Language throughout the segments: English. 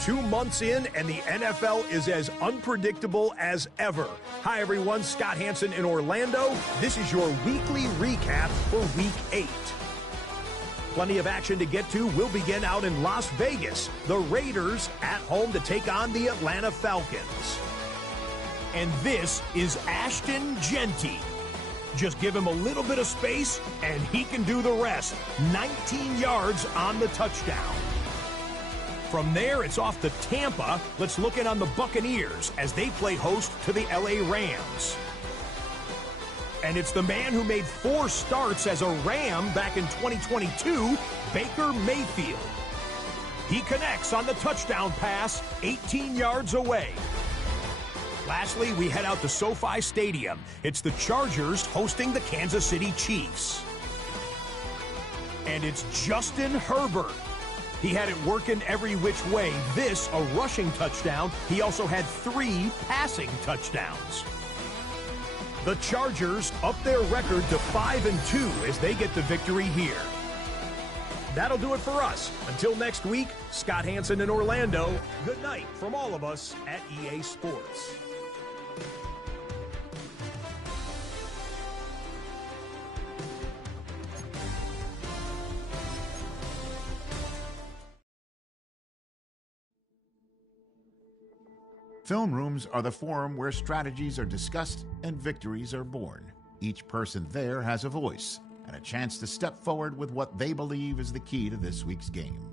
2 months in, and the NFL is as unpredictable as ever. Hi, everyone. Scott Hansen in Orlando. This is your weekly recap for Week 8. Plenty of action to get to. We'll begin out in Las Vegas. The Raiders at home to take on the Atlanta Falcons. And this is Ashton Genty. Just give him a little bit of space, and he can do the rest. 19 yards on the touchdown. From there, it's off to Tampa. Let's look in on the Buccaneers as they play host to the LA Rams. And it's the man who made 4 starts as a Ram back in 2022, Baker Mayfield. He connects on the touchdown pass, 18 yards away. Lastly, we head out to SoFi Stadium. It's the Chargers hosting the Kansas City Chiefs. And it's Justin Herbert. He had it working every which way. This, a rushing touchdown. He also had 3 passing touchdowns. The Chargers up their record to 5-2 as they get the victory here. That'll do it for us. Until next week, Scott Hansen in Orlando. Good night from all of us at EA Sports. Film rooms are the forum where strategies are discussed and victories are born. Each person there has a voice and a chance to step forward with what they believe is the key to this week's game.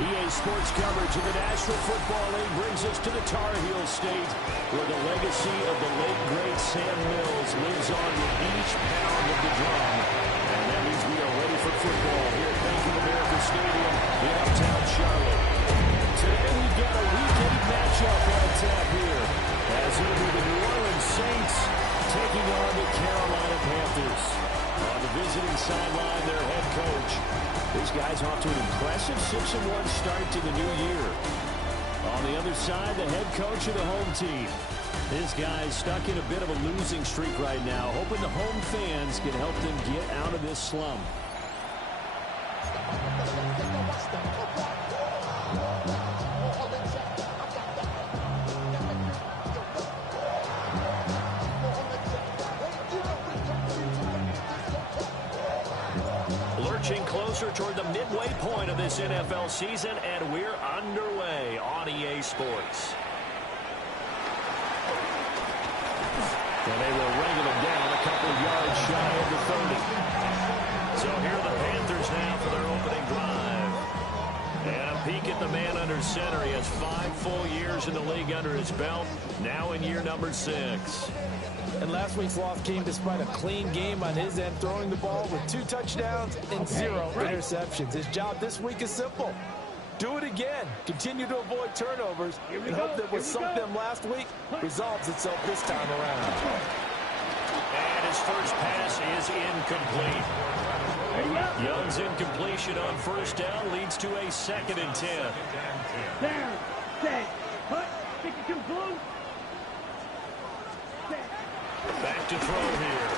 EA Sports coverage of the National Football League brings us to the Tar Heel State, where the legacy of the late, great Sam Mills lives on with each pound of the drum. And that means we are ready for football here at Bank of America Stadium in uptown Charlotte. Today we've got a Week 8 matchup on tap here, as it'll be the New Orleans Saints taking on the Carolina Panthers. On the visiting sideline, their head coach. This guy's off to an impressive 6-1 start to the new year. On the other side, the head coach of the home team. This guy's stuck in a bit of a losing streak right now, hoping the home fans can help them get out of this slump. Lurching closer toward the midway point of this NFL season, and we're underway on EA Sports. And they will wrangle him down a couple of yards shy of the 30. So here are the Panthers now for their opening drive. And a peek at the man under center. He has 5 full years in the league under his belt, now in year number 6. And last week's loss came despite a clean game on his end, throwing the ball with 2 touchdowns and 0 interceptions. His job this week is simple. Do it again. Continue to avoid turnovers and hope that what sunk them last week resolves itself this time around. And his first pass is incomplete. Young's incompletion on first down leads to a 2nd and 10. Down, set, put, pick it close. Back to throw here.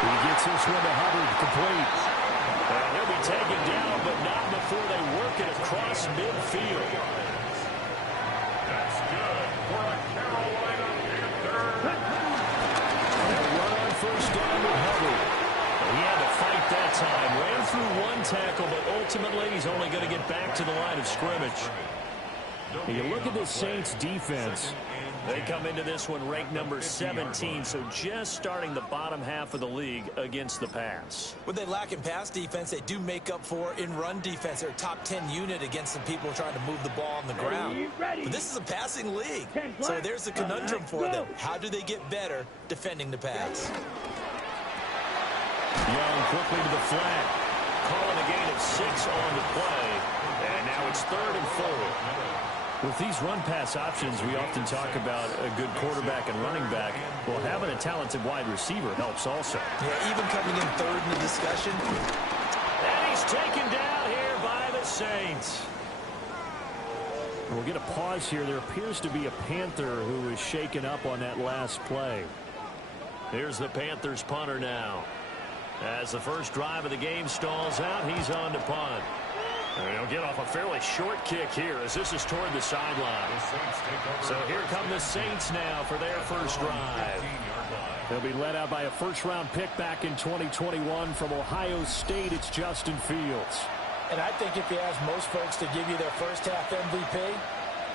He gets this one to Hubbard, complete. And he'll be taken down, but not before they work it across midfield. That's good for a Carolina Panther. They'll run on first down with Hubbard. He had to fight that time. Ran through 1 tackle, but ultimately he's only going to get back to the line of scrimmage. You look at the Saints defense. They come into this one ranked number 17, so just starting the bottom half of the league against the pass. What they lack in pass defense, they do make up for in run defense. They're a top 10 unit against the people trying to move the ball on the ground. But this is a passing league, so there's the conundrum for them. How do they get better defending the pass? Young quickly to the flat, calling a gain of 6 on the play, and now it's 3rd and 4. With these run-pass options, we often talk about a good quarterback and running back. Well, having a talented wide receiver helps also. Yeah, even coming in 3rd in the discussion. And he's taken down here by the Saints. We'll get a pause here. There appears to be a Panther who is shaken up on that last play. Here's the Panthers punter now. As the first drive of the game stalls out, he's on to punt. And he'll get off a fairly short kick here as this is toward the sideline. So here come the Saints now for their first drive. They'll be led out by a first-round pick back in 2021 from Ohio State. It's Justin Fields. And I think if you ask most folks to give you their first half MVP,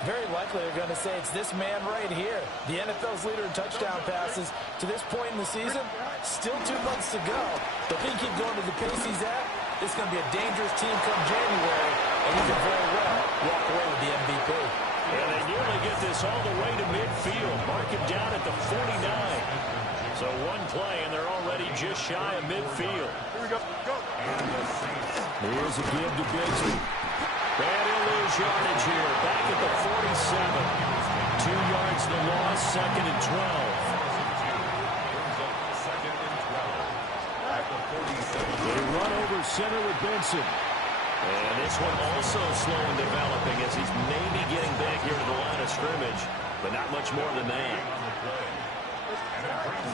very likely they're going to say it's this man right here. The NFL's leader in touchdown passes to this point in the season. Still 2 months to go. But if he can keep going to the pace he's at, this is going to be a dangerous team come January, and he can very well walk away with the MVP. And they nearly get this all the way to midfield. Mark him down at the 49. So 1 play, and they're already just shy of midfield. Here we go. Here's a give to Bigsby. And he'll lose yardage here. Back at the 47. 2 yards to loss, 2nd and 12. They run over center with Benson. And this one also slow in developing as he's maybe getting back here to the line of scrimmage, but not much more than that.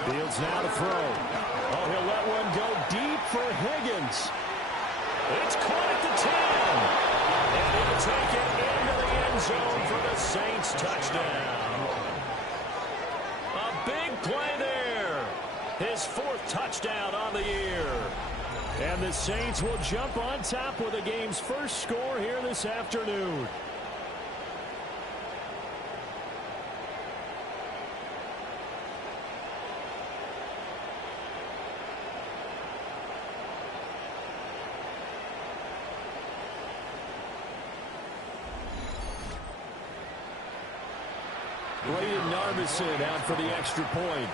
Fields now to throw. Oh, he'll let one go deep for Higgins. It's caught at the 10. And he'll take it into the end zone for the Saints touchdown. A big play there. His 4th touchdown on the year. And the Saints will jump on top with the game's first score here this afternoon. Brandon Narvison out for the extra point.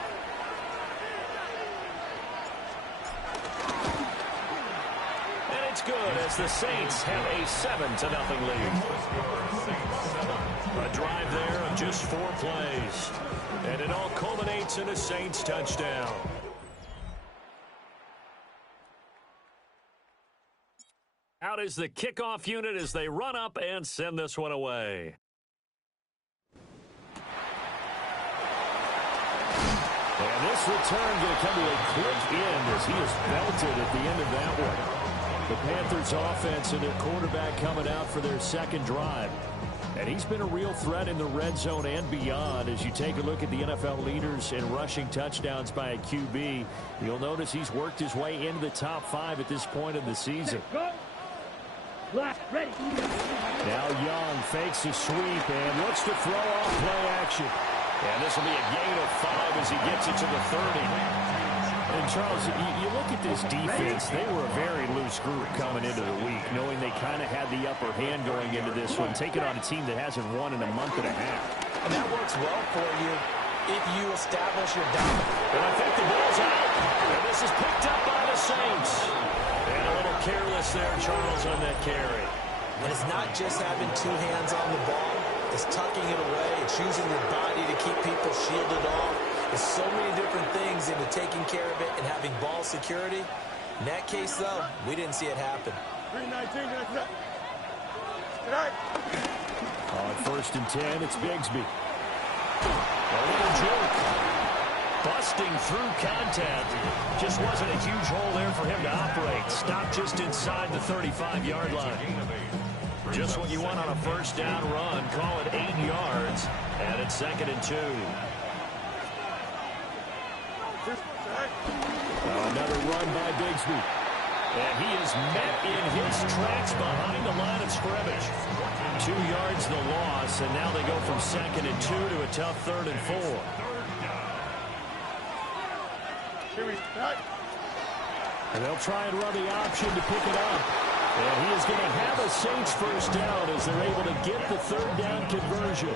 And it's good as the Saints have a 7-0 lead. A drive there of just 4 plays. And it all culminates in a Saints touchdown. Out is the kickoff unit as they run up and send this one away. And this return going to come to a quick end as he is belted at the end of that one. The Panthers offense and their quarterback coming out for their second drive. And he's been a real threat in the red zone and beyond. As you take a look at the NFL leaders in rushing touchdowns by a QB, you'll notice he's worked his way into the top 5 at this point in the season. Ready. Now Young fakes a sweep and looks to throw off play action. And this will be a gain of 5 as he gets it to the 30. And Charles, you look at this defense, they were a very loose group coming into the week, knowing they kind of had the upper hand going into this one, taking on a team that hasn't won in a month and a half. And that works well for you if you establish your dominance. And I think the ball's out. And this is picked up by the Saints. And a little careless there, Charles, on that carry. And it's not just having 2 hands on the ball. It's tucking it away. It's using your body to keep people shielded off. There's so many different things into taking care of it and having ball security. In that case, though, we didn't see it happen. 319, On 1st and 10, it's Bigsby. A little jerk. Busting through contact. Just wasn't a huge hole there for him to operate. Stopped just inside the 35-yard line. Just what you want on a first down run. Call it 8 yards. And it's 2nd and 2. Another run by Bigsby. And he is met in his tracks behind the line of scrimmage. 2 yards the loss, and now they go from 2nd and 2 to a tough 3rd and 4. And they'll try and run the option to pick it up. And he is going to have a Saints first down as they're able to get the 3rd down conversion.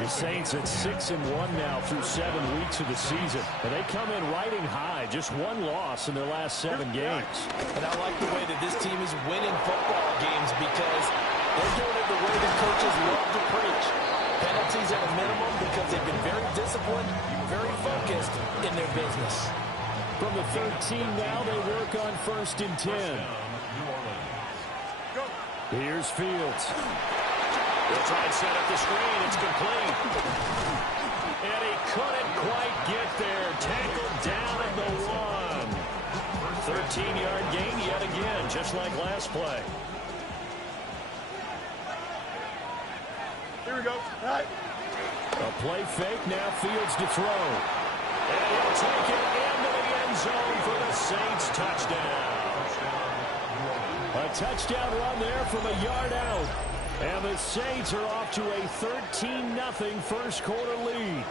The Saints at 6-1 now through 7 weeks of the season. And they come in riding high, just 1 loss in their last 7 games. And I like the way that this team is winning football games because they're doing it the way the coaches love to preach. Penalties at a minimum because they've been very disciplined, very focused in their business. From the 13 now, they work on 1st and 10. Here's Fields. They'll try and set up the screen. It's complete. And he couldn't quite get there. Tackled down at the 1. 13-yard gain yet again, just like last play. Here we go. All right. A play fake, now Fields to throw. And he'll take it into the end zone for the Saints touchdown. A touchdown run there from a yard out. And the Saints are off to a 13-0 first quarter lead.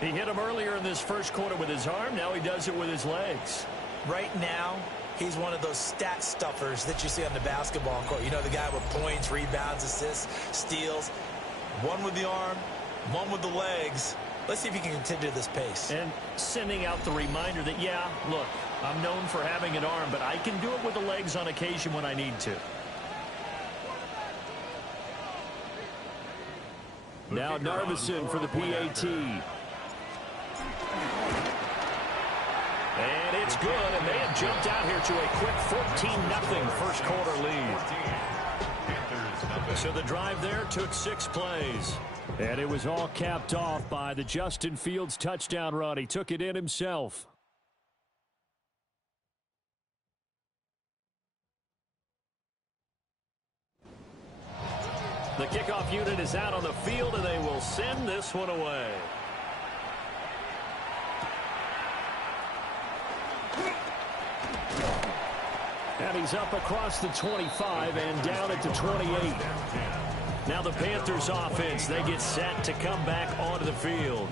He hit him earlier in this first quarter with his arm. Now he does it with his legs. Right now, he's one of those stat stuffers that you see on the basketball court. You know, the guy with points, rebounds, assists, steals. One with the arm, one with the legs. Let's see if he can continue this pace. And sending out the reminder that, yeah, look, I'm known for having an arm, but I can do it with the legs on occasion when I need to. Now Narvison for the PAT. And it's good, and they have jumped out here to a quick 14-0 first quarter lead. So the drive there took 6 plays. And it was all capped off by the Justin Fields touchdown run. He took it in himself. The kickoff unit is out on the field, and they will send this one away. And he's up across the 25 and down at the 28. Now the Panthers offense, they get set to come back onto the field.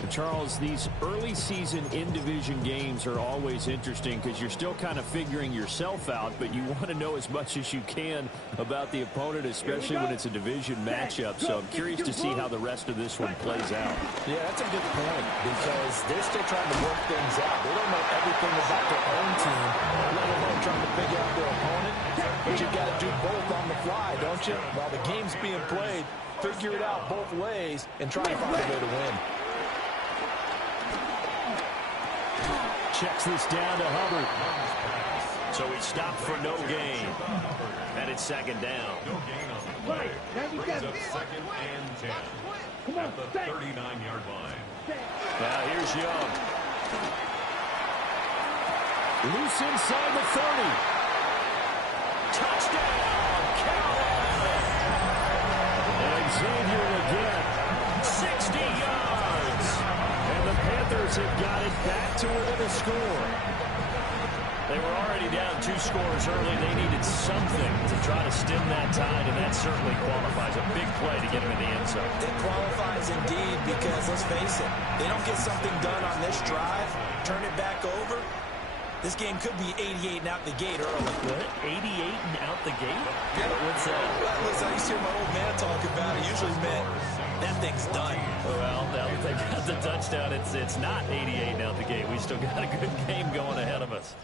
And Charles, these early season in-division games are always interesting because you're still kind of figuring yourself out, but you want to know as much as you can about the opponent, especially when it's a division matchup. So I'm curious to see how the rest of this one plays out. Yeah, that's a good point because they're still trying to work things out. They don't know everything about their own team, let alone trying to figure out their opponent. But you've got to do both on the fly, don't you? While the game's being played, figure it out both ways and try to find a way to win. Checks this down to Hubbard. So he stopped for no gain. And it's second down. No gain on the play. Brings up second and 10 at the 39-yard line. Now here's Young. Loose inside the 30. Touchdown, Carolina. And Xavier again. 60 yards. And the Panthers have got it back to within a score. They were already down 2 scores early. They needed something to try to stem that tide, and that certainly qualifies. A big play to get him in the end zone. It qualifies indeed because, let's face it, they don't get something done on this drive, turn it back over, this game could be 88 and out the gate early. What? 88 and out the gate? Yeah. What's that? Well, listen, I used to hear my old man talk about it. Usually meant that thing's done. Well, now that they got the touchdown, it's not 88 and out the gate. We still got a good game going ahead of us.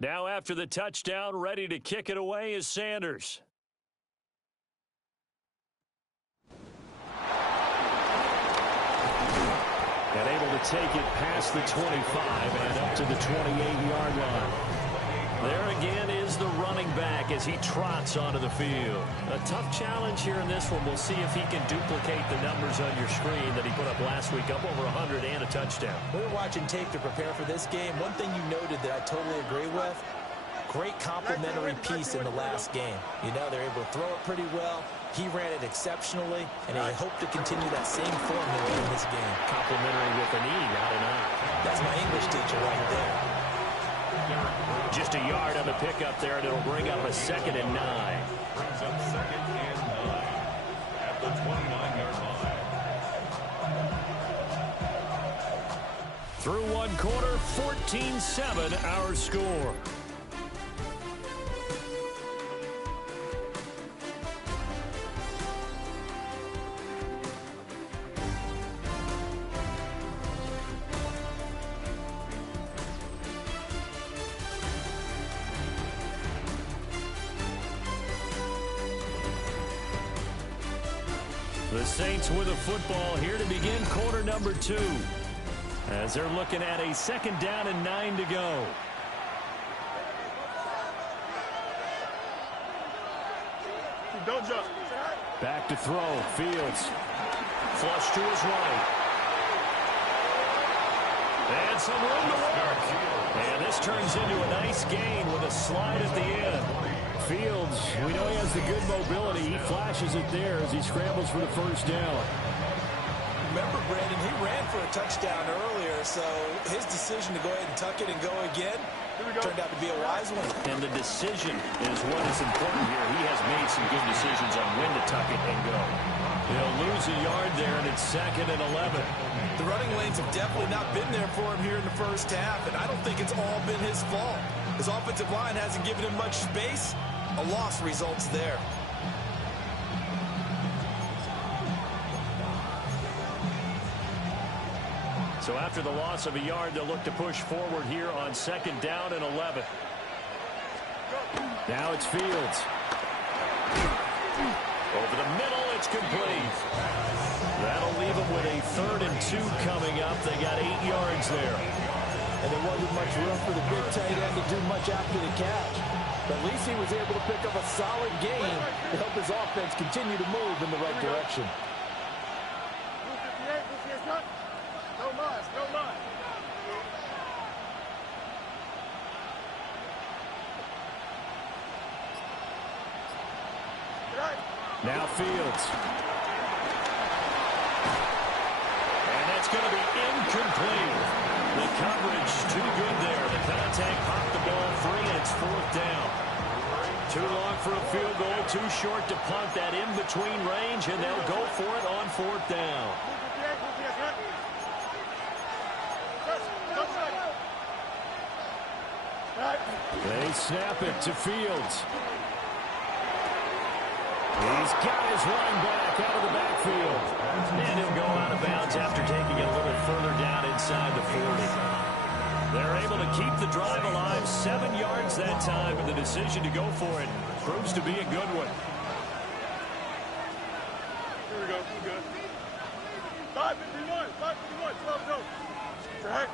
Now after the touchdown, ready to kick it away is Sanders. And able to take it past the 25 and up to the 28-yard line. There again is the running back as he trots onto the field. A tough challenge here in this one. We'll see if he can duplicate the numbers on your screen that he put up last week, up over 100 and a touchdown. We were watching tape to prepare for this game. One thing you noted that I totally agree with, great complementary piece in the last game. You know, they're able to throw it pretty well. He ran it exceptionally, and I hope to continue that same formula in this game. Complimentary with an E, not an I. That's my English teacher right there. Just a yard on the pickup there, and it'll bring up a second and 9. Brings up second and 9 at the 29-yard line. Through one quarter, 14-7 our score. The Saints with a football here to begin quarter number 2. As they're looking at a second down and 9 to go. Don't jump. Back to throw. Fields. Flush to his right. And some room to work. And this turns into a nice gain with a slide at the end. Fields, we know he has the good mobility. He flashes it there as he scrambles for the first down. Remember, Brandon, he ran for a touchdown earlier, so his decision to go ahead and tuck it and go again turned out to be a wise one. And the decision is what is important here. He has made some good decisions on when to tuck it and go. He'll lose a yard there, and it's second and 11. The running lanes have definitely not been there for him here in the first half, and I don't think it's all been his fault. His offensive line hasn't given him much space. A loss results there. So after the loss of a yard, they'll look to push forward here on second down and 11. Now it's Fields. Over the middle, it's complete. That'll leave them with a 3rd and 2 coming up. They got 8 yards there. And there wasn't much room for the big tight end to do much after the catch. But at least he was able to pick up a solid gain to help his offense continue to move in the right direction. Now Fields. And that's going to be incomplete. The coverage too good there. The contact popped the ball free, and it's 4th down. Too long for a field goal, too short to punt. That in-between range, and they'll go for it on 4th down. They snap it to Fields. He's got his running back out of the backfield. And he'll go out of bounds after taking it a little further down inside the 40. They're able to keep the drive alive, 7 yards that time, and the decision to go for it proves to be a good one. Here we go. We're good. 5:51. 5:51. Slow. Track.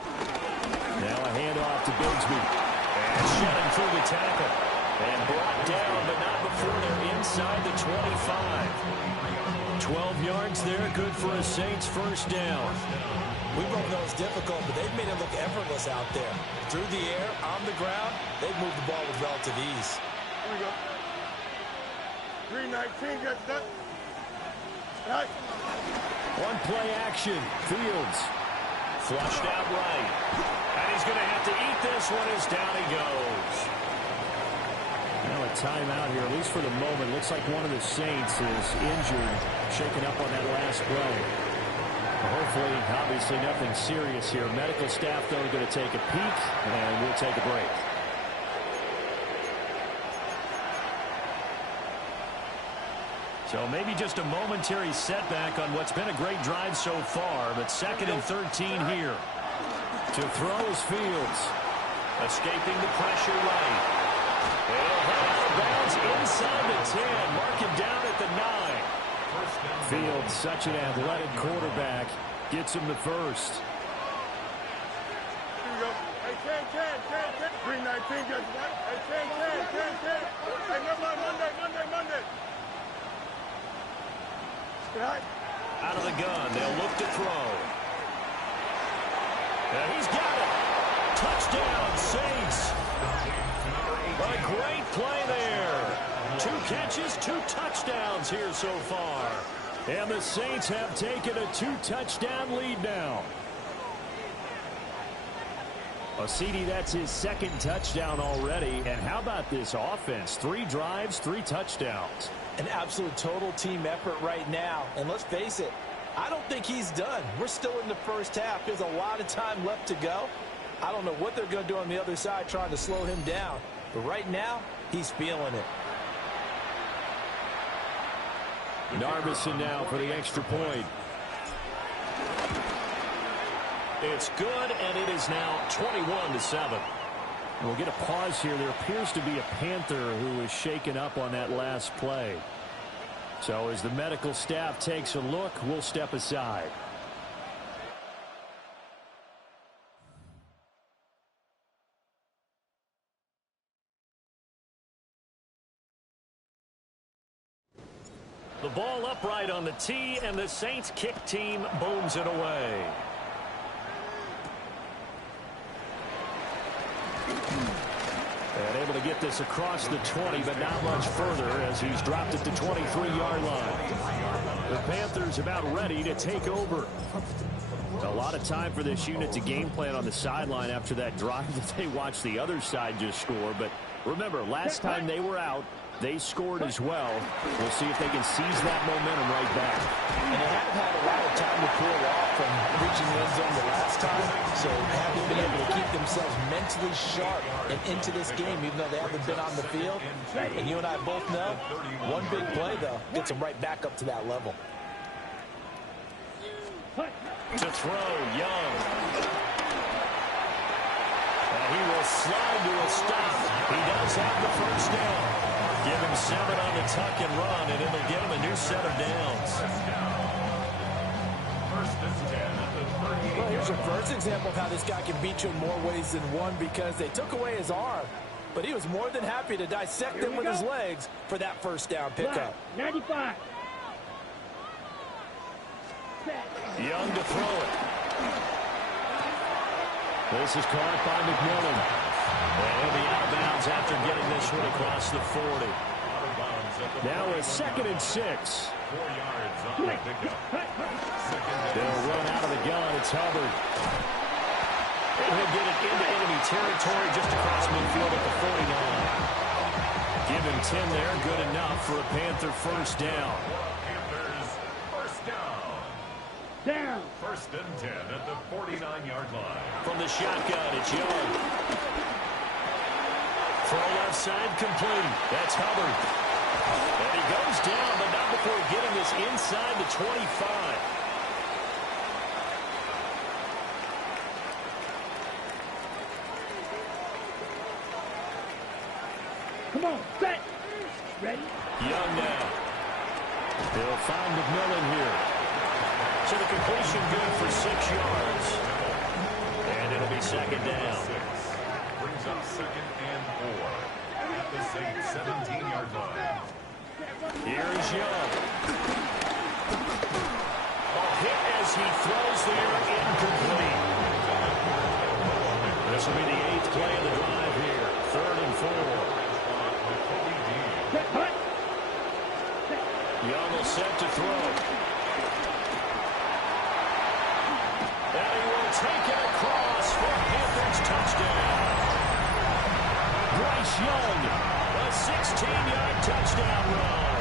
Now a handoff to Bigsby. And shedding through the tackle. And brought down, but not before they're inside the 25. 12 yards there, good for a Saints first down. We both know it's difficult, but they've made it look effortless out there. Through the air, on the ground, they've moved the ball with relative ease. Here we go. 3:19, gets that. Right. One play action. Fields flushed out right. And he's going to have to eat this one as down he goes. Now a timeout here, at least for the moment. Looks like one of the Saints is injured, shaken up on that last play. Hopefully, obviously nothing serious here. Medical staff, though, going to take a peek, and we'll take a break. So maybe just a momentary setback on what's been a great drive so far, but 2nd and 13 here. To throw is Fields. Escaping the pressure right. He'll head out of bounds inside the 10. Mark him down at the 9. Fields, such an athletic quarterback, gets him the first. Here we go. Hey, 10. 3:19, gets that. Hey, 10. Hey, never mind. Monday. Right. Out of the gun, they'll look to throw. And he's got it. Touchdown, Saints. A great play there. 2 catches, 2 touchdowns here so far. And the Saints have taken a 2-touchdown lead now. Well, CD, that's his 2nd touchdown already. And how about this offense? 3 drives, 3 touchdowns. An absolute total team effort right now. And let's face it, I don't think he's done. We're still in the first half. There's a lot of time left to go. I don't know what they're going to do on the other side trying to slow him down. But right now, he's feeling it. Narbison now for the extra point. It's good, and it is now 21-7. We'll get a pause here. There appears to be a Panther who was shaken up on that last play. So as the medical staff takes a look, we'll step aside. The ball upright on the tee, and the Saints kick team booms it away. And able to get this across the 20, but not much further as he's dropped it to 23-yard line. The Panthers about ready to take over. A lot of time for this unit to game plan on the sideline after that drive that they watched the other side just score. But remember, last time they were out, they scored as well. We'll see if they can seize that momentum right back. And they haven't had a lot of time to pull off from reaching the end zone the last time, so they haven't been able to keep themselves mentally sharp and into this game, even though they haven't been on the field. And you and I both know, one big play, though, gets them right back up to that level. To throw, Young. And he will slide to a stop. He does have the first down. Give him 7 on the tuck and run, and it'll get him a new set of downs. Well, here's your first example of how this guy can beat you in more ways than one, because they took away his arm, but he was more than happy to dissect him with his legs for that first down pickup. 95. Young to throw it. This is caught by McMillan. And he'll be out of bounds after getting this one across the 40. Now a 2nd and 6. 4 yards on the pickup. They'll run out of the gun. It's Hubbard. And he'll get it into enemy territory just across midfield at the 49. Give him 10 there, good enough for a Panther first down. Panthers first down. Down. First and 10 at the 49-yard line. From the shotgun, it's Young. Throw left side complete. That's Hubbard. And he goes down, but not before getting this inside the 25. Come on, set. Ready? Young now. They'll find McMillan here. So the completion good for 6 yards. And it'll be second down. Brings up second and 4 at the Saints 17-yard line. Here is Young. A hit as he throws there, incomplete. This will be the 8th play of the drive here. 3rd and 4. Young will set to throw. And he will take it across for Panthers touchdown. Bryce Young, a 16-yard touchdown run.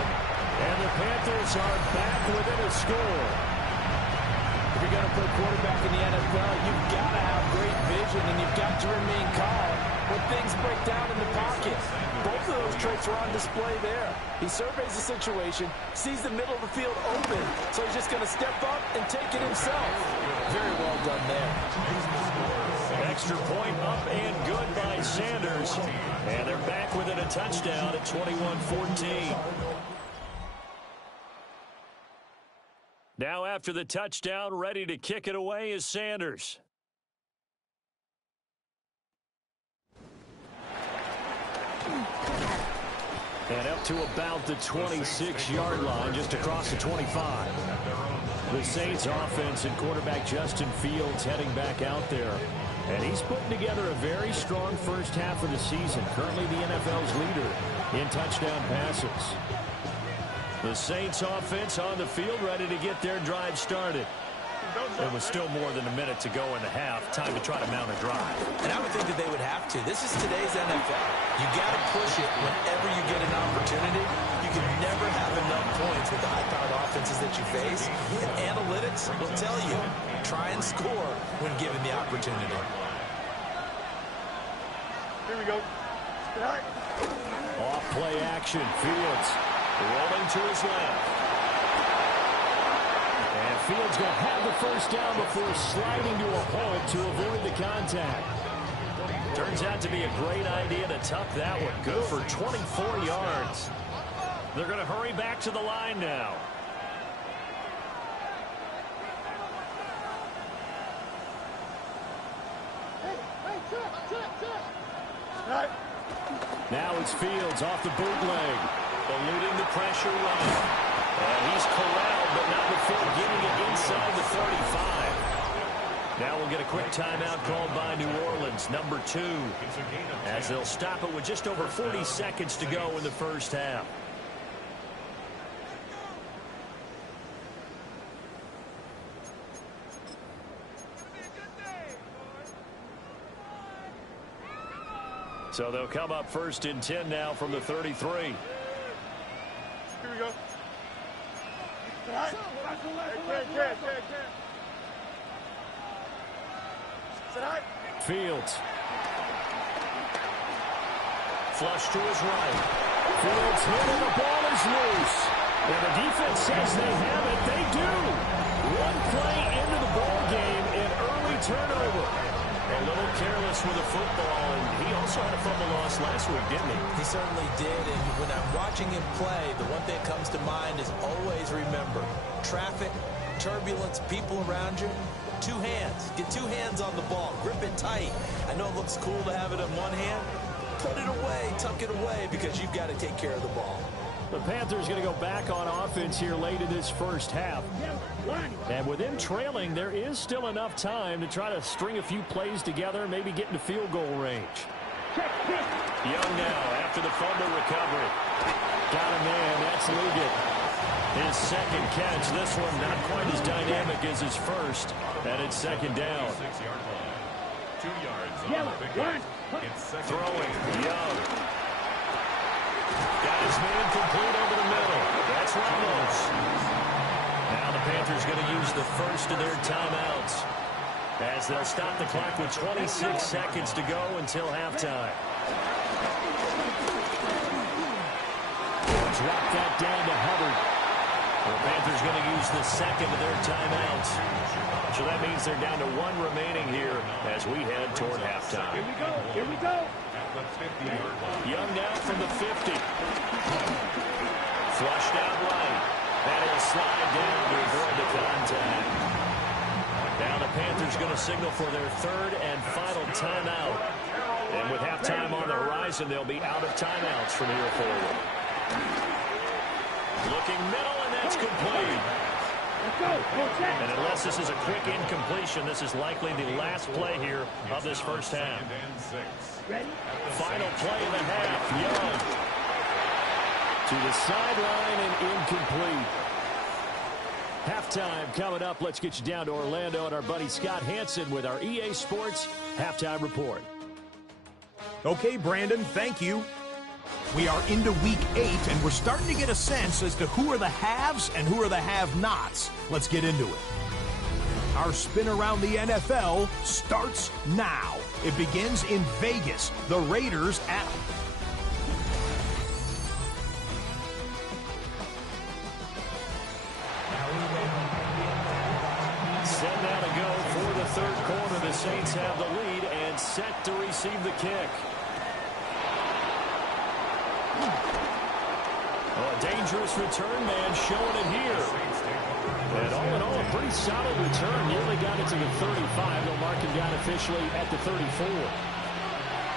And the Panthers are back within a score. If you're going to put a quarterback in the NFL, you've got to have great vision, and you've got to remain calm when things break down in the pocket. Both of those traits are on display there. He surveys the situation, sees the middle of the field open, so he's just going to step up and take it himself. Very well done there. Extra point up and good by Sanders. And they're back within a touchdown at 21-14. Now after the touchdown, ready to kick it away is Sanders. And up to about the 26-yard line, just across the 25. The Saints offense and quarterback Justin Fields heading back out there. And he's putting together a very strong first half of the season. Currently the NFL's leader in touchdown passes. The Saints offense on the field ready to get their drive started. There was still more than a minute to go in the half. Time to try to mount a drive. And I would think that they would have to. This is today's NFL. You got to push it whenever you get an opportunity. You can never have enough points with the high-powered offenses that you face. And analytics will tell you, try and score when given the opportunity. Here we go. Start. Off play action. Fields rolling to his left. And Fields going to have the first down before sliding to a halt to avoid the contact. Turns out to be a great idea to tuck that one. Good for 24 yards. They're going to hurry back to the line now. Now it's Fields off the bootleg, eluding the pressure run. And he's corralled, but not before getting it inside the 35. Now we'll get a quick timeout called by New Orleans, number 2, as they'll stop it with just over 40 seconds to go in the first half. So they'll come up 1st and 10 now from the 33. Here we go. Right. Fields. Flush to his right. Fields hit and the ball is loose. And the defense says they have it. They do. One play into the ball game, an early turnover. A little careless with the football, and he also had a fumble loss last week, didn't he? He certainly did, and when I'm watching him play, the one thing that comes to mind is always remember, traffic, turbulence, people around you, 2 hands. Get 2 hands on the ball. Grip it tight. I know it looks cool to have it in one hand. Put it away, tuck it away, because you've got to take care of the ball. The Panthers going to go back on offense here late in this first half. And with them trailing, there is still enough time to try to string a few plays together, maybe get into field goal range. Young now after the fumble recovery. Got him in. That's Liggett. His second catch. This one not quite as dynamic as his first. And it's second down. 6-yard line. 2 yards on the pickup. It's second. Throwing. Young. Got his man complete over the middle. That's Ramos. Now the Panthers going to use the first of their timeouts as they'll stop the clock with 26 seconds to go until halftime. Drop that down to Hubbard. The Panthers going to use the second of their timeouts. So that means they're down to one remaining here as we head toward halftime. Here we go. Here we go. Young now from the 50. Flushed out right. And he'll slide down to avoid the contact. Now the Panthers going to signal for their third and final timeout. And with halftime on the horizon, they'll be out of timeouts from here forward. Looking middle, and that's complete. And unless this is a quick incompletion, this is likely the last play here of this first half. Final play of the half. Young to the sideline and incomplete. Halftime coming up. Let's get you down to Orlando and our buddy Scott Hansen with our EA Sports Halftime Report. Okay, Brandon, thank you. We are into week 8, and we're starting to get a sense as to who are the haves and who are the have-nots. Let's get into it. Our spin around the NFL starts now. It begins in Vegas. The Raiders at set now to go for the third quarter. The Saints have the lead and set to receive the kick. Oh, a dangerous return man showing it here. And all in all, a pretty solid return. Nearly got it to the 35. They'll mark him down officially at the 34.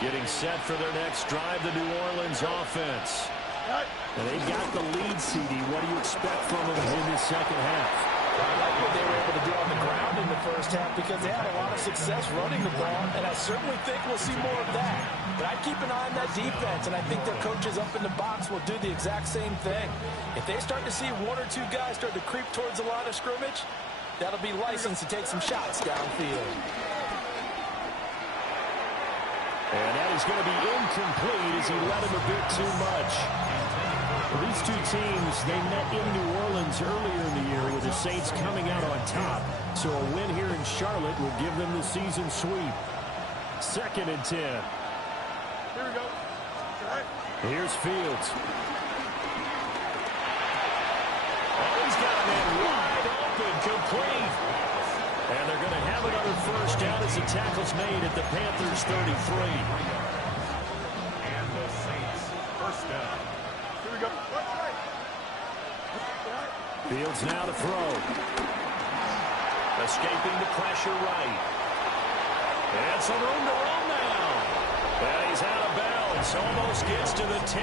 Getting set for their next drive, the New Orleans offense. And they got the lead, CD. What do you expect from them in this second half? I like what they were able to do on the ground in the first half because they had a lot of success running the ball, and I certainly think we'll see more of that. But I'd keep an eye on that defense, and I think their coaches up in the box will do the exact same thing. If they start to see one or two guys start to creep towards the line of scrimmage, that'll be licensed to take some shots downfield. And that is going to be incomplete as he led him a bit too much. Well, these two teams, they met in New Orleans earlier in the year with the Saints coming out on top. So a win here in Charlotte will give them the season sweep. 2nd and 10. Here we go. Here's Fields. Oh, he's got a man wide open, complete. And they're going to have another first down as the tackle's made at the Panthers' 33. And the Saints first down. Here we go. Fields now to throw. Escaping the pressure right. And some room to run now. And he's out of bounds. Almost gets to the 10.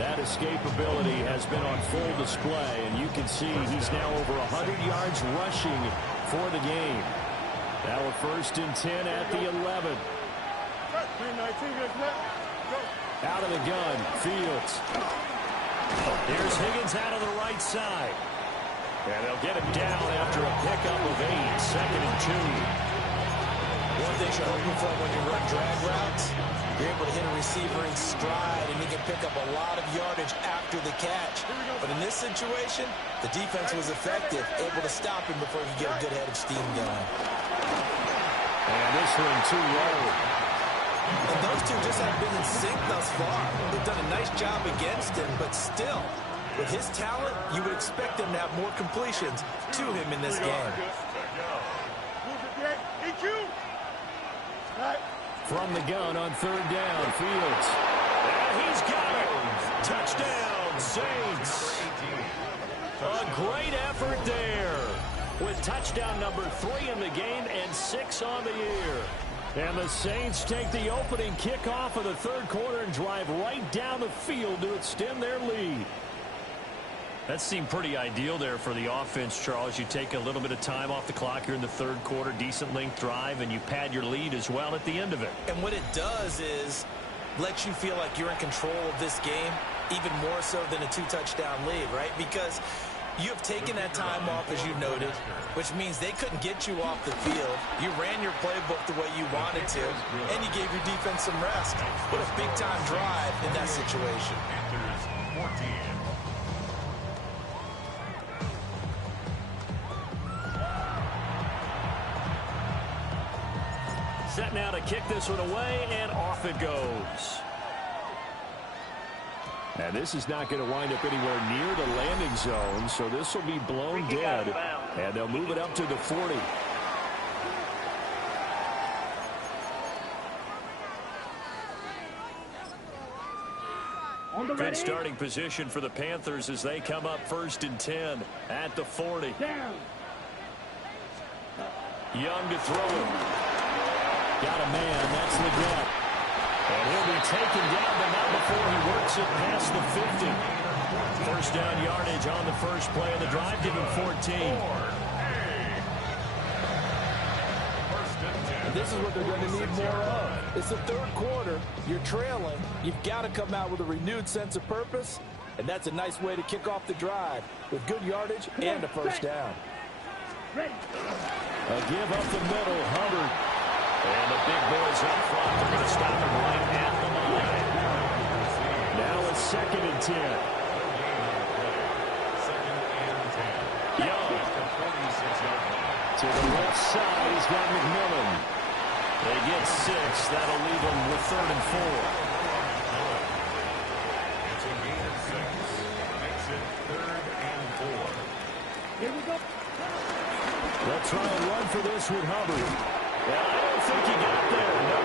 That escapability has been on full display, and you can see he's now over 100 yards rushing for the game. Now a 1st and 10 at the 11. Out of the gun, Fields. Here's Higgins out of the right side. And they'll get him down after a pickup of 8, 2nd and 2. One thing you're hoping for when you run drag routes, you're able to hit a receiver in stride, and he can pick up a lot of yardage after the catch. But in this situation, the defense was effective, able to stop him before he could get a good head of steam going. And this one too low. And those two just have been in sync thus far. They've done a nice job against him, but still, with his talent, you would expect them to have more completions to him in this game. From the gun on 3rd down, Fields. And he's got it. Touchdown, Saints. A great effort there with touchdown number 3 in the game and 6 on the year. And the Saints take the opening kickoff of the 3rd quarter and drive right down the field to extend their lead. That seemed pretty ideal there for the offense, Charles. You take a little bit of time off the clock here in the 3rd quarter, decent length drive, and you pad your lead as well at the end of it. And what it does is let you feel like you're in control of this game, even more so than a 2-touchdown lead, right? Because You have taken that time off, as you noted, which means they couldn't get you off the field. You ran your playbook the way you wanted to, and you gave your defense some rest. What a big-time drive in that situation. Set now to kick this one away, and off it goes. And this is not going to wind up anywhere near the landing zone, so this will be blown dead. And they'll move it up to the 40. Good starting position for the Panthers as they come up 1st and 10 at the 40. Young to throw it. Got a man, that's Leggett. And he'll be taken down, but not before he works it past the 50. First down yardage on the first play of the drive, give him 14. This is what they're going to need more of. It's the third quarter. You're trailing. You've got to come out with a renewed sense of purpose, and that's a nice way to kick off the drive with good yardage and a first down. A give up the middle, Hubbard. And the big boys up front are going to stop him right at the line. Now it's 2nd and 10. Young to the left side. He's got McMillan. They get 6. That'll leave them with 3rd and 4. It's a gain of 6. Makes it 3rd and 4. Here we go. They'll try and run for this with Hubbard. Well, I don't think he got there, no.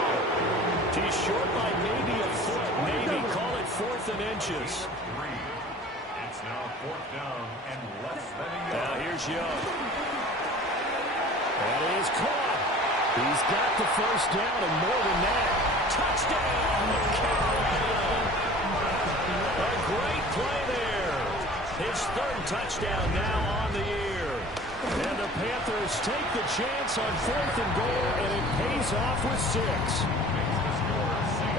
He's short by maybe a foot, maybe. Call it 4th and inches. It's now 4th down and less than a yard. Now here's Young. That is caught. He's got the first down and more than that. Touchdown, Carolina. A great play there. His 3rd touchdown now on the year. And the Panthers take the chance on 4th and goal, and it pays off with 6.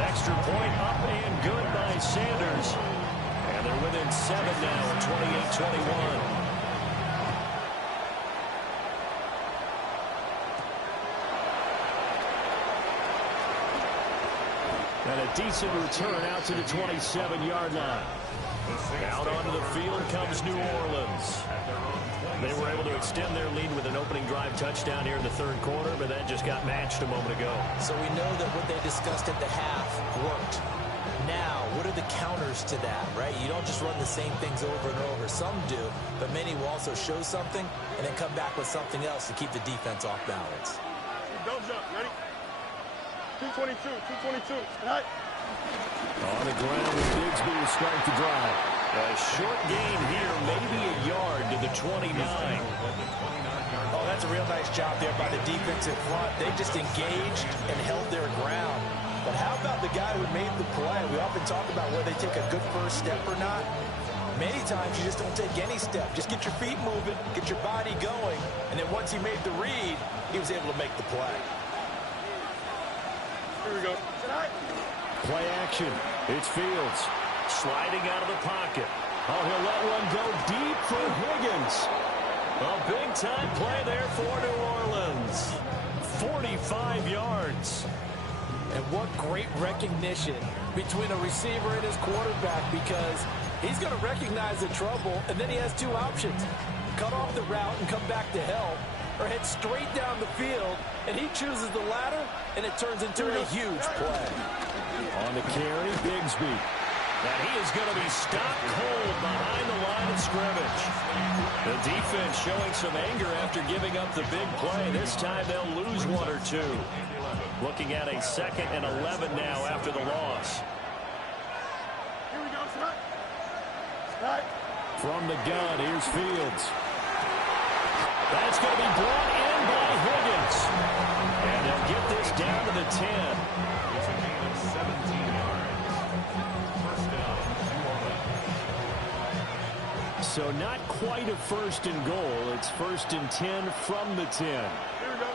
Extra point up and good by Sanders. And they're within 7 now, 28-21. And a decent return out to the 27-yard line. Out onto the field comes New Orleans. They were able to extend their lead with an opening drive touchdown here in the 3rd quarter, but that just got matched a moment ago. So we know that what they discussed at the half worked. Now, what are the counters to that, right? You don't just run the same things over and over. Some do, but many will also show something and then come back with something else to keep the defense off balance. Don't jump. Ready? 222. 222. Right. On the ground with Bigsby to start the drive. A short gain here, maybe a yard to the 29. Oh, that's a real nice job there by the defensive front. They just engaged and held their ground. But how about the guy who made the play? We often talk about whether they take a good first step or not. Many times you just don't take any step. Just get your feet moving, get your body going, and then once he made the read, he was able to make the play. Here we go. Play action. It's Fields. Sliding out of the pocket. Oh, he'll let one go deep for Higgins. A big-time play there for New Orleans. 45 yards. And what great recognition between a receiver and his quarterback, because he's going to recognize the trouble, and then he has 2 options. Cut off the route and come back to help, or head straight down the field, and he chooses the latter, and it turns into a huge play. On the carry, Bigsby. And he is going to be stopped cold behind the line of scrimmage. The defense showing some anger after giving up the big play. This time they'll lose 1 or 2. Looking at a 2nd and 11 now after the loss. Here we go. From the gun, here's Fields. That's going to be brought in by Higgins. And they'll get this down to the 10. It's a gain of 17 yards. First down, New Orleans. So not quite a 1st and goal. It's 1st and 10 from the 10. Here we go.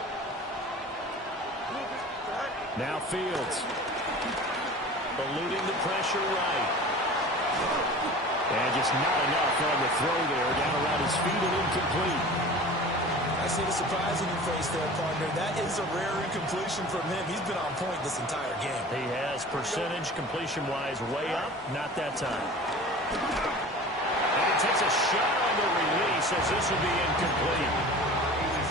Now Fields. Eluding the pressure right. And just not enough on the throw there. Down around his feet and incomplete. I see the surprise in your face there, partner. That is a rare incompletion from him. He's been on point this entire game. He has percentage completion-wise way up. Not that time. And he takes a shot on the release as this will be incomplete.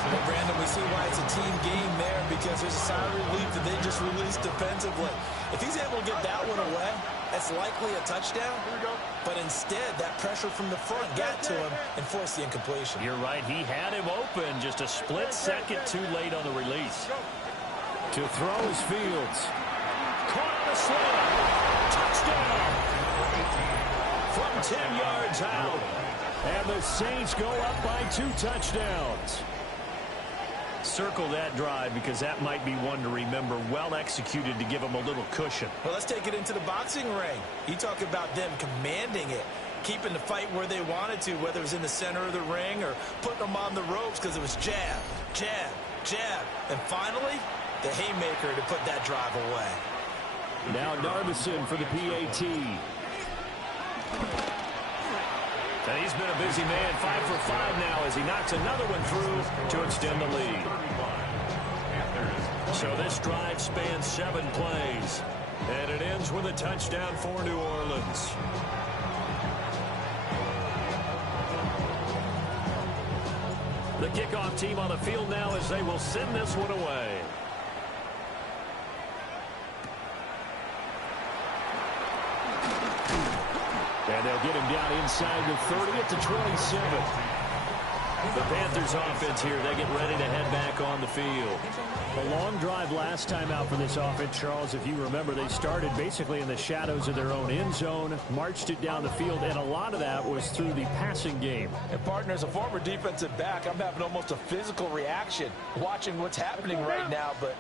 Well, Brandon, we see why it's a team game there because there's a sigh of relief that they just released defensively. If he's able to get that one away, that's likely a touchdown. But instead, that pressure from the front got to him and forced the incompletion. You're right. He had him open. Just a split second too late on the release. To throw is Fields. Caught on the slam. Touchdown. From 10 yards out. And the Saints go up by 2 touchdowns. Circle that drive because that might be one to remember. Well executed to give them a little cushion. Well, let's take it into the boxing ring. You talk about them commanding it, keeping the fight where they wanted to, whether it was in the center of the ring or putting them on the ropes because it was jab, jab, jab. And finally, the haymaker to put that drive away. Now Darbison for the PAT. And he's been a busy man, 5 for 5 now as he knocks another one through to extend the lead. So this drive spans 7 plays, and it ends with a touchdown for New Orleans. The kickoff team on the field now as they will send this one away. And they'll get him down inside the 30 at the 27. The Panthers offense here, they get ready to head back on the field. A long drive last time out for this offense, Charles. If you remember, they started basically in the shadows of their own end zone, marched it down the field, and a lot of that was through the passing game. And partner, as a former defensive back, I'm having almost a physical reaction watching what's happening right now. But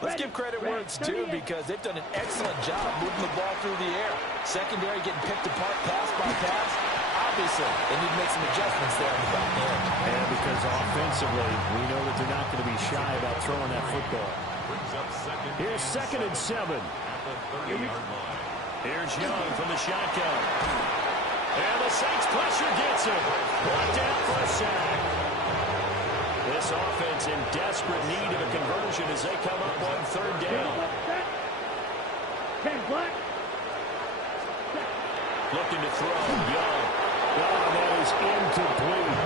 let's give credit where it's due because they've done an excellent job moving the ball through the air. Secondary getting picked apart pass by pass. Obviously, they need to make some adjustments there on the back end. And because offensively, we know that they're not going to be shy about throwing that football. Here's 2nd and 7. Here's Young from the shotgun. And the Saints pressure gets him. Brought down for a sack. This offense in desperate need of a conversion as they come up on 3rd down. Looking to throw. Young. Oh, that is incomplete.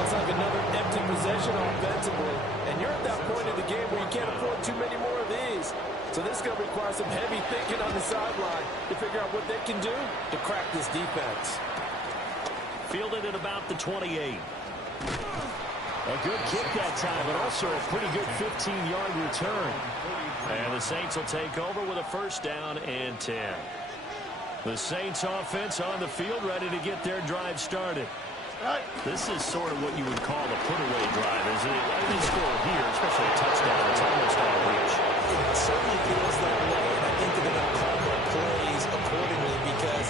Looks like another empty possession offensively. And you're at that point in the game where you can't afford too many more of these. So this is going to require some heavy thinking on the sideline to figure out what they can do to crack this defense. Fielded at about the 28. A good kick that time, but also a pretty good 15-yard return. And the Saints will take over with a 1st down and 10. The Saints offense on the field ready to get their drive started. This is sort of what you would call a put-away drive, isn't it? They score here, especially a touchdown. It's almost out of reach. It certainly feels that way, and I think they're going to call their plays accordingly because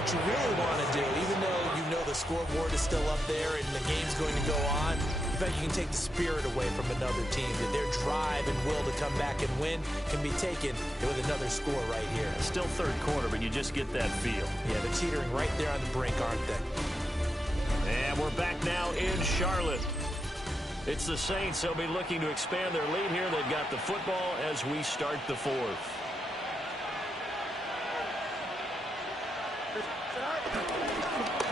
what you really want to do, even though you know the scoreboard is still up there and the game's going to go on, in fact, you can take the spirit away from another team, that their drive and will to come back and win can be taken with another score right here. Still 3rd quarter, but you just get that feel. Yeah, they're teetering right there on the brink, aren't they? And we're back now in Charlotte. It's the Saints. They'll be looking to expand their lead here. They've got the football as we start the 4th.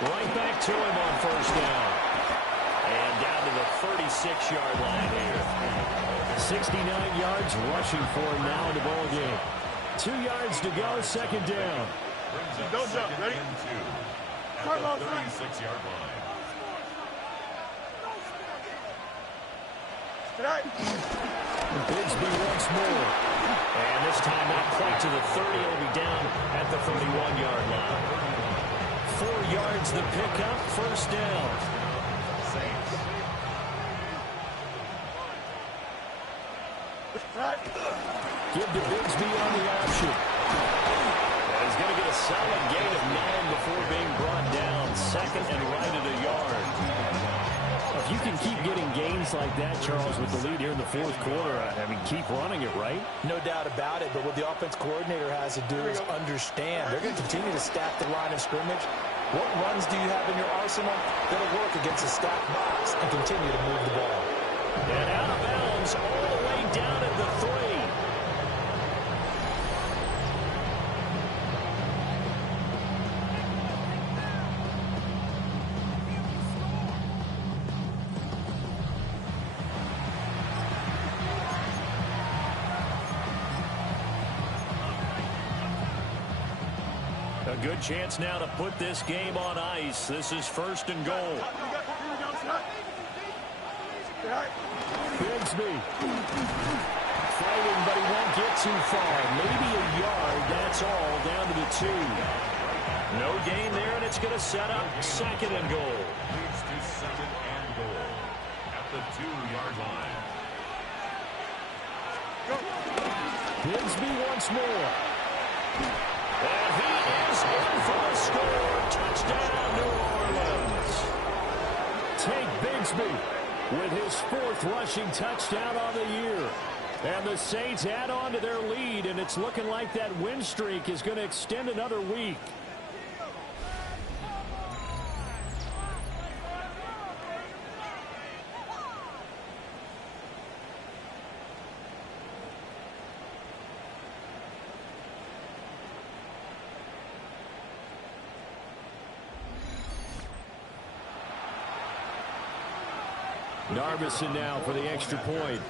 Right back to him on 1st down. And down to the 36-yard line here. 69 yards rushing for him now in the ball game. 2 yards to go, 2nd down. Don't jump, ready? 36-yard line. Bigsby once more. And this time not quite to the 30. It'll be down at the 31-yard line. 4 yards the pickup, 1st down. Give to Bigsby on the option. And he's going to get a solid gain of 9 before being brought down. 2nd and right at a yard. If you can keep getting gains like that, Charles, with the lead here in the fourth quarter, I mean, keep running it, right? No doubt about it, but what the offense coordinator has to do is understand. They're going to continue to stack the line of scrimmage. What runs do you have in your arsenal that'll work against a stacked box and continue to move the ball? And out of bounds all the way down at the 3. A good chance now to put this game on ice. This is 1st and goal. Bigsby fighting, but he won't get too far. Maybe a yard, that's all, down to the 2. No gain there, and it's going to set up 2nd and goal. Leads to 2nd and goal at the 2-yard line. Bigsby once more. And he is in for a score. Touchdown, New Orleans. Take Bigsby with his 4th rushing touchdown on the year. And the Saints add on to their lead, and it's looking like that win streak is going to extend another week. Narvison now for the extra point.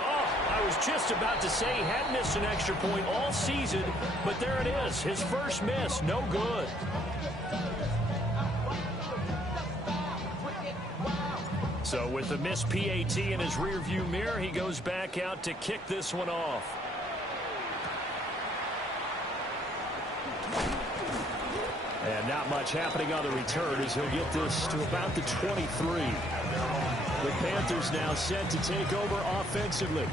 Oh, I was just about to say he hadn't missed an extra point all season, but there it is. His first miss, no good. So with the missed PAT in his rearview mirror, he goes back out to kick this one off. And not much happening on the return as he'll get this to about the 23. The Panthers now set to take over offensively.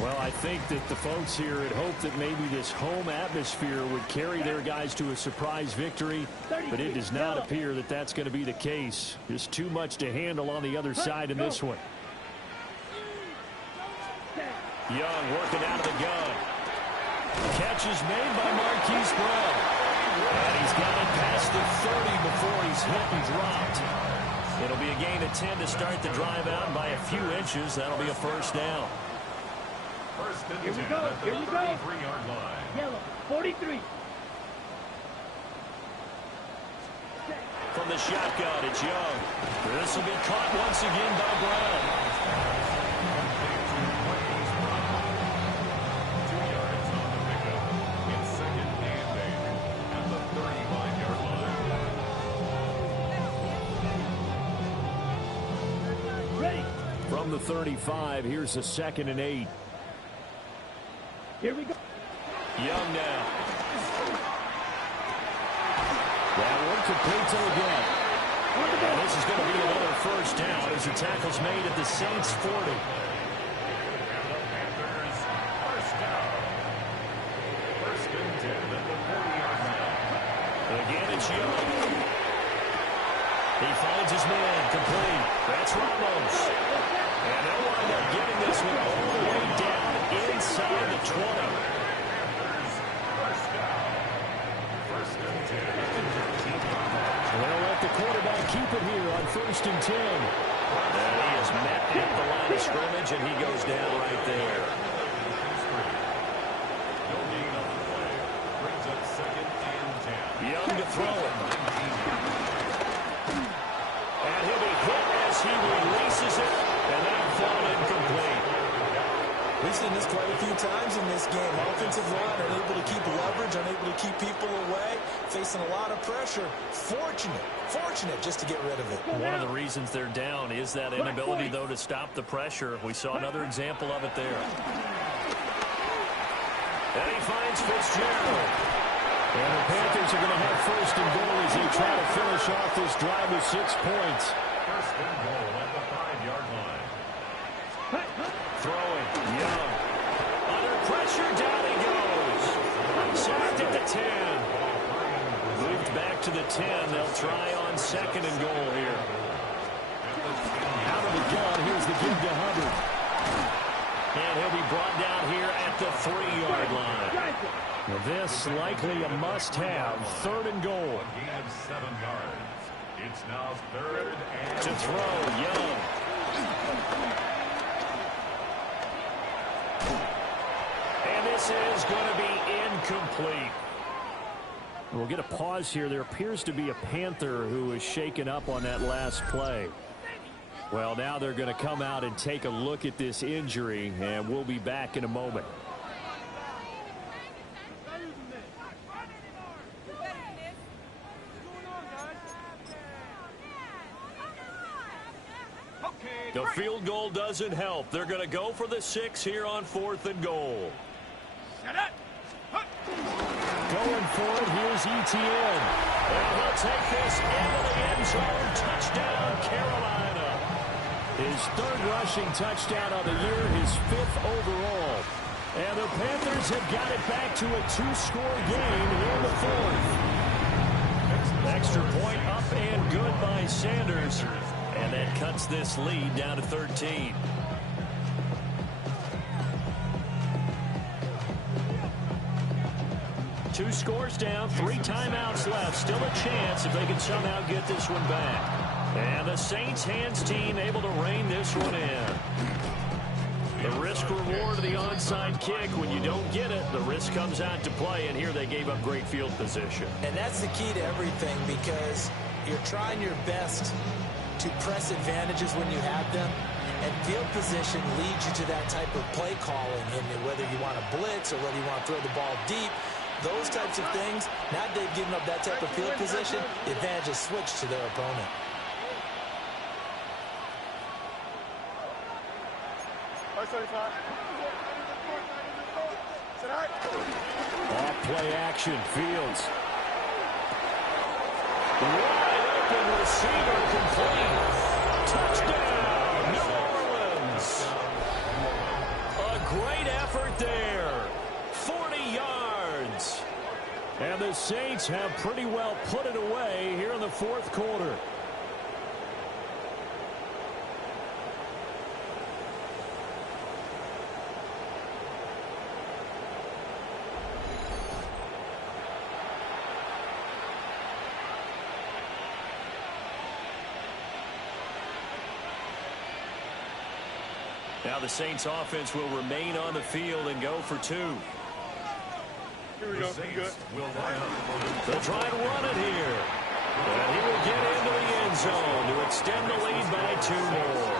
Well, I think that the folks here had hoped that maybe this home atmosphere would carry their guys to a surprise victory, but it does not appear that that's going to be the case. Just too much to handle on the other side in this one. Young working out of the gun. Catch is made by Marquise Brown. And he's got it past the 30 before he's hit and dropped. It'll be a gain of 10 to start the drive out by a few inches. That'll be a 1st down. First and 10 at the 33-yard line. Yellow, 43. From the shotgun, it's Young. This will be caught once again by Brown. 2 yards on the pickup. It's 2nd and 8 at the 35-yard line. Ready. From the 35, here's a 2nd and 8. Here we go. Young now. That one complete to again. And this is going to be another 1st down as the tackle's made at the Saints 40. And the Panthers, 1st down. 1st and 10 at the 40-yard line. Again, it's Young. He finds his man complete. That's Ramos. And they'll wind up getting this one all the way down inside the 20. First down. 1st and 10. They'll let the quarterback keep it here on 1st and 10. And he is met at the line of scrimmage, and he goes down right there. No gain on the play. Brings up 2nd and 10. Young to throw it. And he'll be hit as he releases it, and that thrown incomplete. We've seen this play a few times in this game. Offensive line unable to keep leverage, unable to keep people away, facing a lot of pressure. Fortunate just to get rid of it. One of the reasons they're down is that inability, though, to stop the pressure. We saw another example of it there. And he finds Fitzgerald. And the Panthers are going to have 1st and goal as they try to finish off this drive with 6 points. 1st and goal at the 5-yard line. Throwing, Young. Under pressure, down he goes. Sacked at the 10. Moved back to the 10. They'll try on second and goal here. Out of the gun, here's the give to Hubbard. And he'll be brought down here at the 3-yard line. Now this likely a must-have. Third and goal. Gain of 7 yards. It's now third and to throw, Young. And this is going to be incomplete. We'll get a pause here. There appears to be a Panther who is shaken up on that last play. Well, now they're going to come out and take a look at this injury, and we'll be back in a moment. The field goal doesn't help. They're going to go for the 6 here on 4th and goal. Going for it, here's Etienne. And he'll take this into the end zone. Touchdown, Carolina. His 3rd rushing touchdown of the year, his 5th overall. And the Panthers have got it back to a 2-score game here in the 4th. Extra point up and good by Sanders. And that cuts this lead down to 13. Two scores down, 3 timeouts left. Still a chance if they can somehow get this one back. And the Saints hands team able to rein this one in. The risk reward of the onside kick. When you don't get it, the risk comes out to play. And here they gave up great field position. And that's the key to everything, because you're trying your best to press advantages when you have them, and field position leads you to that type of play calling, and whether you want to blitz or whether you want to throw the ball deep, those types of things. Now they've given up that type of field position, the advantage is switched to their opponent. Off play action, Fields. Wide open receiver complete. Touchdown, New Orleans. A great effort there. 40 yards. And the Saints have pretty well put it away here in the 4th quarter. Now the Saints offense will remain on the field and go for 2. Here we go. They'll try and run it here. And he will get into the end zone to extend the lead by 2 more.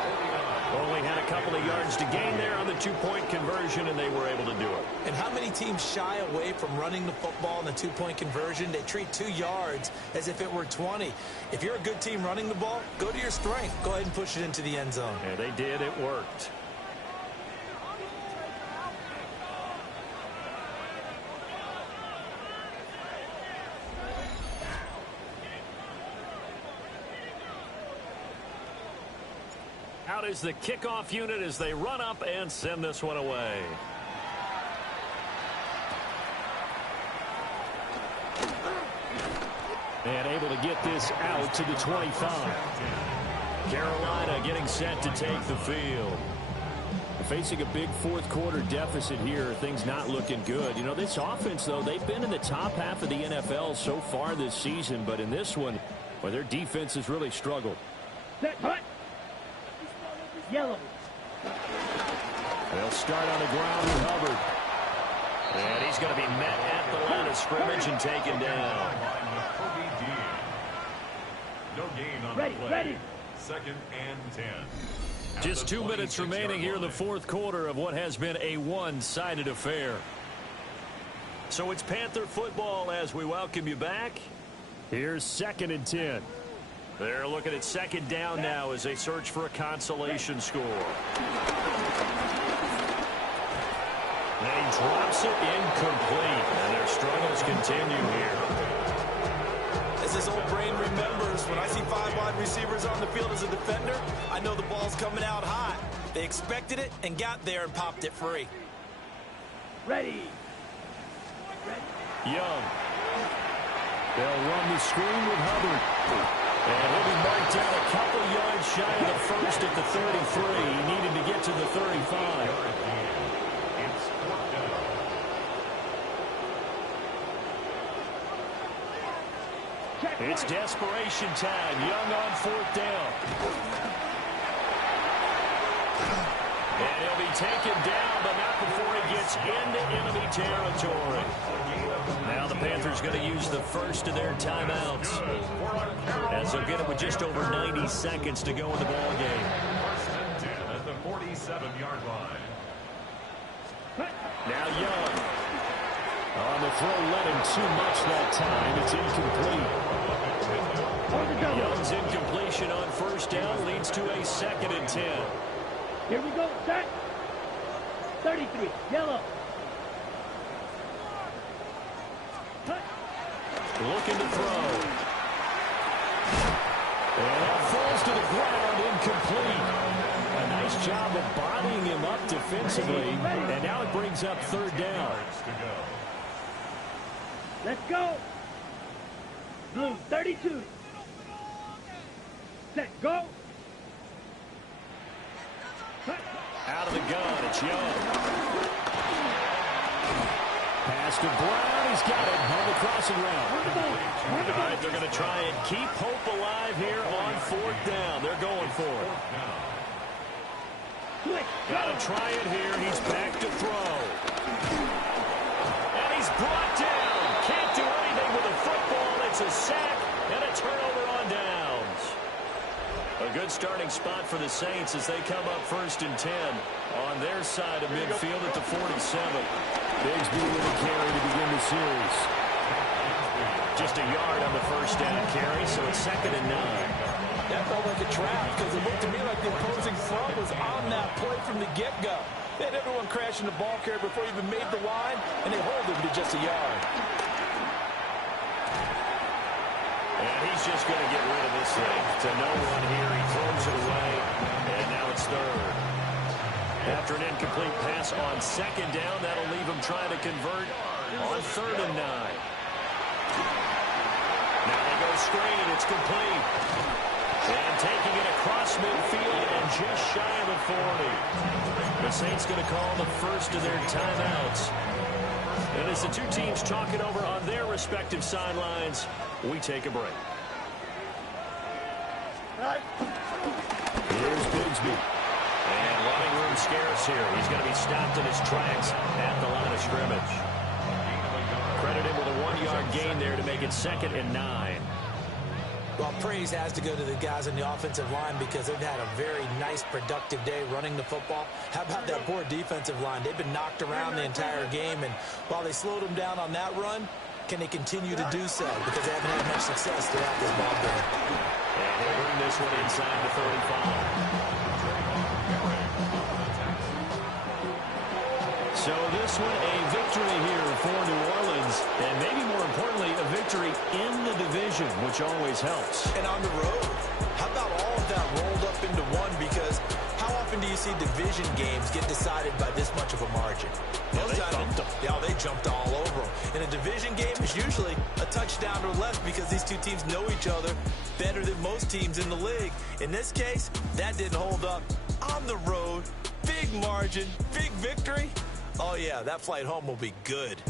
Only had a couple of yards to gain there on the 2-point conversion, and they were able to do it. And how many teams shy away from running the football in the 2-point conversion? They treat 2 yards as if it were 20. If you're a good team running the ball, go to your strength. Go ahead and push it into the end zone. And they did. It worked. Out is the kickoff unit as they run up and send this one away. And able to get this out to the 25. Carolina getting set to take the field. Facing a big 4th quarter deficit here. Things not looking good. You know, this offense, though, they've been in the top half of the NFL so far this season. But in this one, well, their defense has really struggled. Yellow. They'll start on the ground with Hubbard. And he's going to be met at the line of scrimmage and taken down. No gain on Ready, the play. ready. 2nd and 10. Just 2 minutes remaining here in the 4th quarter of what has been a one-sided affair. So it's Panther football as we welcome you back. Here's 2nd and 10. They're looking at 2nd down now as they search for a consolation score. And he drops it incomplete. And their struggles continue here. As his old brain remembers, when I see 5 wide receivers on the field as a defender, I know the ball's coming out hot. They expected it and got there and popped it free. Ready. Young. They'll run the screen with Hubbard. And he'll be marked down a couple yards shy of the first at the 33. He needed to get to the 35. It's desperation time. Young on 4th down. And he'll be taken down, but not before he gets into enemy territory. Now the Panthers going to use the first of their timeouts, as they'll get it with just over 90 seconds to go in the ball game. First and 10 at the 47-yard line. Now Young. On the throw, led him too much that time. It's incomplete. Young's incompletion on 1st down leads to a 2nd and 10. Here we go. Set. 33. Yellow. Looking to throw. And that falls to the ground, incomplete. A nice job of bodying him up defensively. And now it brings up 3rd down. Let's go. Blue, 32. Set, go. Out of the gun, it's Young. Pass to Brown, he's got it on the crossing route. All right, they're going to try and keep hope alive here on 4th down. They're going for it. Got to try it here. He's back to throw. And he's brought down. Can't do anything with the football. It's a sack and a turnover on downs. A good starting spot for the Saints as they come up 1st and 10 on their side of midfield at the 47. Bigsby with a carry to begin the series. Just a yard on the 1st down carry, so it's 2nd and 9. That felt like a trap because it looked to me like the opposing front was on that play from the get-go. They had everyone crashing the ball carrier before he even made the line, and they hold him to just a yard. And he's just going to get rid of this thing to no one here. He throws it away, and now it's 3rd. After an incomplete pass on 2nd down, that'll leave him trying to convert on 3rd and 9. Now they go screen. It's complete. And taking it across midfield and just shy of the 40. The Saints going to call the first of their timeouts. And as the two teams talk it over on their respective sidelines, we take a break. Here's Bigsby. And running room scarce here. He's going to be stopped in his tracks at the line of scrimmage. Credit him with a 1-yard gain there to make it 2nd and 9. Well, praise has to go to the guys on the offensive line because they've had a very nice, productive day running the football. How about that poor defensive line? They've been knocked around the entire game, and while they slowed them down on that run, can they continue to do so? Because they haven't had much success throughout this ball game. And he'll bring this one inside the 35. So this one, a victory here for New Orleans, and maybe more importantly, a victory in the division, which always helps. And on the road, how about all of that rolled up into one? Because how often do you see division games get decided by this much of a margin? They bumped them. Yeah, they jumped all over them. And a division game is usually a touchdown or less because these two teams know each other better than most teams in the league. In this case, that didn't hold up. On the road, big margin, big victory. Oh, yeah, that flight home will be good.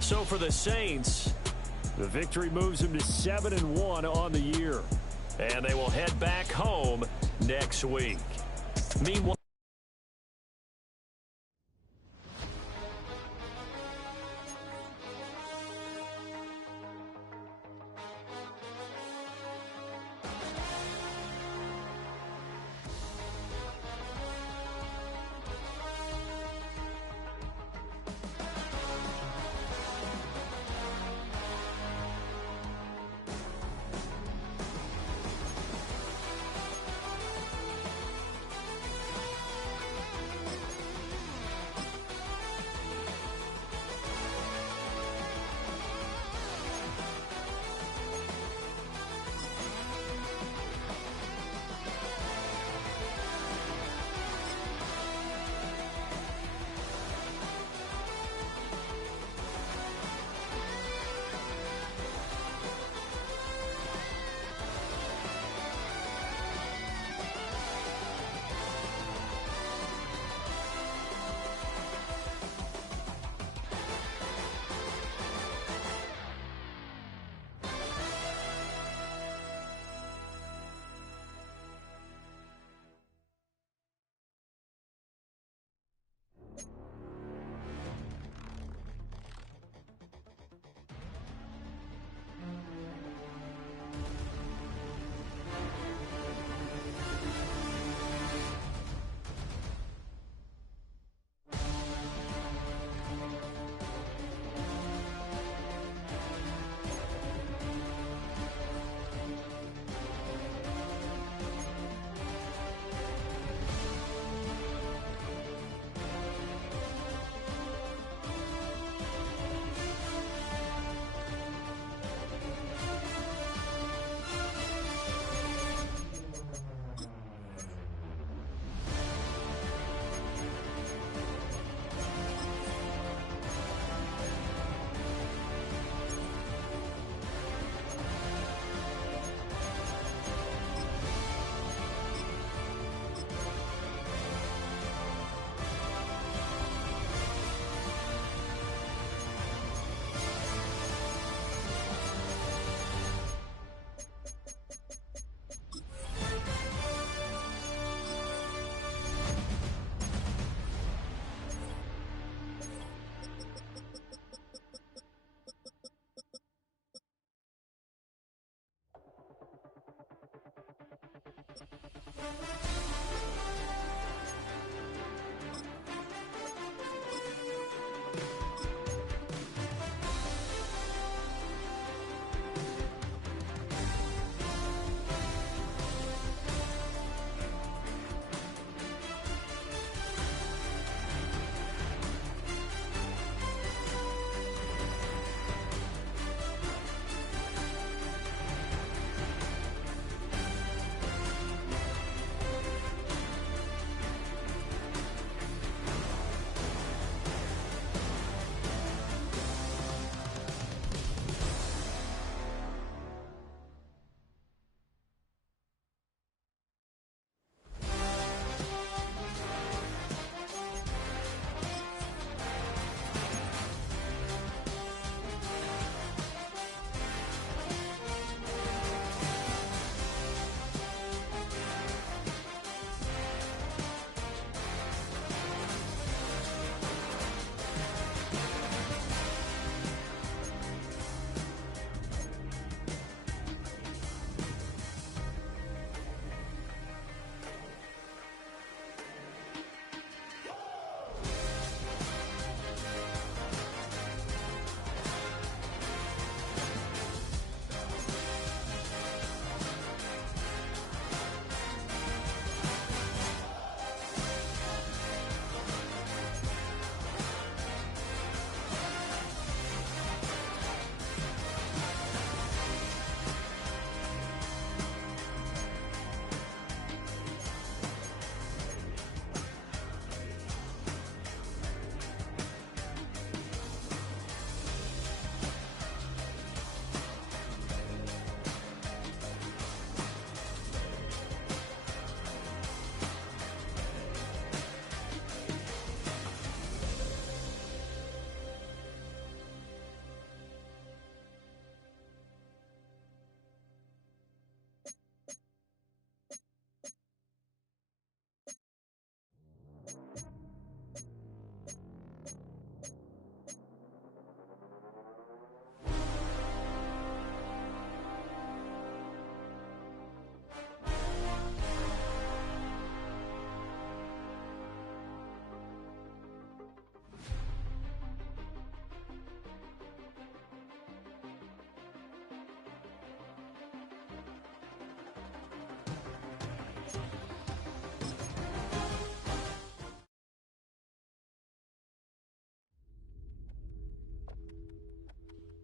So for the Saints, the victory moves them to 7-1 on the year. And they will head back home next week. Meanwhile,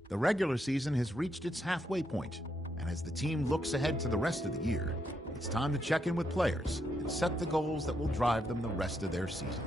The regular season has reached its halfway point, and as the team looks ahead to the rest of the year, it's time to check in with players and set the goals that will drive them the rest of their season.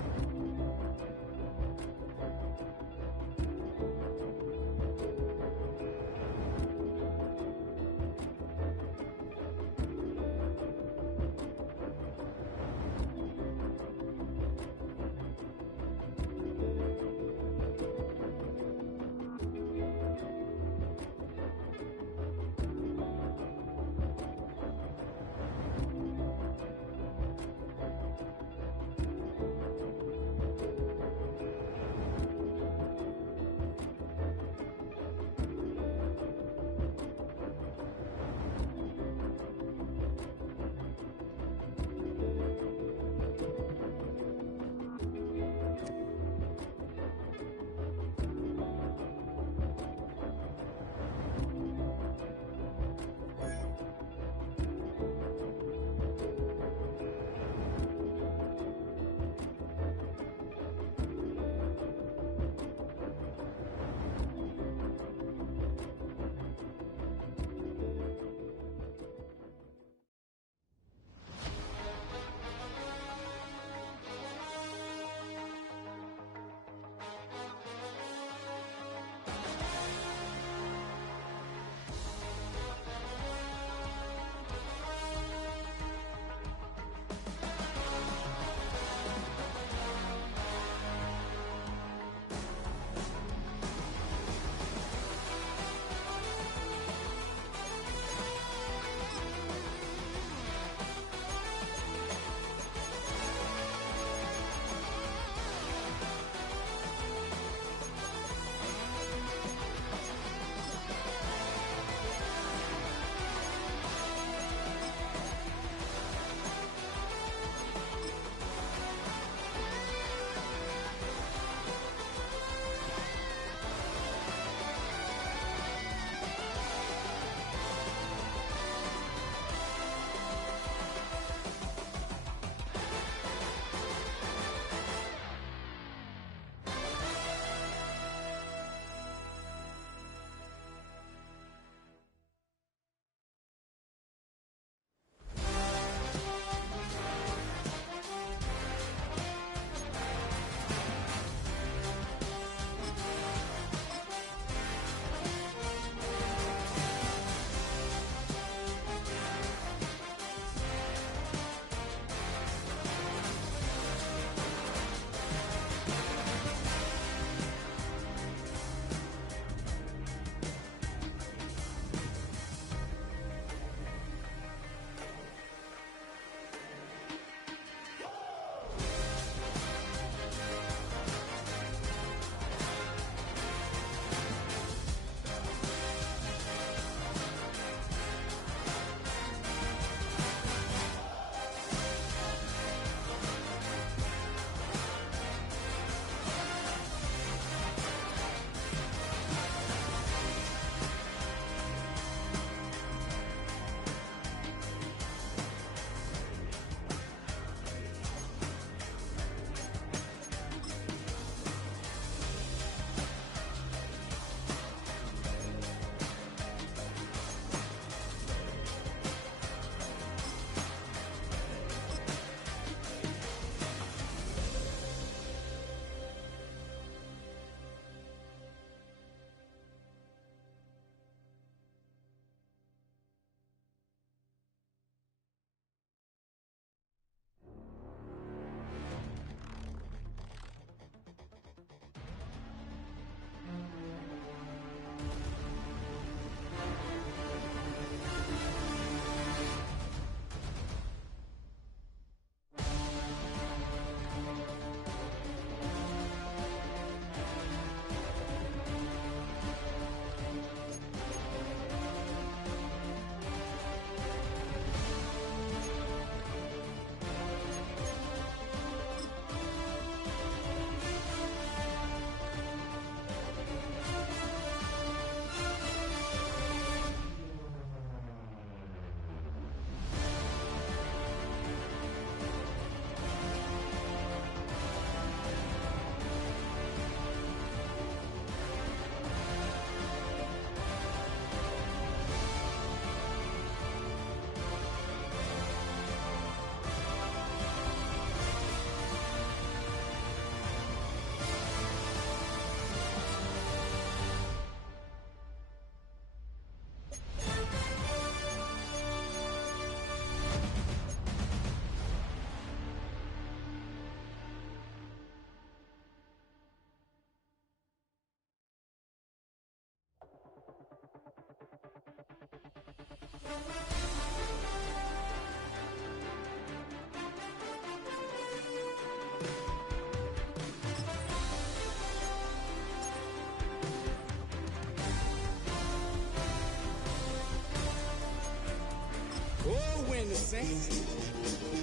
Oh, when the saints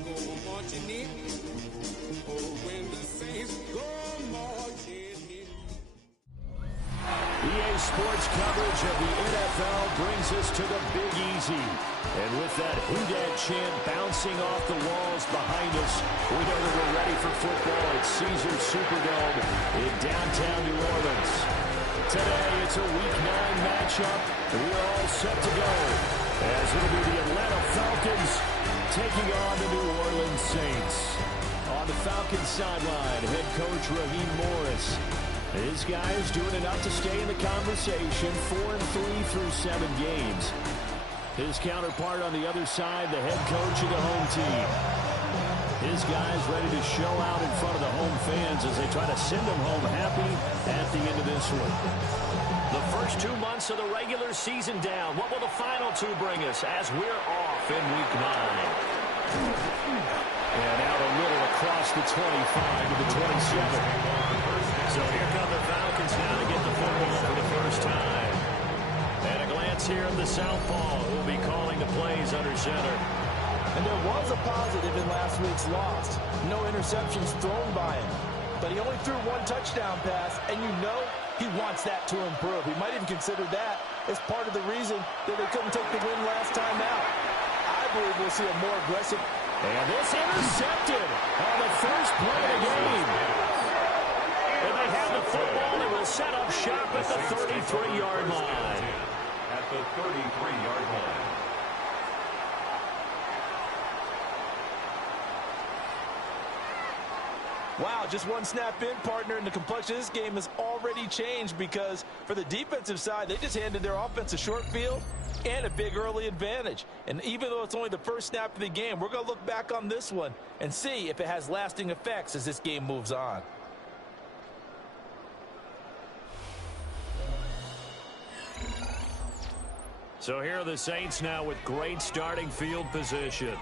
go marching in. Oh, when the saints go marching in. EA Sports coverage of the NFL brings us to the Big Easy. And with that Who Dat chant bouncing off the walls behind us, we know that we're ready for football at Caesars Superdome in downtown New Orleans. Today, it's a Week 9 matchup, and we are all set to go, as it'll be the Atlanta Falcons taking on the New Orleans Saints. On the Falcons sideline, head coach Raheem Morris. His guys doing enough to stay in the conversation, 4-3 through 7 games. His counterpart on the other side, the head coach of the home team. His guys ready to show out in front of the home fans as they try to send them home happy at the end of this one. The first 2 months of the regular season down. What will the final 2 bring us as we're off in Week 9? And out a little across the 25 to the 27. So here come the Falcons now to get the football for the first time. And a glance here at the southpaw, who will be calling the plays under center. And there was a positive in last week's loss. No interceptions thrown by him. But he only threw 1 touchdown pass, and you know he wants that to improve. He might even consider that as part of the reason that they couldn't take the win last time out. I believe we'll see a more aggressive. And this intercepted on the first play of the game. And they have the football and will set up shop at the 33-yard line. At the 33-yard line. Wow, just 1 snap in, partner, and the complexion of this game has already changed because for the defensive side, they just handed their offense a short field and a big early advantage. And even though it's only the first snap of the game, we're going to look back on this one and see if it has lasting effects as this game moves on. So here are the Saints now with great starting field position.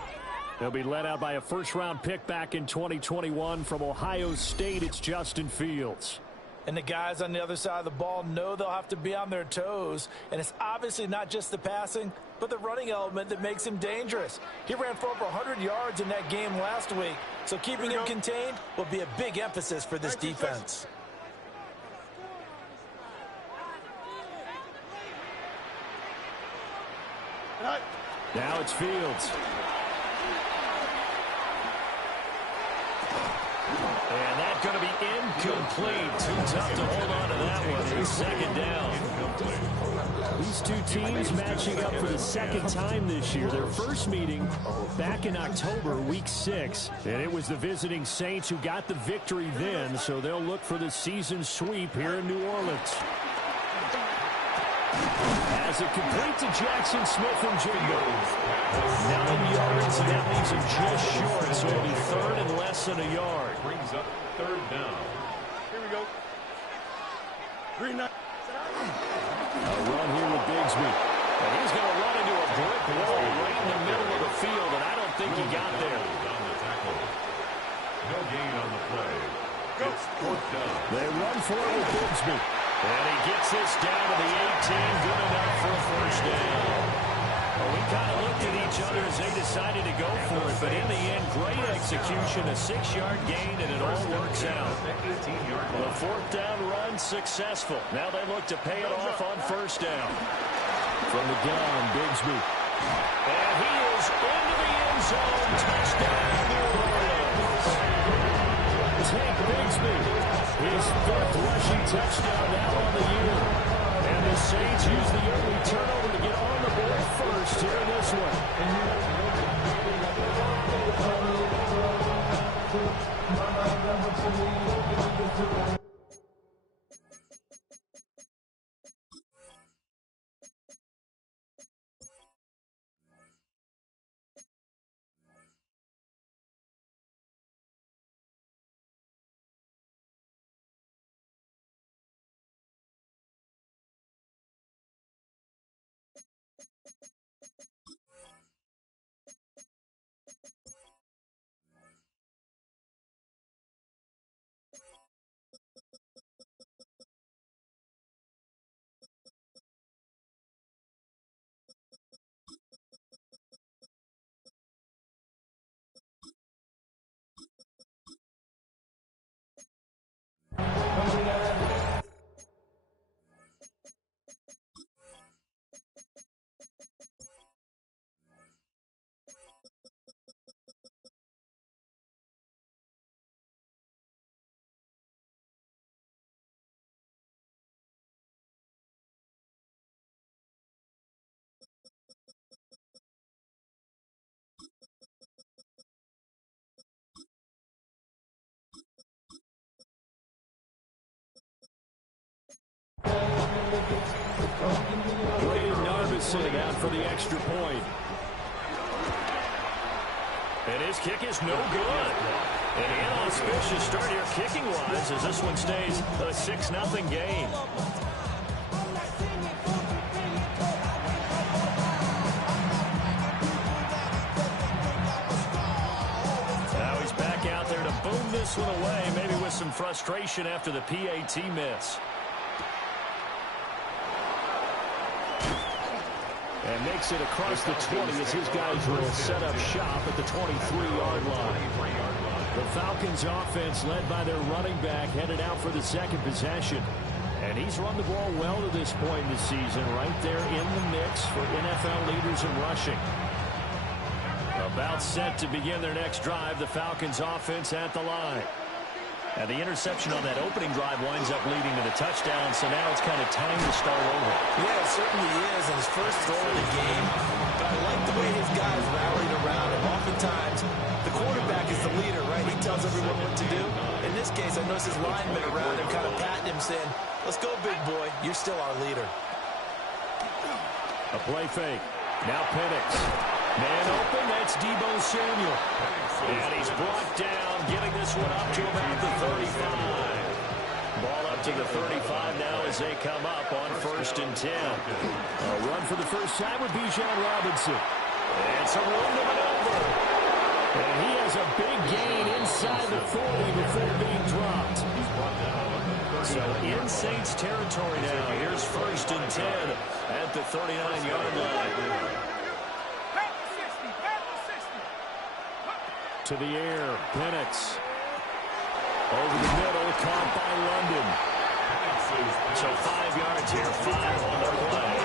They'll be led out by a first-round pick back in 2021 from Ohio State. It's Justin Fields. And the guys on the other side of the ball know they'll have to be on their toes. And it's obviously not just the passing, but the running element that makes him dangerous. He ran for over 100 yards in that game last week, so keeping him contained will be a big emphasis for this defense. Now it's Fields. And that's going to be incomplete. Too tough to hold on to that one. It's second down. These 2 teams matching up for the second time this year. Their first meeting back in October, Week 6. And it was the visiting Saints who got the victory then, so they'll look for the season sweep here in New Orleans. As it complete to Jackson Smith and Jigba. 9 yards, and that leaves him just short, so it'll be third and less than a yard. Brings up third down. Here we go. 3-9. A run here with Bigsby. And he's going to run into a brick wall right in the middle of the field, and I don't think he got there. On the tackle. No gain on the play. It's fourth down. They run for it with Bigsby. And he gets this down to the 18, good enough for a first down. Well, we kind of looked at each other as they decided to go for it, but in the end, great execution, a 6-yard gain, and it all works out. The fourth down run successful. Now they look to pay it off on first down. From the gun, Bigsby. And he is into the end zone. Touchdown, New Orleans. Take Bigsby. His 5th rushing touchdown now on the year. And the Saints use the early turnover to get on the board first here in this one. Robinson out for the extra point. And his kick is no good. An inauspicious start here kicking-wise as this one stays a 6-0 game. Now he's back out there to boom this one away, maybe with some frustration after the PAT miss. And makes it across the 20 as his guys will set up shop at the 23-yard line. The Falcons offense led by their running back headed out for the second possession. And he's run the ball well to this point in the season, right there in the mix for NFL leaders in rushing. About set to begin their next drive, the Falcons offense at the line. And the interception on that opening drive winds up leading to the touchdown, so now it's kind of time to start over. Yeah, it certainly is, and his first throw of the game. But I like the way his guys rallied around him. Oftentimes, the quarterback is the leader, right? He tells everyone what to do. In this case, I noticed his linemen around him kind of patting him, saying, "Let's go, big boy. You're still our leader." A play fake. Now Penix. Man open, that's Deebo Samuel. And he's brought down, getting this one up to about the 35. Ball up to the 35 now as they come up on 1st and 10. A run for the first time with Bijan Robinson. And some room to maneuver. And he has a big gain inside the 40 before being dropped. So in Saints territory now. Here's 1st and 10 at the 39-yard line. To the air, Penix. Over the middle, caught by London. So 5 yards here, 5 on the play.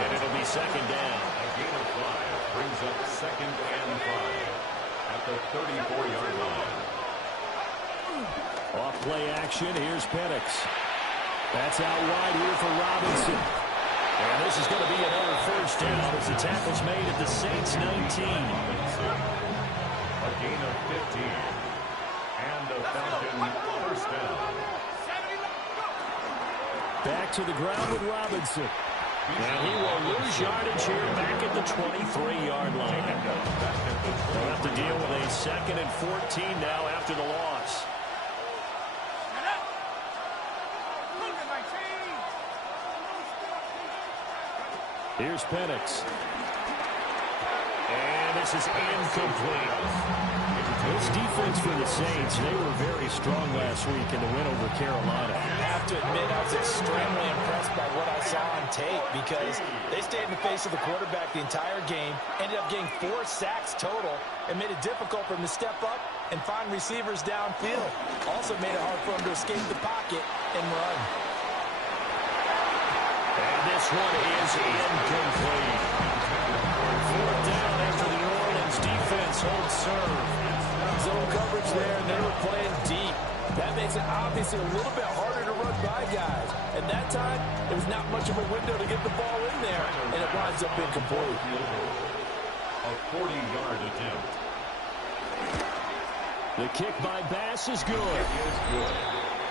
And it'll be second down. A gain of 5 brings up 2nd and 5 at the 34-yard line. Off play action, here's Penix. That's out wide here for Robinson. And this is going to be another first down as the tackle's made at the Saints 19. A gain of 15. And a Falcon first down. Back to the ground with Robinson. And he will lose yardage here back at the 23-yard line. They'll have to deal with a 2nd and 14 now after the loss. Here's Penix. And this is incomplete. This defense for the Saints, they were very strong last week in the win over Carolina. I have to admit, I was extremely impressed by what I saw on tape because they stayed in the face of the quarterback the entire game, ended up getting 4 sacks total, and made it difficult for him to step up and find receivers downfield. Also made it hard for him to escape the pocket and run. And this one is incomplete. 4th down after the New Orleans defense holds serve. Zone coverage there, and they were playing deep. That makes it obviously a little bit harder to run by guys. And that time, there was not much of a window to get the ball in there, and it winds up incomplete. A 40-yard attempt. The kick by Bass is good.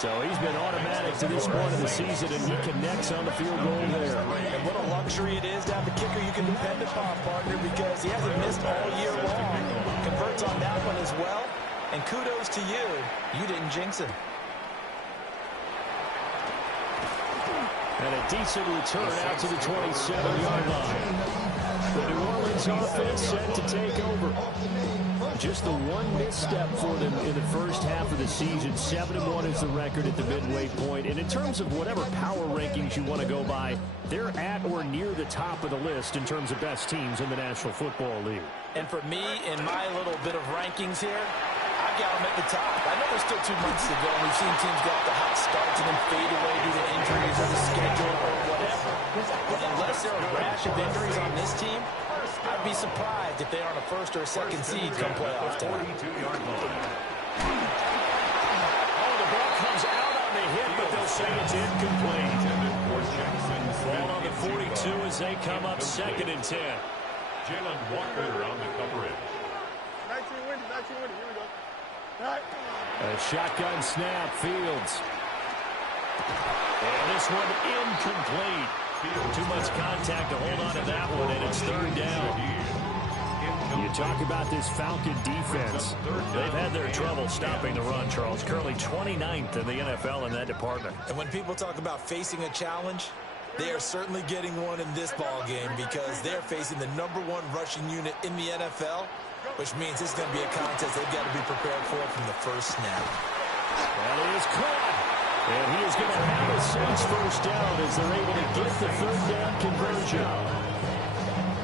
So he's been automatic to this point of the season, and he connects on the field goal there. And what a luxury it is to have a kicker you can depend upon, partner, because he hasn't missed all year long. Converts on that one as well. And kudos to you. You didn't jinx him. And a decent return out to the 27-yard line. The New Orleans offense set to take over. Just the one misstep for them in the first half of the season. 7-1 is the record at the midway point. And in terms of whatever power rankings you want to go by, they're at or near the top of the list in terms of best teams in the National Football League. And for me, in my little bit of rankings here, I've got them at the top. I know there's still 2 months to go, and we've seen teams get off the hot starts and then fade away due to injuries or the schedule or whatever. But unless there are a rash of injuries on this team, I'd be surprised if they aren't a 1st or a 2nd seed come playoff time. 42-yard line. Oh, the ball comes out on the hit, but they'll say it's incomplete. Ball on the 42 as they come up 2nd and 10. Jalen Walker on the coverage. 19 windy, here we go. All right. A shotgun snap, Fields. And this one incomplete. Too much contact to hold on to that one, and it's third down. You talk about this Falcon defense. They've had their trouble stopping the run, Charles. Currently 29th in the NFL in that department. And when people talk about facing a challenge, they are certainly getting one in this ball game because they're facing the #1 rushing unit in the NFL, which means it's going to be a contest they've got to be prepared for from the first snap. That is caught. And he is going to have a Saints first down as they're able to get the third down conversion.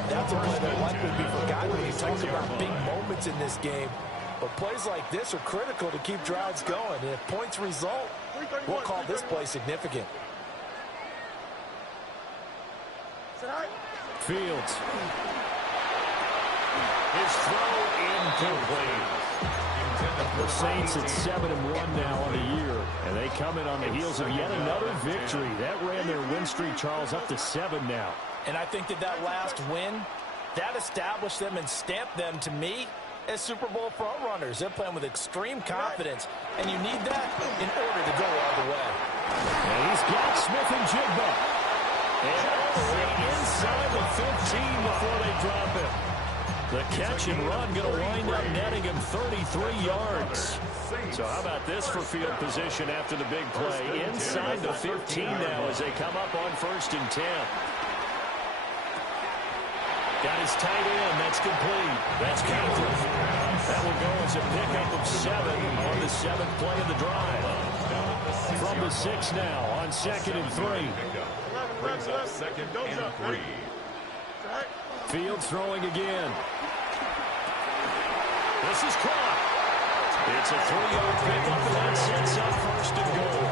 That's a play that likely be forgotten when you talk about big moments in this game. But plays like this are critical to keep drives going. And if points result, we'll call this play significant. Fields. His throw incomplete. The Saints at 7-1 now on the year. And they come in on the heels of yet another victory. That ran their win streak, Charles, up to 7 now. And I think that last win, that established them and stamped them, to me, as Super Bowl frontrunners. They're playing with extreme confidence, and you need that in order to go all the way. And he's got Smith and Jigba. And all the way inside the 15 before they drop him. The catch and run going to wind up netting him 33 yards. So how about this for field position after the big play? Inside the 15 now as they come up on 1st and 10. Got his tight end. That's complete. That's counted. That will go as a pickup of 7 on the 7th play of the drive. From the 6 now on 2nd and 3. Brings up 2nd and 3. Fields throwing again. This is caught. It's a 3-yard pickup, and that sets up 1st and goal.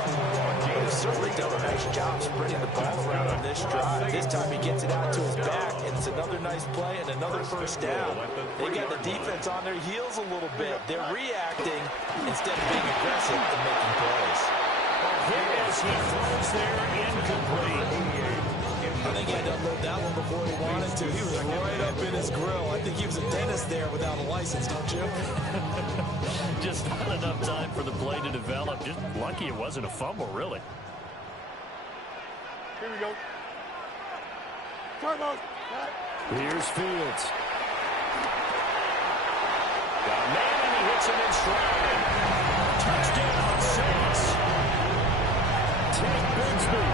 They've certainly done a nice job spreading the ball around on this drive. This time he gets it out to his back, and it's another nice play and another 1st down. They got the defense on their heels a little bit. They're reacting instead of being aggressive and making plays. Hit as he throws there, incomplete. I think he had to unload that one before he wanted to. He was right up in his grill. I think he was a dentist there without a license, don't you? Just not enough time for the play to develop. Just lucky it wasn't a fumble, really. Here we go. Turbo. Here's Fields. Got a man, and he hits him in stride. Touchdown, Saints. Ted Bigsby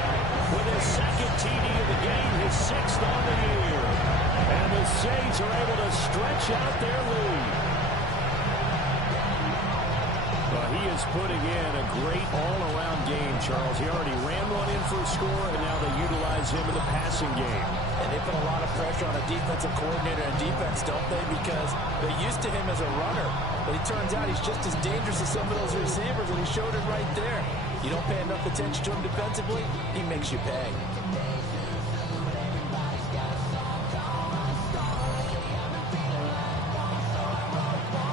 with his 2nd TD of the game, his 6th on the year. And the Saints are able to stretch out their lead. Well, he is putting in a great all-around game, Charles. He already ran one in for a score, and now they utilize him in the passing game. And they put a lot of pressure on a defensive coordinator and defense, don't they? Because they're used to him as a runner. But it turns out he's just as dangerous as some of those receivers, and he showed it right there. You don't pay enough attention to him defensively, he makes you pay.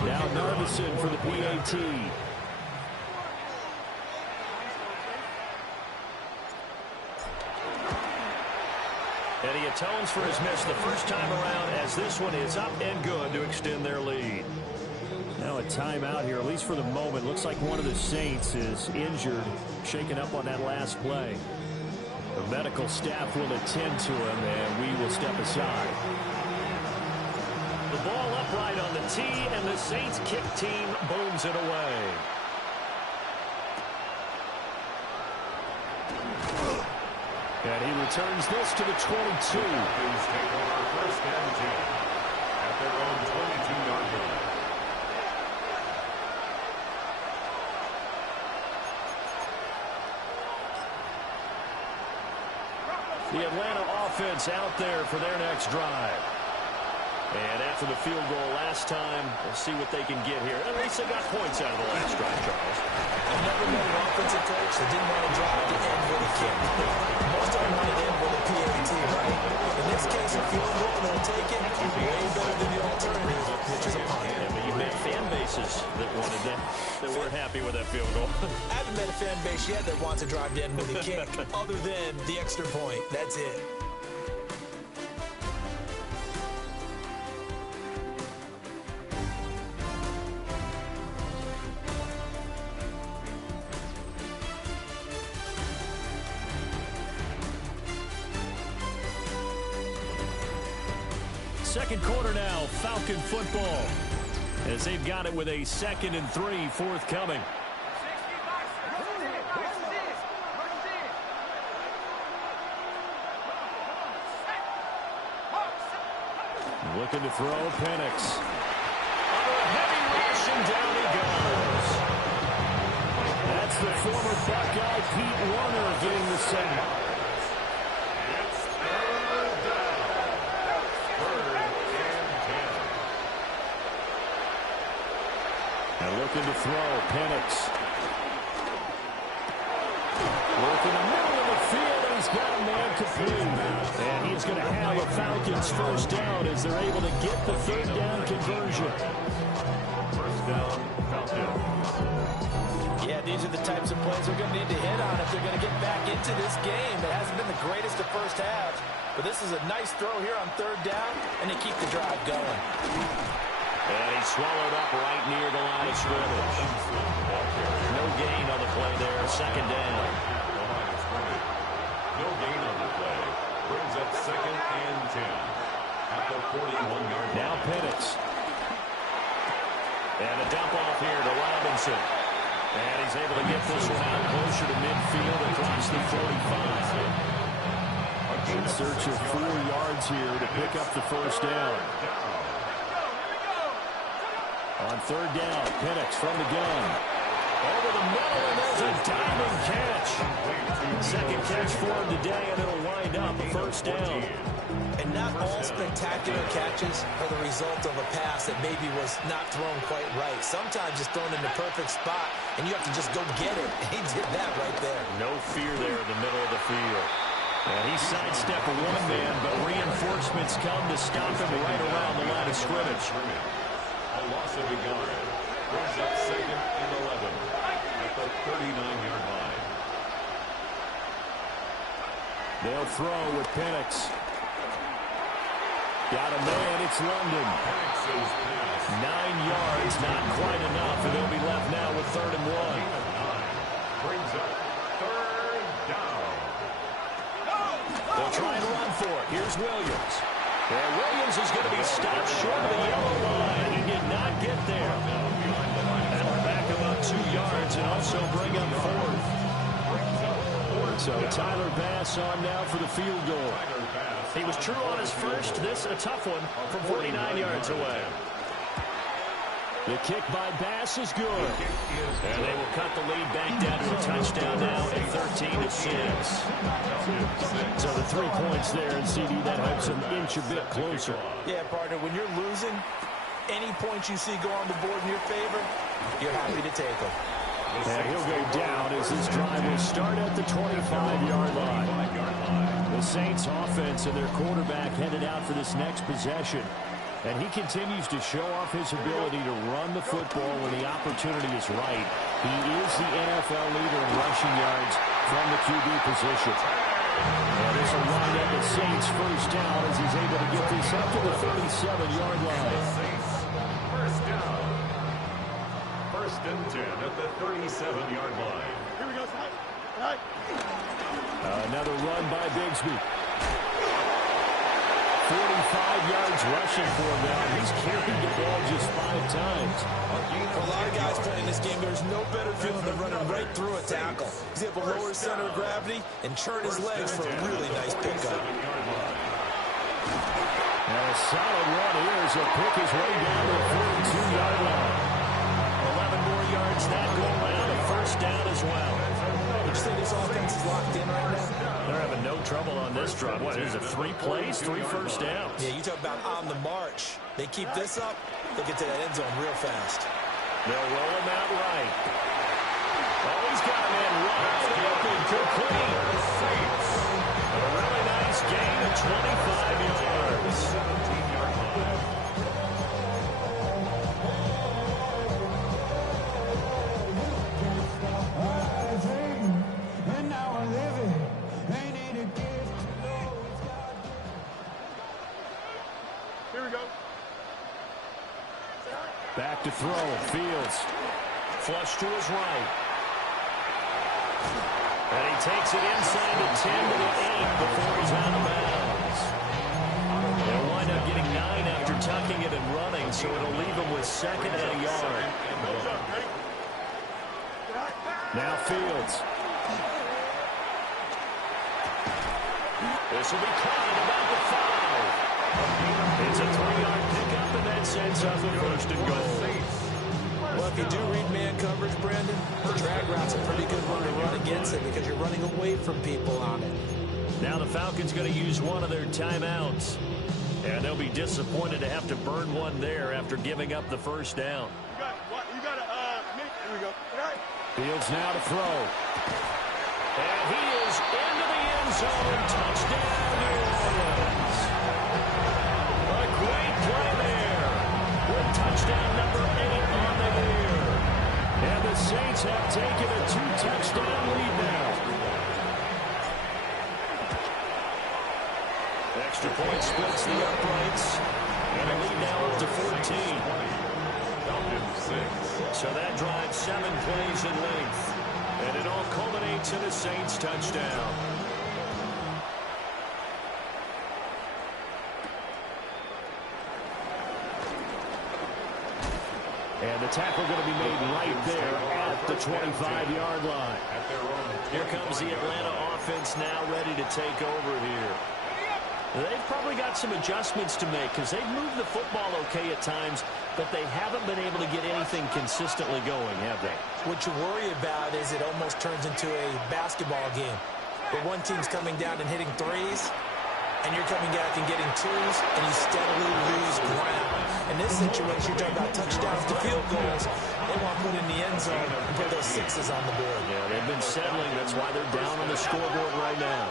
Now Narveson for the PAT. And he atones for his miss the first time around as this one is up and good to extend their lead. Now a timeout here, at least for the moment. Looks like one of the Saints is injured, shaken up on that last play. The medical staff will attend to him, and we will step aside. The ball upright on the tee, and the Saints kick team booms it away. And he returns this to the 22. Falcons take over 1st and 10 at their own 22-yard line. The Atlanta offense out there for their next drive. And after the field goal last time, we'll see what they can get here. At least they got points out of the last drive, Charles. I've never met an offensive coach that didn't want to drive to end with a kick. Most of them want to end with a PAT, right? In this case, a field goal, and they'll take it way better than the alternative, which is a punt. Yeah, but you've met fan bases that wanted that weren't happy with that field goal. I haven't met a fan base yet that wants to drive to end with a kick, other than the extra point. That's it. second quarter now, Falcon football, as they've got it with a 2nd and 3 forthcoming. Looking to throw, Penix. Under a heavy rush, and down he goes. That's the former Buckeye Pt1 getting the sack. And looking to throw, Penix. Working the middle of the field, and he's got a man complete. And he's going to have a Falcons first down as they're able to get the 3rd down conversion. First down, Falcons. Yeah, these are the types of plays they're going to need to hit on if they're going to get back into this game. It hasn't been the greatest of first halves, but this is a nice throw here on 3rd down, and they keep the drive going. And he's swallowed up right near the line of scrimmage. No gain on the play there. 2nd down. No gain on the play. Brings up 2nd and 10 at the 41-yard line. Now Penix. And a dump off here to Robinson. And he's able to get this one out closer to midfield across the 45. In search of 4 yards here to pick up the first down. On 3rd down, Penix from the gun. Over the middle, and there's a diving catch. 2nd catch for him today, and it'll wind up a first down. And not all spectacular catches are the result of a pass that maybe was not thrown quite right. Sometimes it's thrown in the perfect spot, and you have to just go get it. He did that right there. No fear there in the middle of the field. And he sidestepped a 1-man, but reinforcements come to stop him right around the line of scrimmage. A loss of a yard. Brings up 2nd and 11 at the 39-yard line. They'll throw with Penix. Got a man, it's London. 9 yards, not quite enough, and they'll be left now with 3rd and 1. Brings up 3rd down. They'll try and run for it. Here's Williams. Well, Williams is going to be stopped short of the yellow line. He did not get there. That'll back him up 2 yards and also bring up 4th. So Tyler Bass on now for the field goal. He was true on his first. This a tough one from 49 yards away. The kick by Bass is good. And they will cut the lead back down to a touchdown now at 13-6. So the 3 points there, and CD, that helps them inch a bit closer. Yeah, partner, when you're losing, any points you see go on the board in your favor, you're happy to take them. And he'll go down as this drive will start at the 25-yard line. The Saints offense and their quarterback headed out for this next possession. And he continues to show off his ability to run the football when the opportunity is right. He is the NFL leader in rushing yards from the QB position. And this will wind up the Saints' first down as he's able to get this up to the 37-yard line. First down. 1st and 10 at the 37-yard line. Here we go, Side. Another run by Bigsby. 45 yards rushing for him now. He's carried the ball just 5 times. For a lot of guys playing this game, there's no better feeling than running right through a tackle. He's able to lower his center of gravity and churn his legs for a really nice pickup. And a solid run here as he'll pick his way down to the 42-yard line. 11 more yards that go around, a first down as well. Would you say this offense is locked in right now? They're having no trouble on this drive. What is it, 3 plays, 3 first downs? Yeah, you talk about on the march. They keep this up, they'll get to that end zone real fast. They'll roll him out right. Oh, he's got him in wide open, complete. A really nice gain of 25 yards. 17-yard line. Here we go. Back to throw, Fields. Flush to his right. And he takes it inside the 10 to the 8 before he's out of bounds. They'll wind up getting 9 tucking it and running, so it'll leave him with second and a yard. Now Fields. This will be caught at about the 5. It's a 3-yard pickup, and that sets up the first and goal. Well, if you do read man coverage, Brandon, the drag route's a pretty good one to run against it because you're running away from people on it. Now the Falcons going to use one of their timeouts. And they'll be disappointed to have to burn one there after giving up the first down. You got to, here we go. Fields now to throw. And he is into the end zone. Touchdown, New Orleans. A great play there with touchdown number 8 on the year. And the Saints have taken a 2-touchdown lead now. Extra point splits the uprights. And a lead now up to 14. So that drives 7 plays in length. And it all culminates in a Saints touchdown. And the tackle going to be made right there at the 25-yard line. Here comes the Atlanta offense now ready to take over here. They've probably got some adjustments to make because they've moved the football okay at times, but they haven't been able to get anything consistently going, have they? What you worry about is it almost turns into a basketball game where one team's coming down and hitting threes, and you're coming back and getting twos, and you steadily lose ground. In this situation, you're talking about touchdowns to field goals. They want to put in the end zone and put those 6s on the board. Yeah, they've been settling. That's why they're down on the scoreboard right now.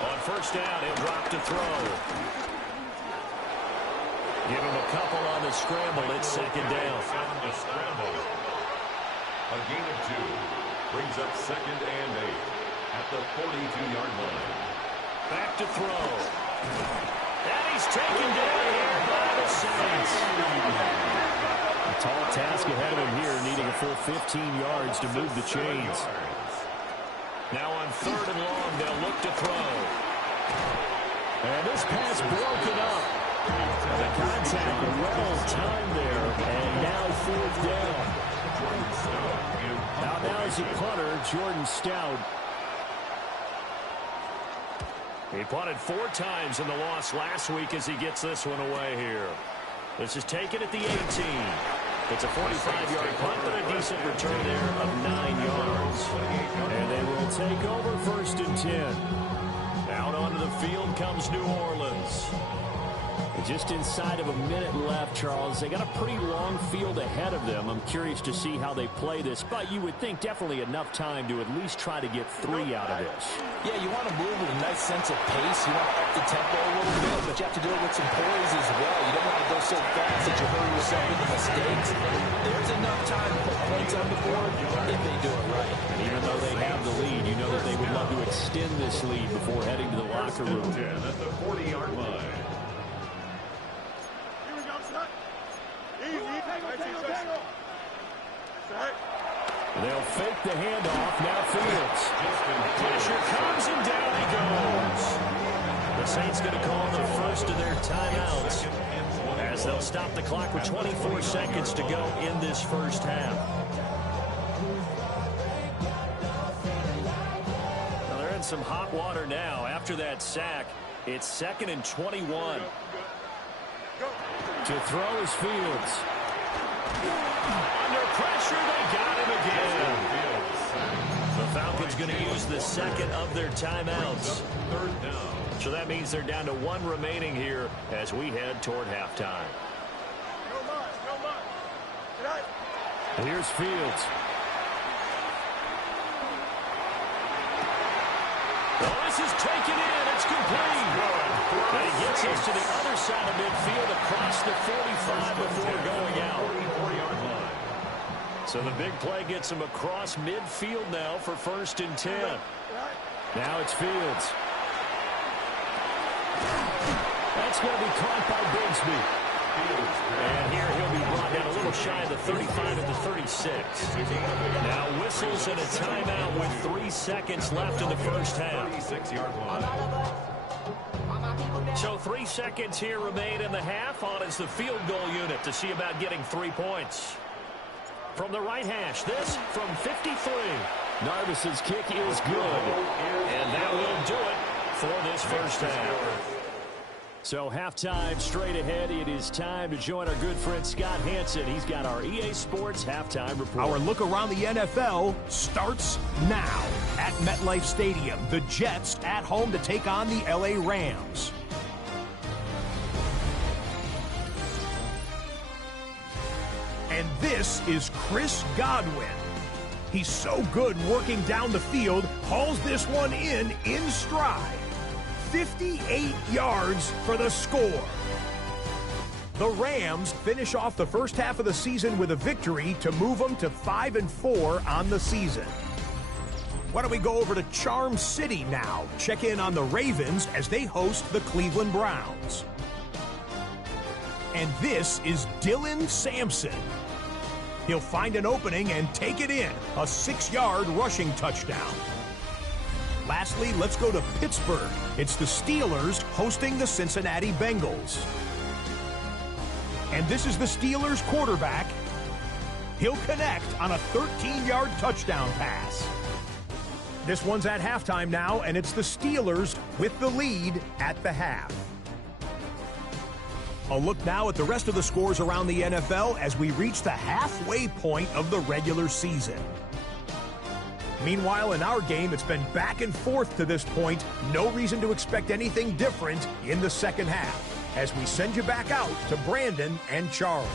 On first down, he'll drop to throw. Give him a couple on the scramble. It's second down. A gain of 2 brings up second and 8 at the 42-yard line. Back to throw. And he's taken down here by the Saints. A tall task ahead of him here, needing a full 15 yards to move the chains. Now on third and long, they'll look to throw. And this pass broken up. The contact well timed there, and now fourth down. Now is the punter, Jordan Stout. He punted 4 times in the loss last week as he gets this one away here. This is taken at the 18. It's a 45-yard punt, but a decent return there of 9 yards. And they will take over first and 10. Out onto the field comes New Orleans. Just inside of a minute left, Charles. They got a pretty long field ahead of them. I'm curious to see how they play this, but you would think definitely enough time to at least try to get 3 out of this. Yeah, you want to move with a nice sense of pace. You want to up the tempo a little bit, but you have to do it with some poise as well. You don't want to go so fast that you hurry yourself into mistakes. There's enough time to put points on the board if they do it right. And even though they have the lead, you know that they would love to extend this lead before heading to the locker room. At the 40-yard line. They'll fake the handoff. Now Fields. Pressure comes and down he goes. The Saints going to call the first of their timeouts as they'll stop the clock with 24 seconds to go in this first half. Well, they're in some hot water now. After that sack, it's 2nd and 21. To throw is Fields. Under pressure, they got him again. The Falcons going to use the second of their timeouts. So that means they're down to 1 remaining here as we head toward halftime. Here's Fields. Oh, this is taken in. It's complete. And he gets us to the other side of midfield across the 45 before going out. So the big play gets him across midfield now for 1st and 10. Now it's Fields. That's going to be caught by Bigsby. And here he'll be brought down a little shy of the 35 at the 36. Now whistles and a timeout with 3 seconds left in the first half. 36-yard line. So 3 seconds here remain in the half. On is the field goal unit to see about getting 3 points. From the right hash, this from 53. Narvis's kick is good. And that will do it for this first half. So halftime straight ahead. It is time to join our good friend Scott Hanson. He's got our EA Sports halftime report. Our look around the NFL starts now. At MetLife Stadium, the Jets at home to take on the LA Rams. And this is Chris Godwin. He's so good working down the field, hauls this one in stride. 58 yards for the score. The Rams finish off the first half of the season with a victory to move them to 5-4 on the season. Why don't we go over to Charm City now? Check in on the Ravens as they host the Cleveland Browns. And this is Dylan Sampson. He'll find an opening and take it in. A 6-yard rushing touchdown. Lastly, let's go to Pittsburgh. It's the Steelers hosting the Cincinnati Bengals. And this is the Steelers quarterback. He'll connect on a 13-yard touchdown pass. This one's at halftime now, and it's the Steelers with the lead at the half. A look now at the rest of the scores around the NFL as we reach the halfway point of the regular season. Meanwhile, in our game, it's been back and forth to this point. No reason to expect anything different in the second half as we send you back out to Brandon and Charles.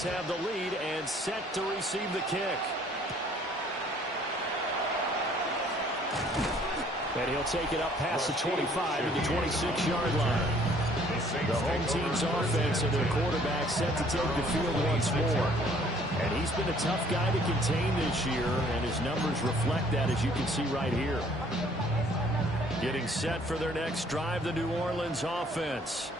Have the lead and set to receive the kick. And he'll take it up past the 25 to the 26-yard line. The home team's offense and their quarterback set to take the field once more. And he's been a tough guy to contain this year, and his numbers reflect that, as you can see right here. Getting set for their next drive, the New Orleans offense.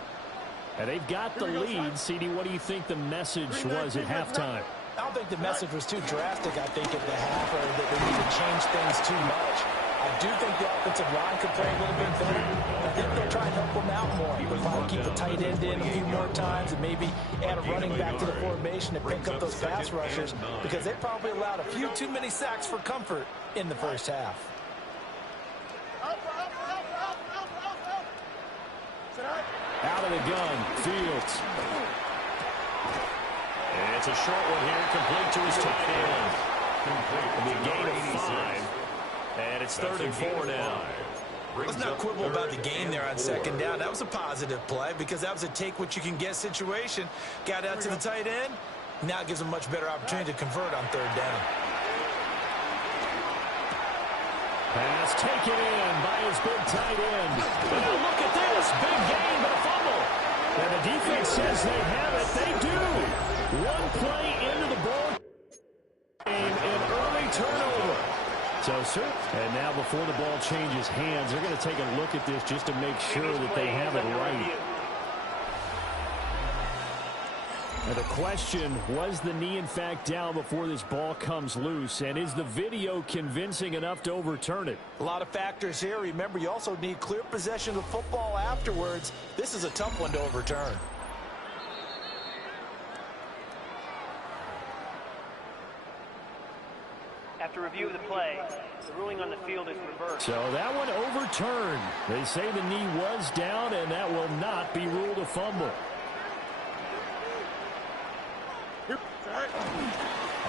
And they've got the lead. CD, what do you think the message was at halftime? I don't think the message was too drastic, I think, at the half, or that they need to change things too much. I do think the offensive line could play a little bit better. I think they'll try and help them out more. They'll probably keep the tight end in a few more times and maybe add a running back to the formation to pick up those pass rushers, because they probably allowed a few too many sacks for comfort in the first half. Out of the gun, Fields. And it's a short one here, complete to his tight end. The gain of 5. And it's 3rd and 4 now. Let's not quibble about the gain there on second down. That was a positive play because that was a take-what-you-can-get situation. Got out to the tight end. Now it gives them a much better opportunity to convert on 3rd down. Pass taken in by his big tight end. Oh, look at this. Big gain, but a fumble. And the defense says they have it. They do. One play into the ball game, an early turnover. So, sir, and now before the ball changes hands, they're going to take a look at this just to make sure that they have it right. And the question, was the knee in fact down before this ball comes loose? And is the video convincing enough to overturn it? A lot of factors here. Remember, you also need clear possession of the football afterwards. This is a tough one to overturn. After review of the play, the ruling on the field is reversed. So that one overturned. They say the knee was down, and that will not be ruled a fumble.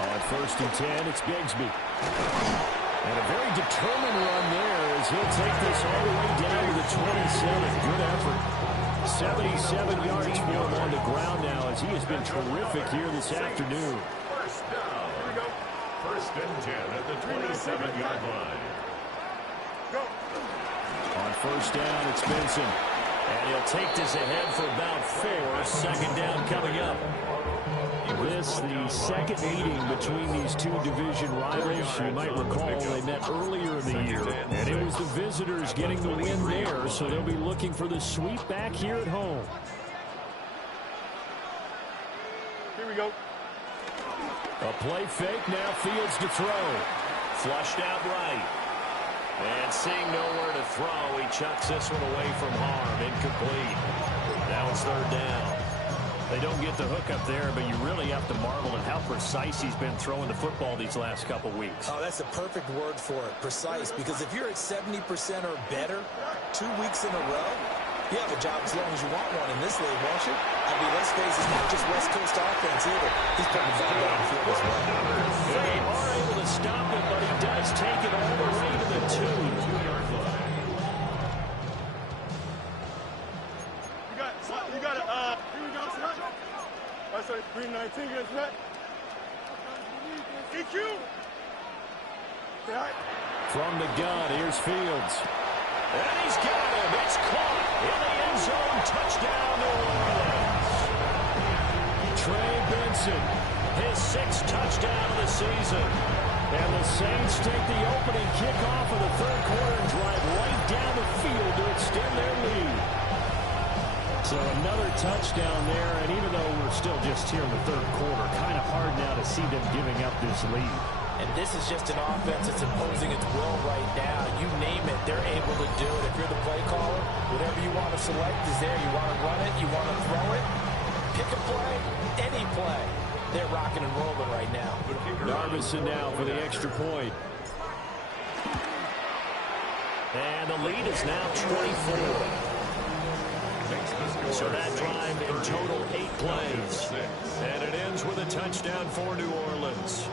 On 1st and 10, it's Bigsby. And a very determined run there as he'll take this all the way down to the 27. Good effort. 77 yards for him on the ground now as he has been terrific here this afternoon. First down. Here we go. First and 10 at the 27-yard line. Go. On first down, it's Benson. And he'll take this ahead for about 4. Second down coming up. This, the second meeting between these two division rivals. You might recall they met earlier in the year, and it was the visitors getting the win there, so they'll be looking for the sweep back here at home. Here we go. A play fake, now Fields to throw. Flushed out right. And seeing nowhere to throw, he chucks this one away from harm. Incomplete. Now it's third down. They don't get the hook up there, but you really have to marvel at how precise he's been throwing the football these last couple weeks. Oh, that's a perfect word for it, precise, because if you're at 70% or better 2 weeks in a row, you have a job as long as you want one in this league, won't you? I mean, let's face it, it's not just West Coast offense either. He's putting the ball down the field as well. They are able to stop it, but he does take it all the way to the 2-yard line. You got it. Here we go. I say 319 against that. EQ. From the gun, here's Fields. And he's got him. It's caught in the end zone. Touchdown, New Orleans. Trey Benson, his 6th touchdown of the season. And the Saints take the opening kickoff of the third quarter and drive right down the field to extend their lead. So another touchdown there, and even though we're still just here in the third quarter, kind of hard now to see them giving up this lead. And this is just an offense that's imposing its will right now. You name it, they're able to do it. If you're the play caller, whatever you want to select is there. You want to run it, you want to throw it, pick a play, any play. They're rocking and rolling right now. Darvison now for the extra point. And the lead is now 24. So that drive in total 8 plays. And it ends with a touchdown for New Orleans.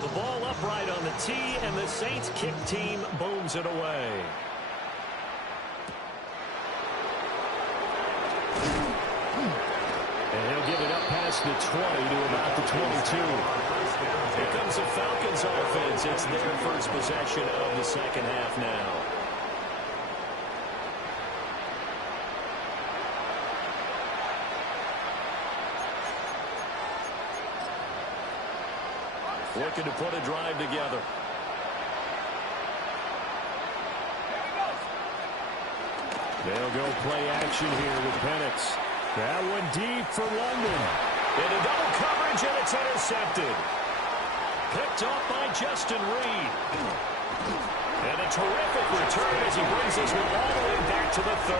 The ball upright on the tee, and the Saints kick team booms it away. And he'll give it up past the 20 to about the 22. Here comes the Falcons offense. It's their first possession of the second half now. Looking to put a drive together. They'll go play action here with Penix. That one deep for London. Into double coverage, and it's intercepted. Picked off by Justin Reed. And a terrific return as he brings this one all the way back to the 30.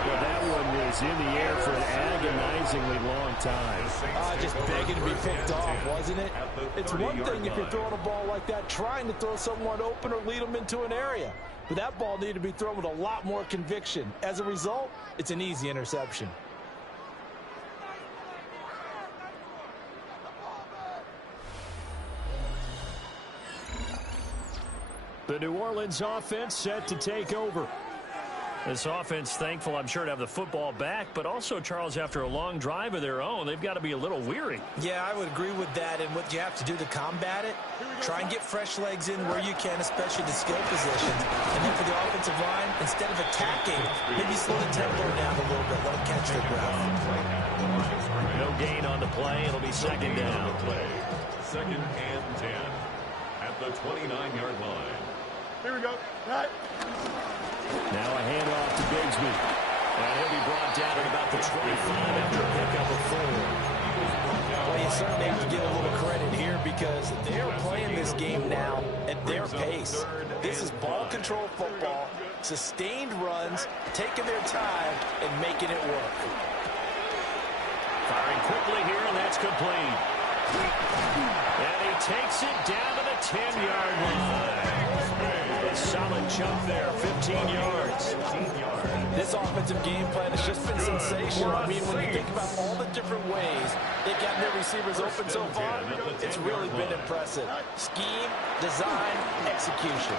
Well, that one was in the air for an agonizingly long time. Just begging to be picked off, wasn't it? It's one thing if you're throwing a ball like that, trying to throw someone open or lead them into an area. But that ball needed to be thrown with a lot more conviction. As a result, it's an easy interception. The New Orleans offense set to take over. This offense, thankful, I'm sure, to have the football back, but also, Charles, after a long drive of their own, they've got to be a little weary. Yeah, I would agree with that, and what you have to do to combat it, try and get fresh legs in where you can, especially the skill positions. And then for the offensive line, instead of attacking, maybe slow the tempo down a little bit, let them catch their breath. No gain on the play. It'll be second down. Second and 10 at the 29-yard line. Here we go. Right. Now a handoff to Bigsby. And he'll be brought down at about the 25 after a pickup of 4. Well, you certainly have to give a little credit here because they're playing this game now at their pace. This is ball control football, sustained runs, taking their time, and making it work. Firing quickly here, and that's complete. And he takes it down to the 10-yard line. A solid chunk there, 15 yards. This offensive game plan has just been sensational. I mean, when you think about all the different ways they've gotten their receivers open so far, it's really been impressive. Scheme, design, execution.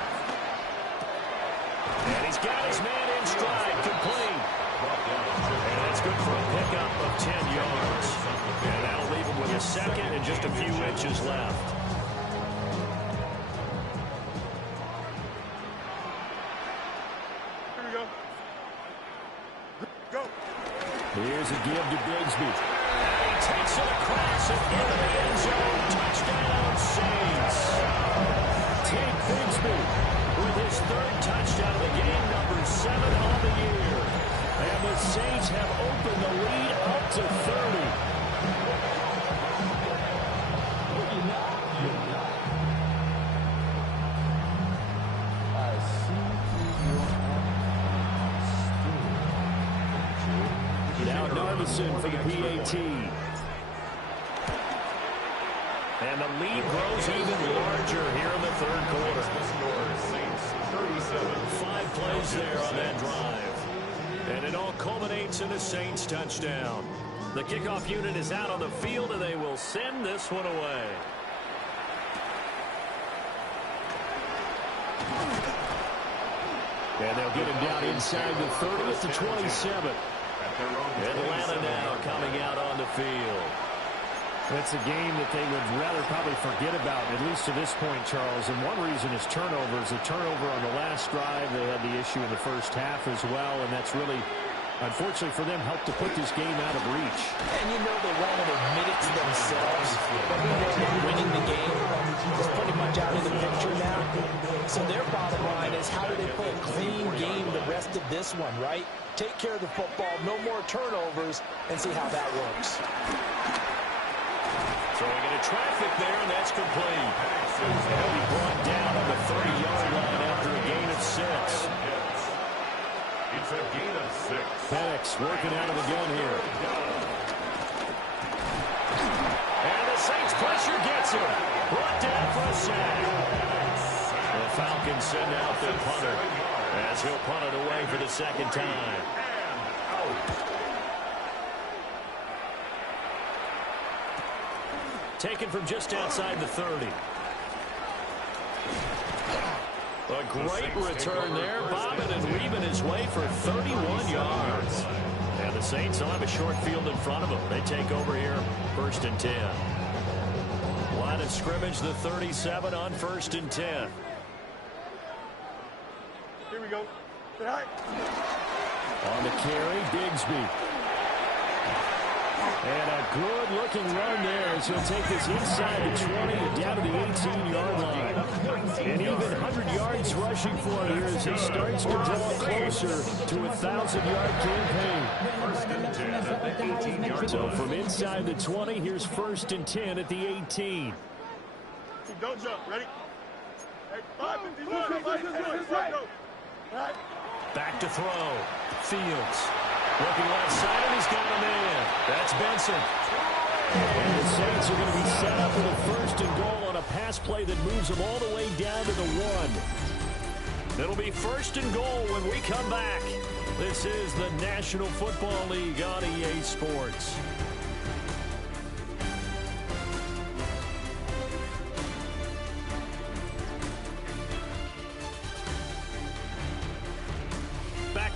And he's got his man in stride, complete. And that's good for a pickup of 10 yards. And that'll leave him with a second and just a few inches left. Here we go. Go. Here's a give to Bigsby. And he takes it across and into the end zone. Touchdown, Saints. Tate Bigsby with his third touchdown of the game, number 7 on the year. And the Saints have opened the lead up to 30. Now Narvison for the PAT. And the lead grows even larger here in the third quarter. 5 plays there on that drive. And it all culminates in a Saints touchdown. The kickoff unit is out on the field, and they will send this one away. And they'll get him down inside the 30 at the 27. Atlanta now coming out on the field. It's a game that they would rather probably forget about, at least to this point, Charles. And one reason is turnovers. A turnover on the last drive. They had the issue in the first half as well, and that's really, unfortunately for them, helped to put this game out of reach. And you know they won't admit it to themselves, but we know that winning the game is pretty much out of the picture now. So their bottom line is, how do they play a clean game the rest of this one, right? Take care of the football, no more turnovers, and see how that works. Throwing into traffic there, and that's complete. He'll be brought down on the 30-yard line after a gain of 6. It's a gain of 6. Penix working out of the gun here. And the Saints pressure gets him. Brought down for a sack. The Falcons send out their punter as he'll punt it away for the second time. Taken from just outside the 30. A great return there, bobbing and weaving his way for 31 yards. And the Saints will have a short field in front of them. They take over here, 1st and 10. Line of scrimmage, the 37 on 1st and 10. Here we go. Say hi. On the carry, Bigsby. And a good-looking run there as he'll take this inside the 20 and down to the 18-yard line. And even 100 yards rushing for him here as he starts to draw closer to a 1,000-yard campaign. 1st and 10 at the 18-yard line. So from inside the 20, here's 1st and 10 at the 18. Don't jump. Ready? Hey, 551. Go. Right. Back to throw. Fields. Looking left side, and he's got a man. That's Benson. And the Saints are going to be set up for the 1st and goal on a pass play that moves them all the way down to the 1. It'll be 1st and goal when we come back. This is the National Football League on EA Sports.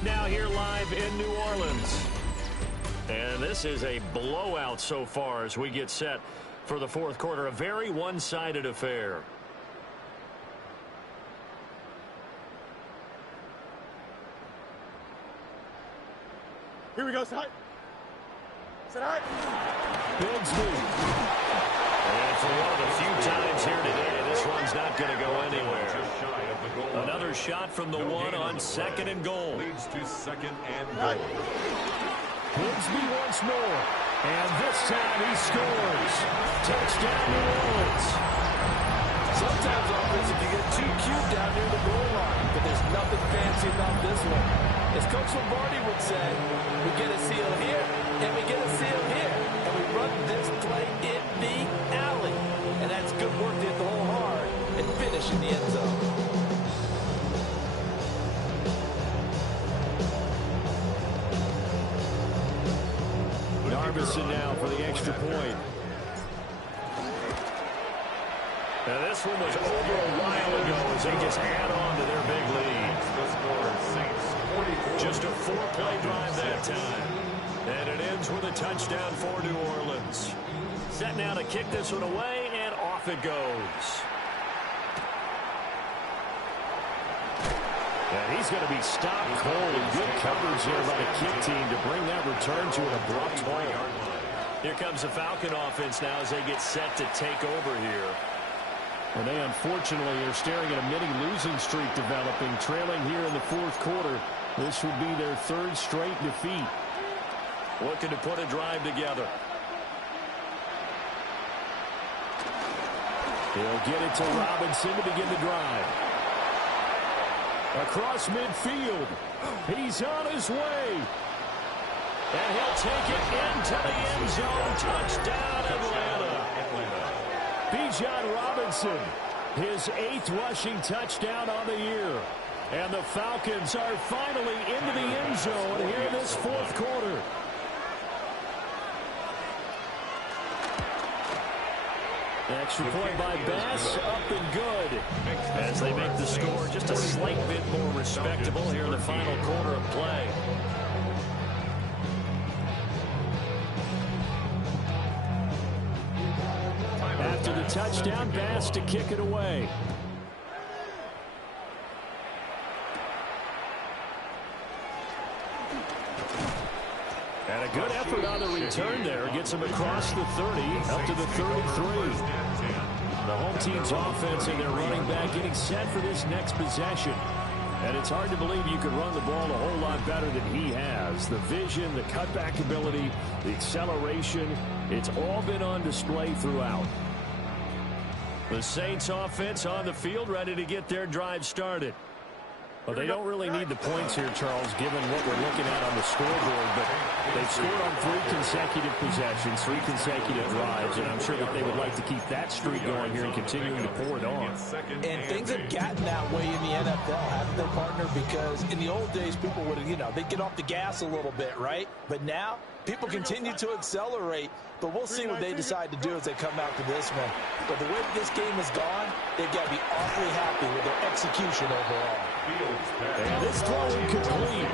Now here live in New Orleans. And this is a blowout so far as we get set for the 4th quarter. A very one-sided affair. Here we go. Say hi. Say hi. Bigsby. And for one of the few times here today, this one's not going to go anywhere. Another shot from the 1 on 2nd and goal. Leads to 2nd and goal. Bigsby once more. And this time he scores. Touchdown New Orleans. Sometimes offensive you get too cute down near the goal line, but there's nothing fancy about this one. As Coach Lombardi would say, we get a seal here, and we get a seal here, and we run this play in the alley. And that's good work to hit the hole hard and finish in the end zone. Robinson now for the extra point. Now this one was over a while ago as they just add on to their big lead. Just a 4-play drive that time. And it ends with a touchdown for New Orleans. Set now to kick this one away, and off it goes. And he's going to be stopped cold. Good coverage there by the kick team to bring that return to an abrupt halt. Here comes the Falcon offense now as they get set to take over here. And they unfortunately are staring at a mini losing streak developing, trailing here in the fourth quarter. This would be their third straight defeat. Looking to put a drive together. He'll get it to Robinson to begin the drive. Across midfield. He's on his way. And he'll take it into the end zone. Touchdown, Atlanta. Pt1 Robinson, his 8th rushing touchdown on the year. And the Falcons are finally into the end zone here in this fourth quarter. Extra point by Bass, up and good. As they make the score just a slight bit more respectable here in the final quarter of play. After the touchdown, Bass to kick it away. And a good effort on the return there. Gets him across the 30, up to the 33. The home team's offense and their running back getting set for this next possession. And it's hard to believe you could run the ball a whole lot better than he has. The vision, the cutback ability, the acceleration, it's all been on display throughout. The Saints offense on the field, ready to get their drive started. Well, they don't really need the points here, Charles, given what we're looking at on the scoreboard. But they've scored on 3 consecutive possessions, 3 consecutive drives, and I'm sure that they would like to keep that streak going here and continuing to pour it on. And things have gotten that way in the NFL, haven't they, partner? Because in the old days, people would, they'd get off the gas a little bit, right? But now, people continue to accelerate. But we'll see what they decide to do as they come out to this one. But the way this game has gone, they've got to be awfully happy with their execution overall. And this throw incomplete.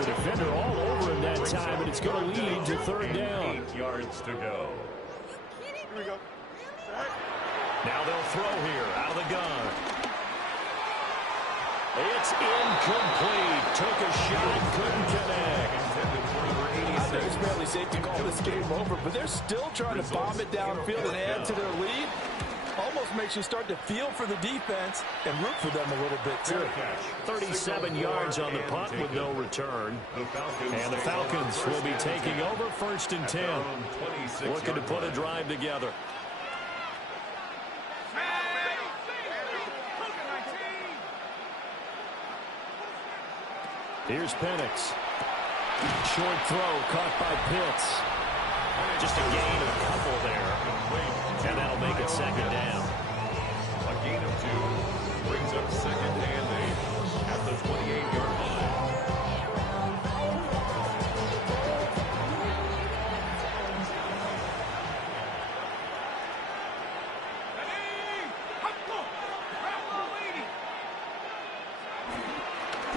The defender all over him that time, and it's going to lead to third down. 8 yards to go. Here we go. Now they'll throw here out of the gun. It's incomplete. Took a shot, couldn't connect. I think it's fairly safe to call this game over, but they're still trying to bomb it downfield and add to their lead. Almost makes you start to feel for the defense and root for them a little bit, too. 37 yards on the punt with no return. And the Falcons will be taking over 1st and 10. Looking to put a drive together. Here's Penix. Short throw caught by Pitts. Just a gain of a couple there. And that'll make it second down. A gain of 2 brings up second and 8 at the 28-yard line.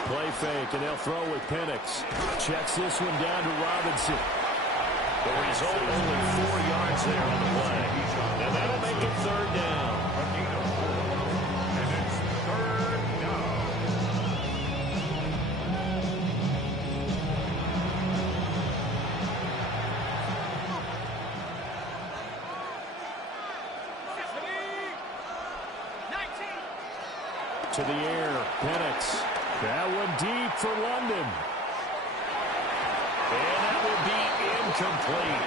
Play fake, and they'll throw with Penix. Checks this one down to Robinson. The result, only 4 yards there on the play. And that'll make it third down. A gain of 4, and it's third down. To the air, Penix. That one deep for London. And that will be incomplete.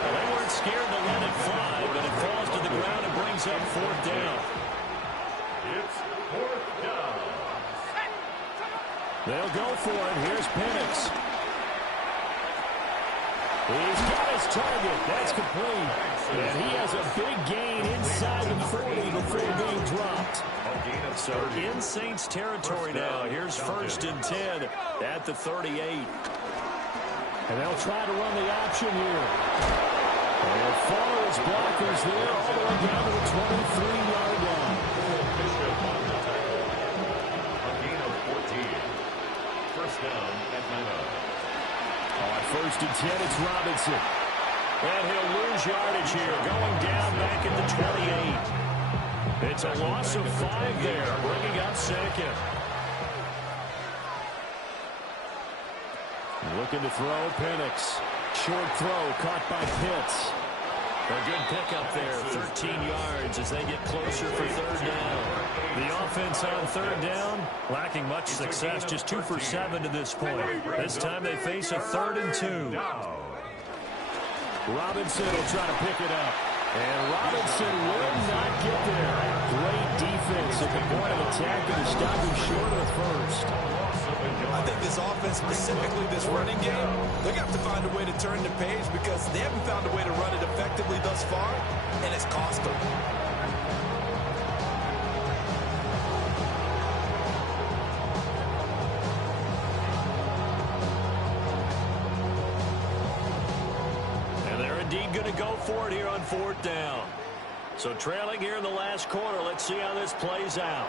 Well, they weren't scared to let it fly, but it falls to the ground and brings up fourth down. It's fourth down. They'll go for it. Here's Penix. He's got his target. That's complete. And he has a big gain inside the 40 before being dropped. So in Saints territory now. Here's 1st and 10 at the 38. And they'll try to run the option here. And follow his blockers there all the way down to the 23-yard line. Bishop on the tackle. A gain of 14. First down, Atlanta. On 1st and 10, it's Robinson. And he'll lose yardage here, going down back at the 28. It's a loss of 5 there, bringing up second. Looking to throw, Penix. Short throw, caught by Pitts. A good pickup there, 13 yards as they get closer for 3rd down. The offense on 3rd down, lacking much success, just 2 for 7 to this point. This time they face a 3rd and 2. Robinson will try to pick it up. And Robinson will not get there. Great defense at the point of attack and to stop him short of the first. I think this offense, specifically this running game, they're going to have to find a way to turn the page because they haven't found a way to run it effectively thus far, and it's cost them. And they're indeed going to go for it here on 4th down. So trailing here in the last quarter, let's see how this plays out.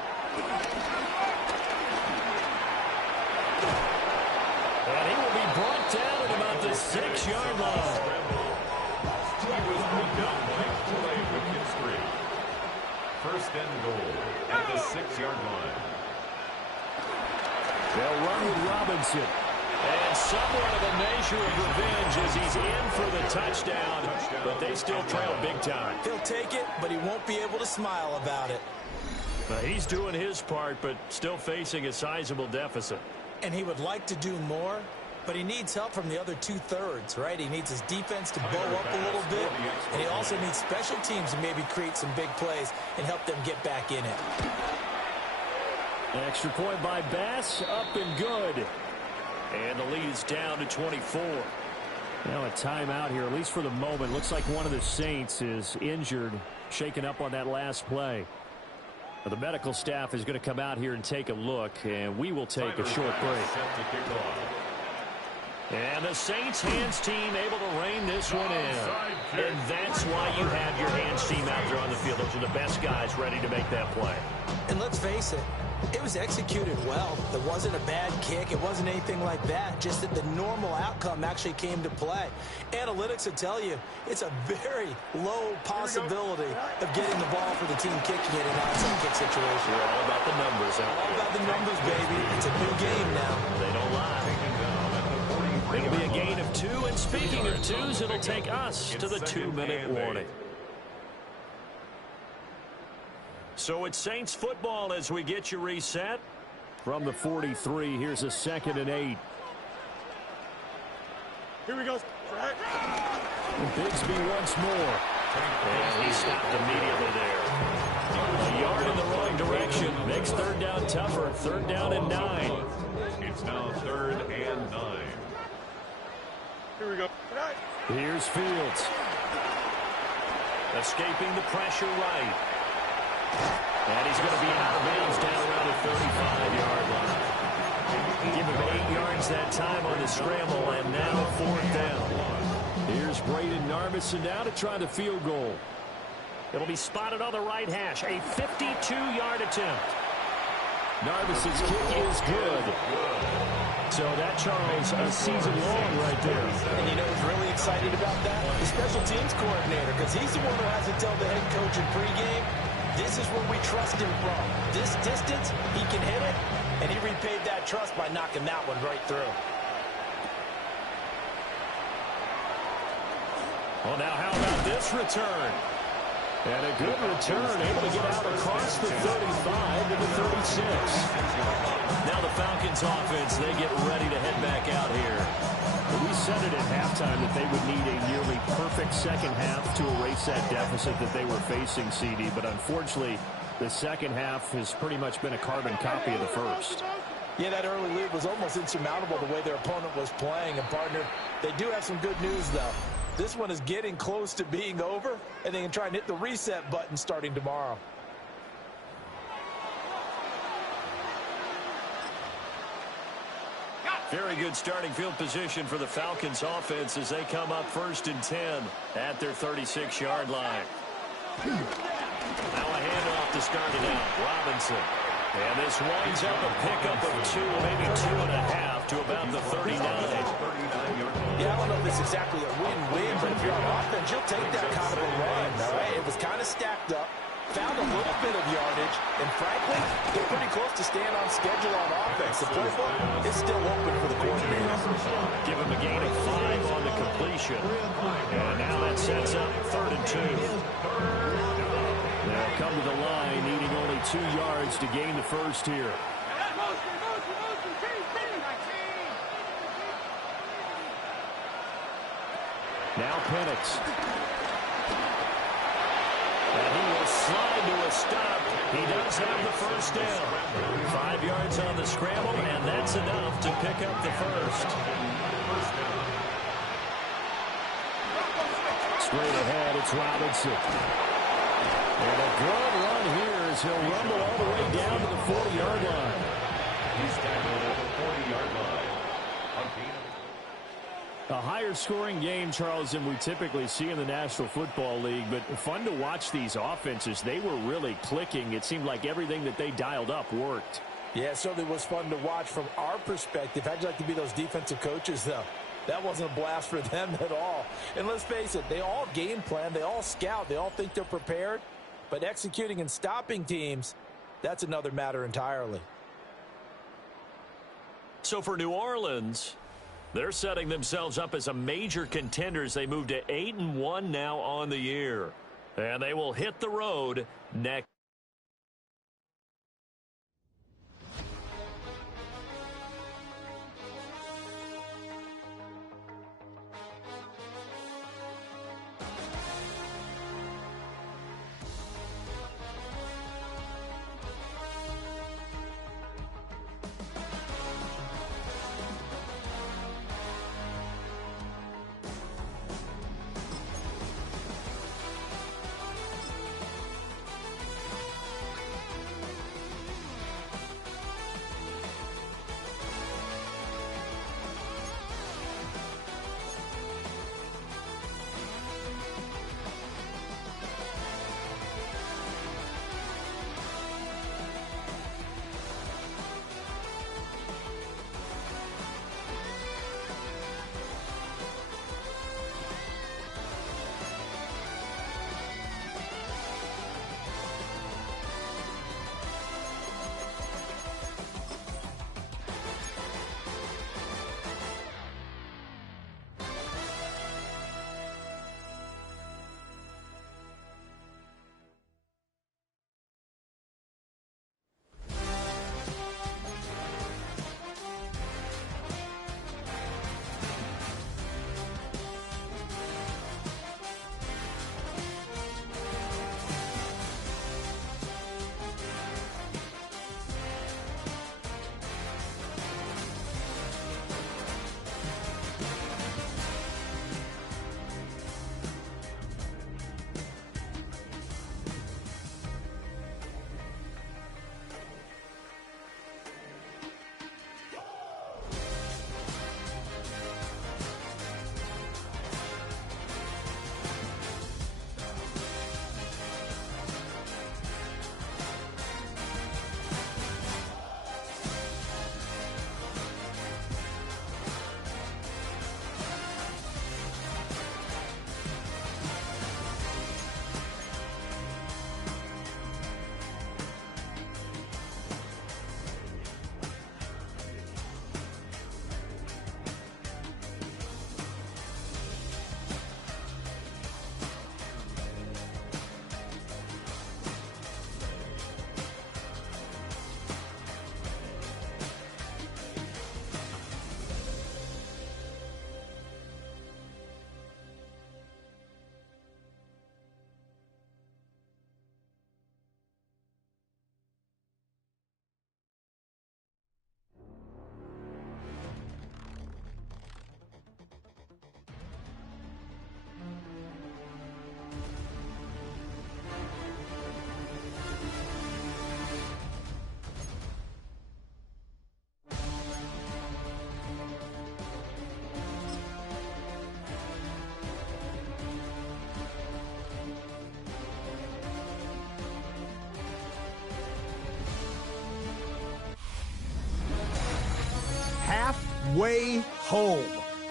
And he will be brought down at about the 6-yard line. He was moved down by play with history. First and goal at the 6-yard line. They'll run with Robinson. And somewhat of a measure of revenge as he's in for the touchdown, but they still trail big time. He'll take it, but he won't be able to smile about it. He's doing his part, but still facing a sizable deficit. And he would like to do more, but he needs help from the other 2/3, right? He needs his defense to bow up a little bit, and he also needs special teams to maybe create some big plays and help them get back in it. Extra point by Bass, up and good. And the lead is down to 24. Now a timeout here, at least for the moment. Looks like one of the Saints is injured, shaken up on that last play. The medical staff is going to come out here and take a look, and we will take a short break. And the Saints hands team able to rein this one in. And that's why you have your hands team out there on the field. Those are the best guys ready to make that play. And let's face it, it was executed well. There wasn't a bad kick. It wasn't anything like that. Just that the normal outcome actually came to play. Analytics will tell you it's a very low possibility of getting the ball for the team kicking it in an onside kick situation. We're all about the numbers. All about the numbers, baby. It's a new game now. They don't lie. It'll be a gain of 2. And speaking of 2s, it'll take us to the 2-minute warning. So it's Saints football as we get you reset. From the 43, here's a 2nd and 8. Here we go. Bigsby once more. And he stopped immediately there. A yard in the wrong direction. Makes 3rd down tougher. 3rd down and 9. It's now 3rd and 9. Here we go. Here's Fields. Escaping the pressure right. And he's going to be out of bounds down around the 35-yard line. Give him 8 yards that time on the scramble, and now 4th down. Here's Braden Narbison now to try the field goal. It'll be spotted on the right hash. A 52-yard attempt. Narbison's kick is good. So that, Charles, a season long right there. And you know who's really excited about that? The special teams coordinator, because he's the one who has to tell the head coach in pregame, this is where we trust him from. This distance, he can hit it, and he repaid that trust by knocking that one right through. Well, now how about this return? And a good return, able to get out across the 35 to the 36. Now the Falcons offense, they get ready to head back out here. We said it at halftime that they would need a nearly perfect second half to erase that deficit that they were facing, CD. But unfortunately, the second half has pretty much been a carbon copy of the first. Yeah, that early lead was almost insurmountable the way their opponent was playing. And, partner, they do have some good news, though. This one is getting close to being over, and they can try and hit the reset button starting tomorrow. Very good starting field position for the Falcons offense as they come up 1st and 10 at their 36-yard line. Now a handoff to start it out. Robinson. And this winds up a pickup of 2, maybe 2.5 to about the 39. Yeah, I don't know if it's exactly a win-win, but if you're on offense, you'll take that kind of a run, all right? It was kind of stacked up, found a little bit of yardage, and frankly, they're pretty close to staying on schedule on offense. The playbook is still open for the coordinator. Give him a gain of 5 on the completion. And now that sets up 3rd and 2. They'll come to the line, needing only 2 yards to gain the first here. Now Penix. And he will slide to a stop. He does have the first down. 5 yards on the scramble, and that's enough to pick up the first. Straight ahead, it's Robinson. And a good run here as he'll rumble all the way down to the 40-yard line. He's tackled at the 40-yard line. A higher-scoring game, Charles, than we typically see in the National Football League, but fun to watch these offenses. They were really clicking. It seemed like everything that they dialed up worked. Yeah, it certainly was fun to watch from our perspective. How'd you like to be those defensive coaches, though? That wasn't a blast for them at all. And let's face it, they all game plan, they all scout, they all think they're prepared. But executing and stopping teams, that's another matter entirely. So for New Orleans, they're setting themselves up as a major contender as they move to 8-1 now on the year. And they will hit the road next. way home.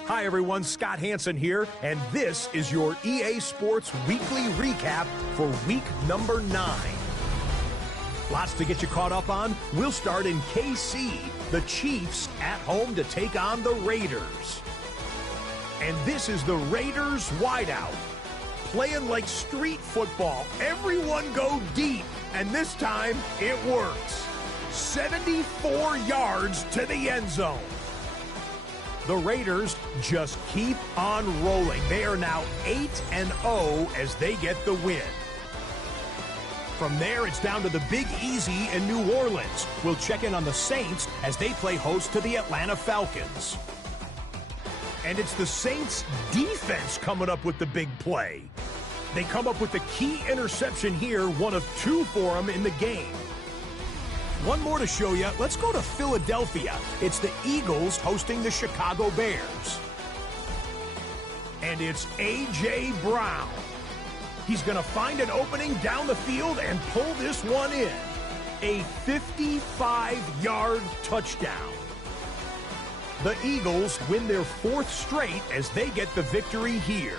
Hi, everyone. Scott Hansen here, and this is your EA Sports Weekly Recap for week number 9. Lots to get you caught up on. We'll start in KC. The Chiefs at home to take on the Raiders. And this is the Raiders wideout. Playing like street football. Everyone go deep, and this time it works. 74 yards to the end zone. The Raiders just keep on rolling. They are now 8-0 as they get the win. From there, it's down to the Big Easy in New Orleans. We'll check in on the Saints as they play host to the Atlanta Falcons. And it's the Saints' defense coming up with the big play. They come up with the key interception here, one of 2 for them in the game. One more to show you. Let's go to Philadelphia. It's the Eagles hosting the Chicago Bears. And it's A.J. Brown. He's going to find an opening down the field and pull this one in. A 55-yard touchdown. The Eagles win their 4th straight as they get the victory here.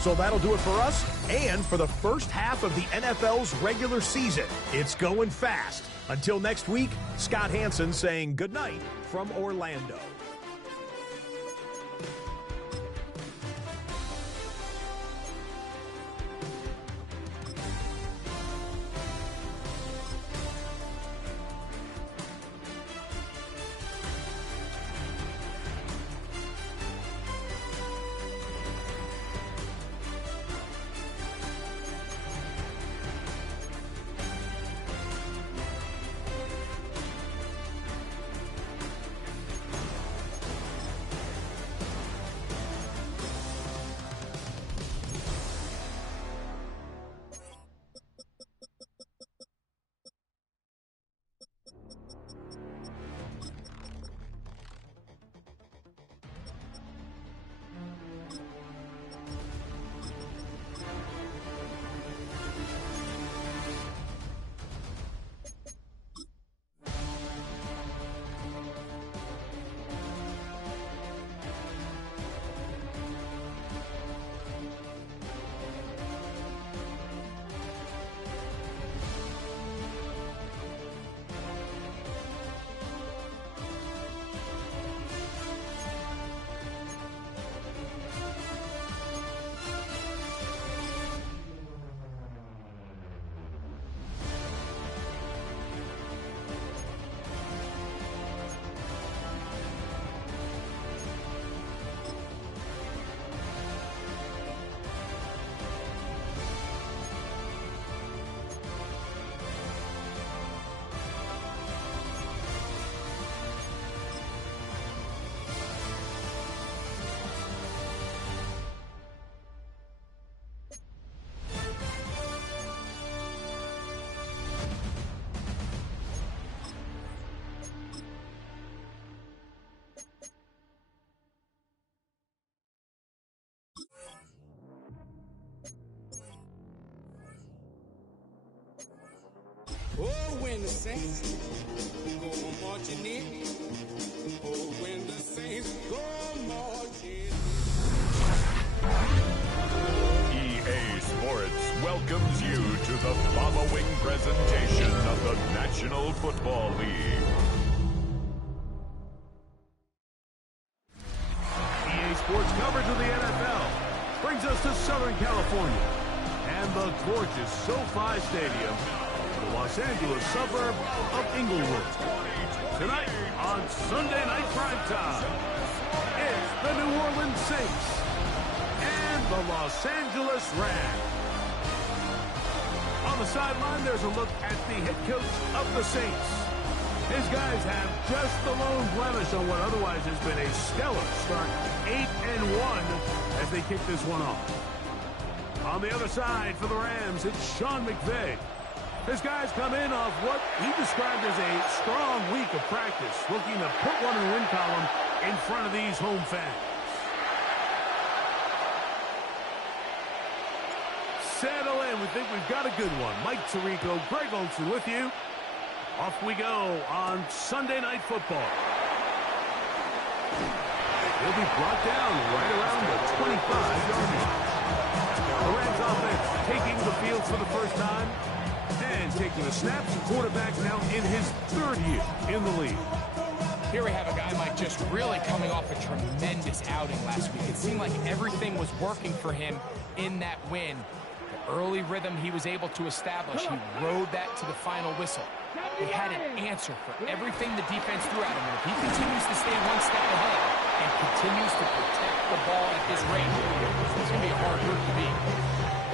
So that'll do it for us and for the first half of the NFL's regular season. It's going fast. Until next week, Scott Hansen saying goodnight from Orlando. Oh, when the Saints go marching in. Oh, when the Saints go marching in. EA Sports welcomes you to the following presentation of the National Football League. EA Sports coverage of the NFL brings us to Southern California and the gorgeous SoFi Stadium, the Los Angeles suburb of Inglewood. Tonight on Sunday Night Primetime, it's the New Orleans Saints and the Los Angeles Rams. On the sideline, there's a look at the head coach of the Saints. His guys have just the lone blemish on what otherwise has been a stellar start, 8-1, as they kick this one off. On the other side for the Rams, it's Sean McVay. His guys come in off what he described as a strong week of practice, looking to put one in the win column in front of these home fans. Settle in. we think we've got a good one. Mike Tirico, Greg Olsen with you. Off we go on Sunday Night Football. He'll be brought down right around the 25-yard line. The Rams offense taking the field for the first time and taking the snaps. The quarterback now in his third year in the league. Here we have a guy, Mike, just really coming off a tremendous outing last week. It seemed like everything was working for him in that win. The early rhythm he was able to establish, he rode that to the final whistle. He had an answer for everything the defense threw at him. And if he continues to stay one step ahead and continues to protect the ball at this rate, it's going to be a hard group to beat.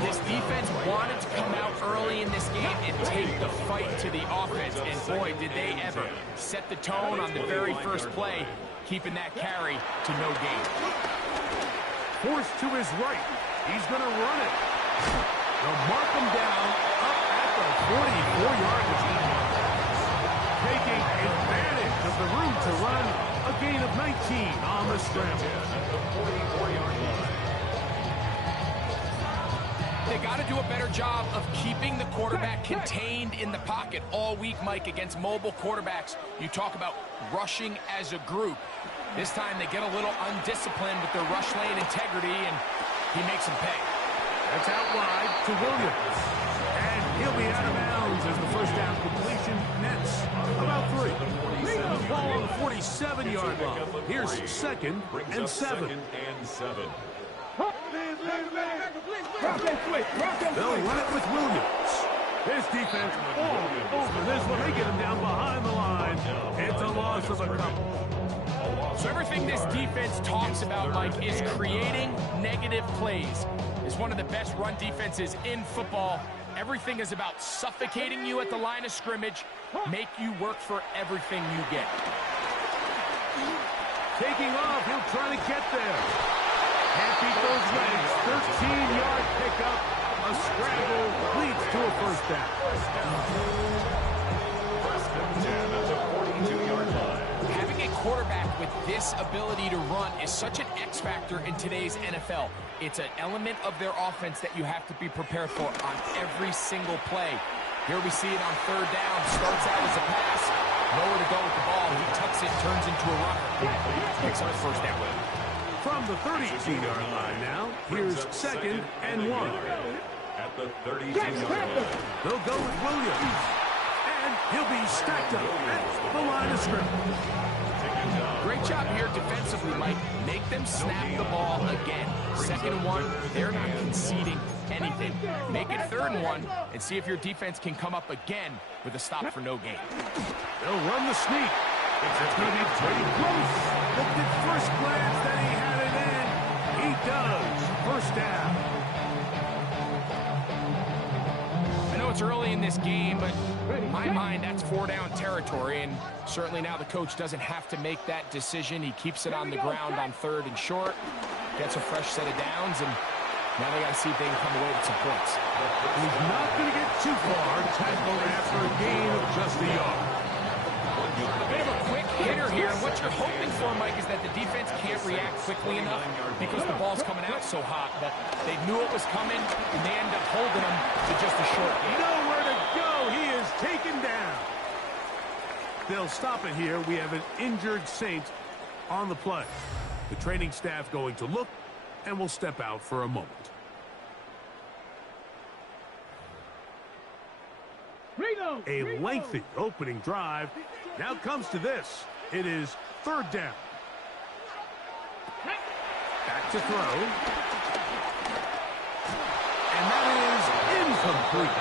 This defense wanted to come out early in this game and take the fight to the offense. And boy, did they ever set the tone on the very first play, keeping that carry to no gain. Forced to his right. He's going to run it. They'll mark him down up at the 44-yard line. Taking advantage of the room to run, a gain of 19 on the scramble. At the 44-yard line. They got to do a better job of keeping the quarterback contained in the pocket all week, Mike, against mobile quarterbacks. You talk about rushing as a group. This time they get a little undisciplined with their rush lane integrity, and he makes them pay. That's out wide to Williams. And he'll be out of bounds as the first down completion nets about 3. The ball on the 47-yard line. Here's second and 7. They'll run it with Williams. This defense all over this one. They get him down behind the line. It's a loss of a couple. So everything this defense talks about, Mike, is creating negative plays. It's one of the best run defenses in football. Everything is about suffocating you at the line of scrimmage, make you work for everything you get. Taking off, he'll try to get there. Can't beat those legs. 13-yard pickup. A scramble leads to a first down. First and 10 at the 42-yard line. Having a quarterback with this ability to run is such an X factor in today's NFL. It's an element of their offense that you have to be prepared for on every single play. Here we see it on third down. Starts out as a pass. Nowhere to go with the ball. He tucks it, turns into a runner. Picks up first down. From the 32-yard line now, here's second and 1. At the 32-yard line. They'll go with Williams. And he'll be stacked up at the line of scrimmage. Great job here defensively, Mike. Make them snap the ball again. Second and 1, they're not conceding anything. Make it third and 1 and see if your defense can come up again with a stop for no gain. They'll run the sneak. It's going to be pretty close. But at first glance that he had it in, he does. First down. I know it's early in this game, but in my mind, that's 4-down territory, and certainly now the coach doesn't have to make that decision. He keeps it on the ground on third and short, gets a fresh set of downs, and now they got to see if they can come away with some points. He's not going to get too far. Tackled after a gain of just a yard. A bit of a quick hitter here, and what you're hoping for, Mike, is that the defense can't react quickly enough because the ball's coming out so hot, but they knew it was coming, and they end up holding him to just a short gain. Nowhere to go. He is taken down. They'll stop it here. We have an injured Saint on the play. The training staff going to look, and will step out for a moment. A lengthy opening drive. Now comes to this. It is third down. Back to throw. And that is incomplete.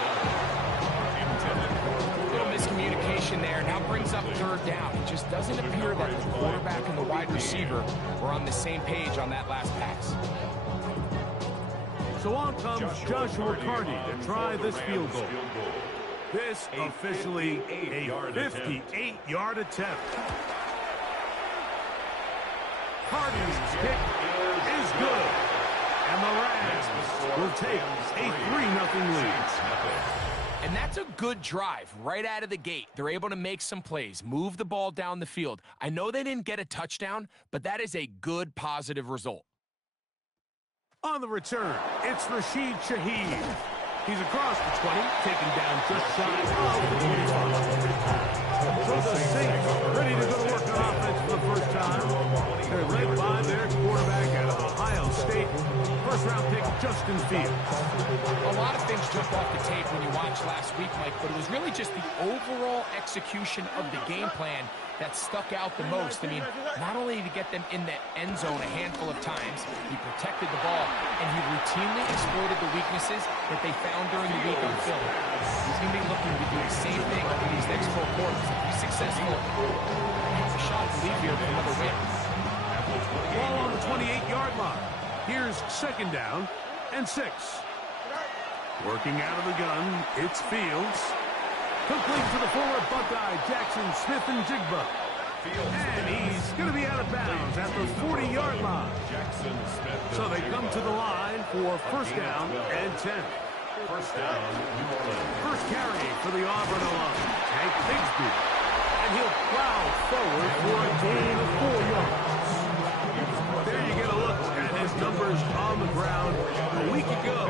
Little miscommunication there. Now brings up third down. It just doesn't appear that the quarterback and the wide receiver were on the same page on that last pass. So on comes Joshua Carty to try this field goal. This officially a 58-yard attempt. Carty's kick is good. And the Rams will take a 3-0 lead. And that's a good drive right out of the gate. They're able to make some plays, move the ball down the field. I know they didn't get a touchdown, but that is a good positive result. On the return, it's Rashid Shaheed. He's across the 20, taken down just shy of the 25. So the Saints ready to go to work on offense for the first time. They're led by their quarterback out of Ohio State, first-round pick Justin Fields. A lot of things jumped off the tape when you watched last week, Mike, but it was really just the overall execution of the game plan that stuck out the most. I mean, not only to get them in the end zone a handful of times, he protected the ball, and he routinely exploited the weaknesses that they found during the week on film. He's going to be looking to do the same thing in these next 4 quarters. If he's successful, he has a shot to leave here for another win. Ball on the 28-yard line. Here's second down and 6. Working out of the gun, it's Fields. Complete to the former Buckeye, Jackson Smith-Njigba. And he's going to be out of bounds at the 40-yard line. So they come to the line for first down and 10. First down, New Orleans. First carry for the Auburn alum, Hank Bigsby. And he'll plow forward for a gain of 4 yards. There you get a look at his numbers on the ground a week ago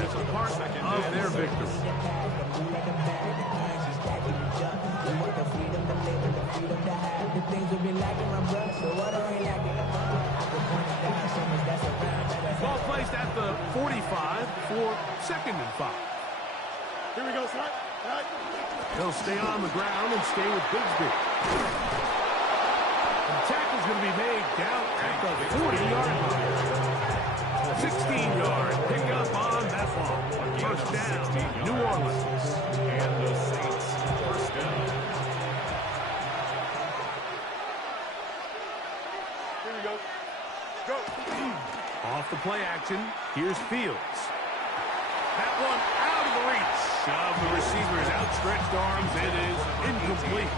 as a part of their victory. Ball placed at the 45 for second and 5. Here we go, son. He'll stay on the ground and stay with Bigsby. The tackle's going to be made down at the 40-yard line. 16-yard pickup on that ball. First down, New Orleans. And the Saints, first down. Here we go. Go. Off the play action, here's Fields. That one out of the reach of the receiver's outstretched arms. It is incomplete.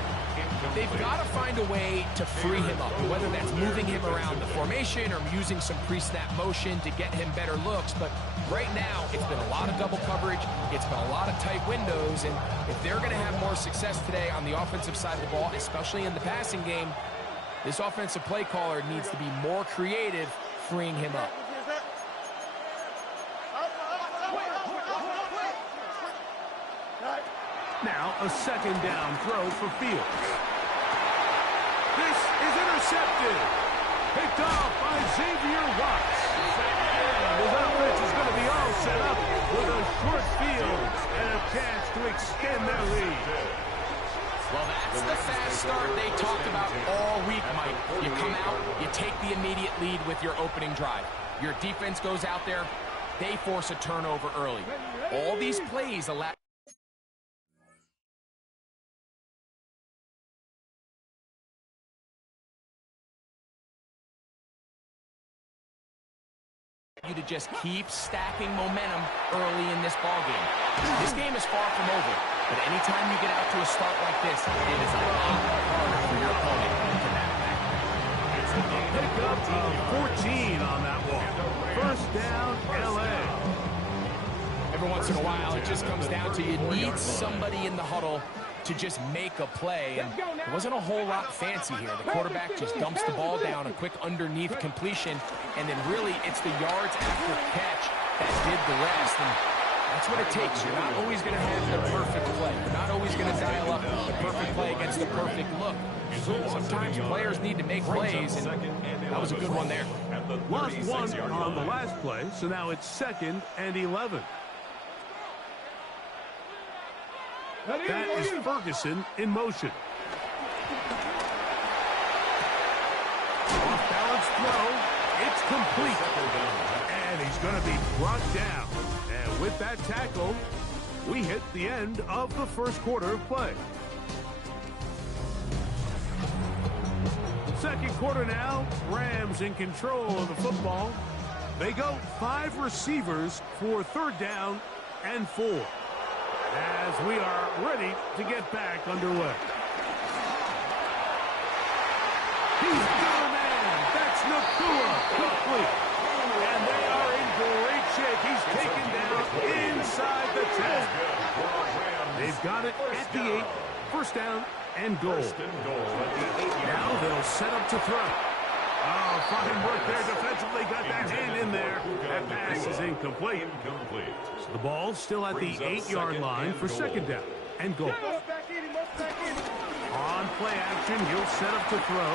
They've got to find a way to free him up, whether that's moving him around the formation or using some pre-snap motion to get him better looks. But right now, it's been a lot of double coverage. It's been a lot of tight windows. And if they're going to have more success today on the offensive side of the ball, especially in the passing game, this offensive play caller needs to be more creative, freeing him up. Now a second down throw for Fields. This is intercepted. Picked off by Xavier Watts. And his offense is going to be all set up with a short field and a chance to extend their lead. Well, that's the fast start they talked about all week, Mike. You come out, you take the immediate lead with your opening drive. Your defense goes out there, they force a turnover early. All these plays allow you to just keep stacking momentum early in this ball game. This game is far from over, but anytime you get out to a start like this, it is a lot harder for your opponent to bat back. It's a pickup of 14 on that one. First down, L.A. Every once in a while, it just comes down to you need somebody in the huddle to just make a play, and there wasn't a whole lot fancy here. The quarterback just dumps the ball down, a quick underneath completion, and then really it's the yards after catch that did the rest, and that's what it takes. You're not always going to have the perfect play. You're not always going to dial up the perfect play against the perfect look. Sometimes players need to make plays, and that was a good one there. Lost one on the last play, so now it's 2nd and 11. That is Ferguson in motion. Off-balance throw. It's complete. And he's going to be brought down. And with that tackle, we hit the end of the first quarter of play. Second quarter now. Rams in control of the football. They go 5 receivers for third down and 4. As we are ready to get back underway. He's got a man. That's Nakua. Complete. And they are in great shape. He's taken down inside the 10. They've got it at the 8. First down and goal. Now they'll set up to throw. Oh, fine work there defensively. Got that hand in there. That pass is incomplete. So the ball's still at the 8-yard line for second down and goal. On play action, he'll set up to throw.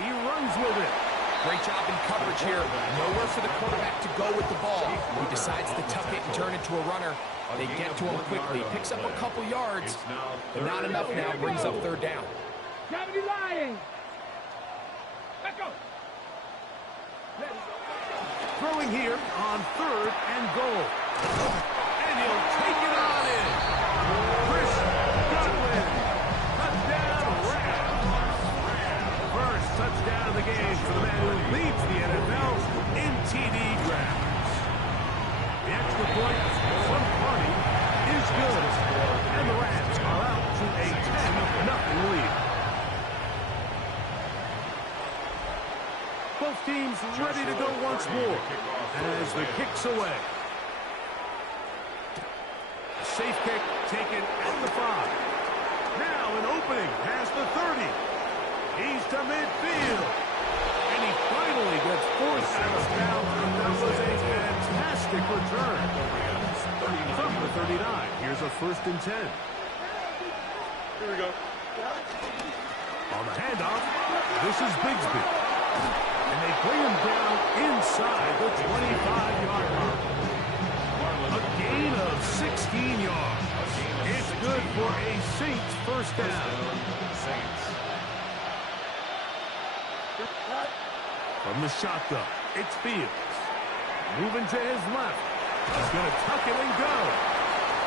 He runs with it. Great job in coverage here. Nowhere for the quarterback to go with the ball. He decides to tuck it and turn it to a runner. They get to him quickly. Picks up a couple yards, but not enough now. Brings up third down. Gravity lying. Let's go. Throwing here on third and goal. And he'll take it on in. Chris Godwin. Touchdown, Rams. First touchdown of the game for the man who leads the NFL in TD grabs. The extra point from Carney is good. And the Rams are out to a 10-0 lead. Both teams ready to go once more as the kick's away. Safe kick taken at the 5. Now an opening past the 30. He's to midfield. And he finally gets forced out of bounds. That was a fantastic return. From the 39, here's a 1st and 10. Here we go. On the handoff, this is Bigsby. And they bring him down inside the 25-yard line. A gain of 16 yards. It's good for a Saints first down. From the shotgun, it's Fields. Moving to his left. He's going to tuck it and go.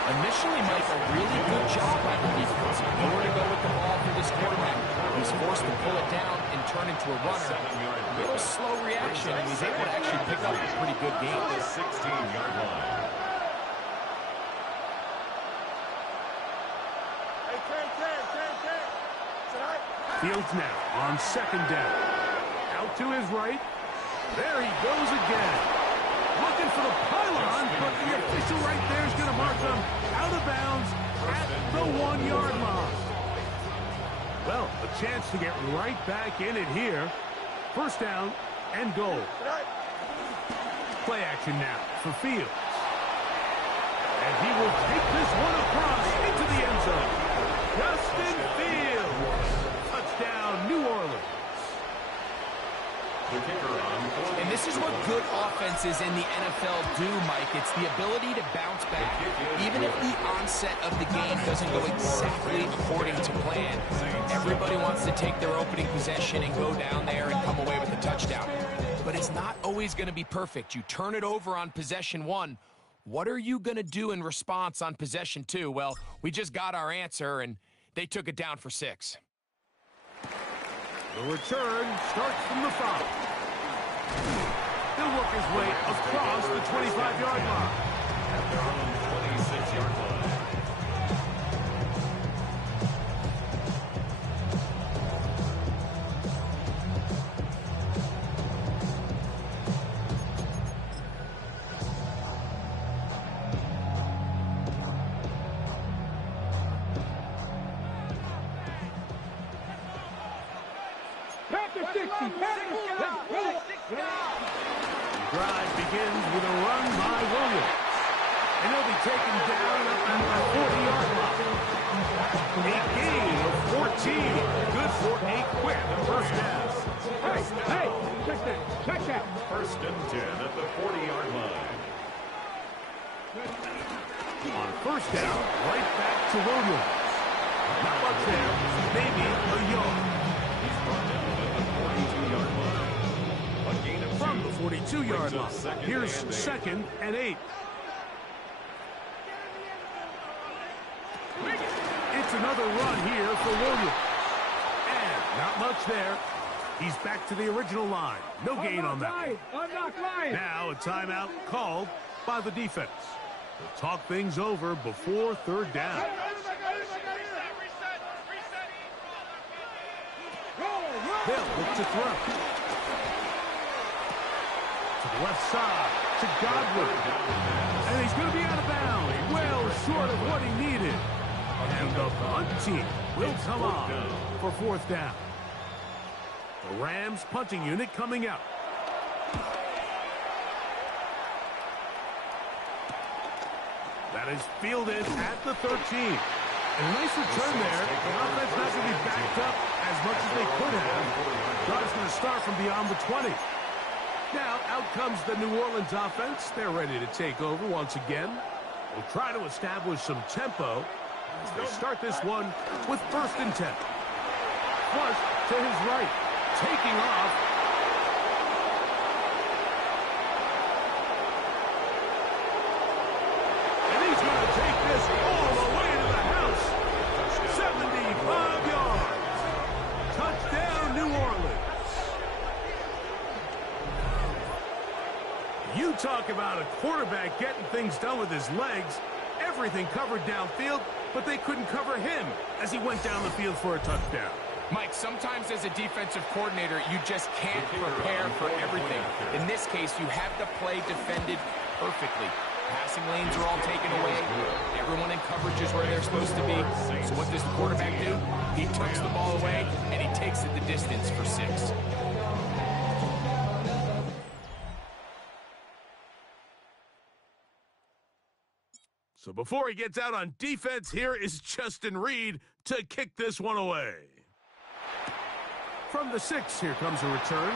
Initially, Mike, a really good job by the defense. Nowhere to go with the ball for this quarterback. He's forced to pull it down and turn into a runner. A little slow reaction, and he's able to actually pick up a pretty good game. The 16-yard line. Fields now on second down. Out to his right. There he goes again. Looking for the pylon, but the official right there is going to mark him out of bounds at the 1-yard line. Well, a chance to get right back in it here. First down and goal. Play action now for Fields. And he will take this one across into the end zone. Justin Fields. Touchdown, New Orleans. And this is what good offenses in the NFL do, Mike. It's the ability to bounce back, even if the onset of the game doesn't go exactly according to plan. Everybody wants to take their opening possession and go down there and come away with a touchdown. But it's not always going to be perfect. You turn it over on possession 1. What are you going to do in response on possession 2? Well, we just got our answer, and they took it down for 6. The return starts from the 5. He'll work his way across the 25-yard line. At their own 26-yard line. The drive begins with a run by Williams. And he'll be taken down up at the 40-yard line. A gain of 14. Good for a quick first down. Hey, check that. Check that. First and 10 at the 40-yard line. On first down, right back to Williams. Not much there, maybe a yard. He's brought down at the 42-yard line. A gain of 2. From the 42-yard line. Here's second and 8. It's another run here for Williams. And not much there. He's back to the original line. No gain on that. Now a timeout called by the defense. They'll talk things over before third down. They'll look to throw. To the left side, to Godwin. And he's going to be out of bounds. Well short of what he needed. And the punt team will come on for fourth down. The Rams punting unit coming out. That is fielded at the 13. And a nice return there. The offense not going to be backed up as much as they could have. God's going to start from beyond the 20. Now, out comes the New Orleans offense. They're ready to take over once again. They'll try to establish some tempo as they start this one with 1st and 10. Flush to his right. Taking off. And he's going to take this all the way to the house. 75 yards. Touchdown, New Orleans. You talk about a quarterback getting things done with his legs. Everything covered downfield, but they couldn't cover him as he went down the field for a touchdown. Mike, sometimes as a defensive coordinator, you just can't prepare for everything. In this case, you have the play defended perfectly. Passing lanes are all taken away. Everyone in coverage is where they're supposed to be. So what does the quarterback do? He tucks the ball away, and he takes it the distance for 6. So before he gets out on defense, here is Justin Reed to kick this one away. From the 6, here comes a return.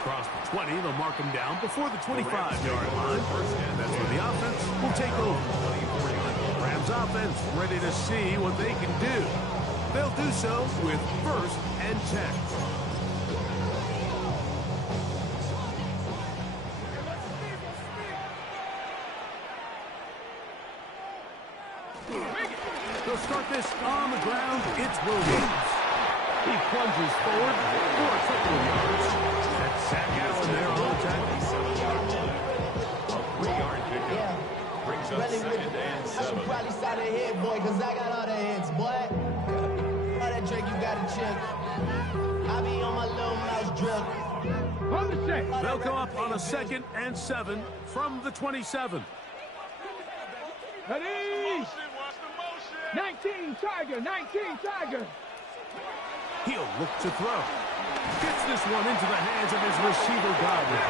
Across the 20, they'll mark him down before the 25-yard line. And that's where the offense will take over. Rams offense ready to see what they can do. They'll do so with 1st and 10. They'll start this on the ground. It's Williams. He plunges forward for a couple of yards. That's Zach Allen there on the tackle. A 3-yard pickup. Brings up 2nd and 7. I should probably start a hit, boy, because I got all the hits, boy. All that Drake, you got to check. I be on my little mouse drill. On the 6. They'll come up on a 2nd and 7 from the 27. Ready? 19 Tiger, 19 Tiger. He'll look to throw. Gets this one into the hands of his receiver, Godwin.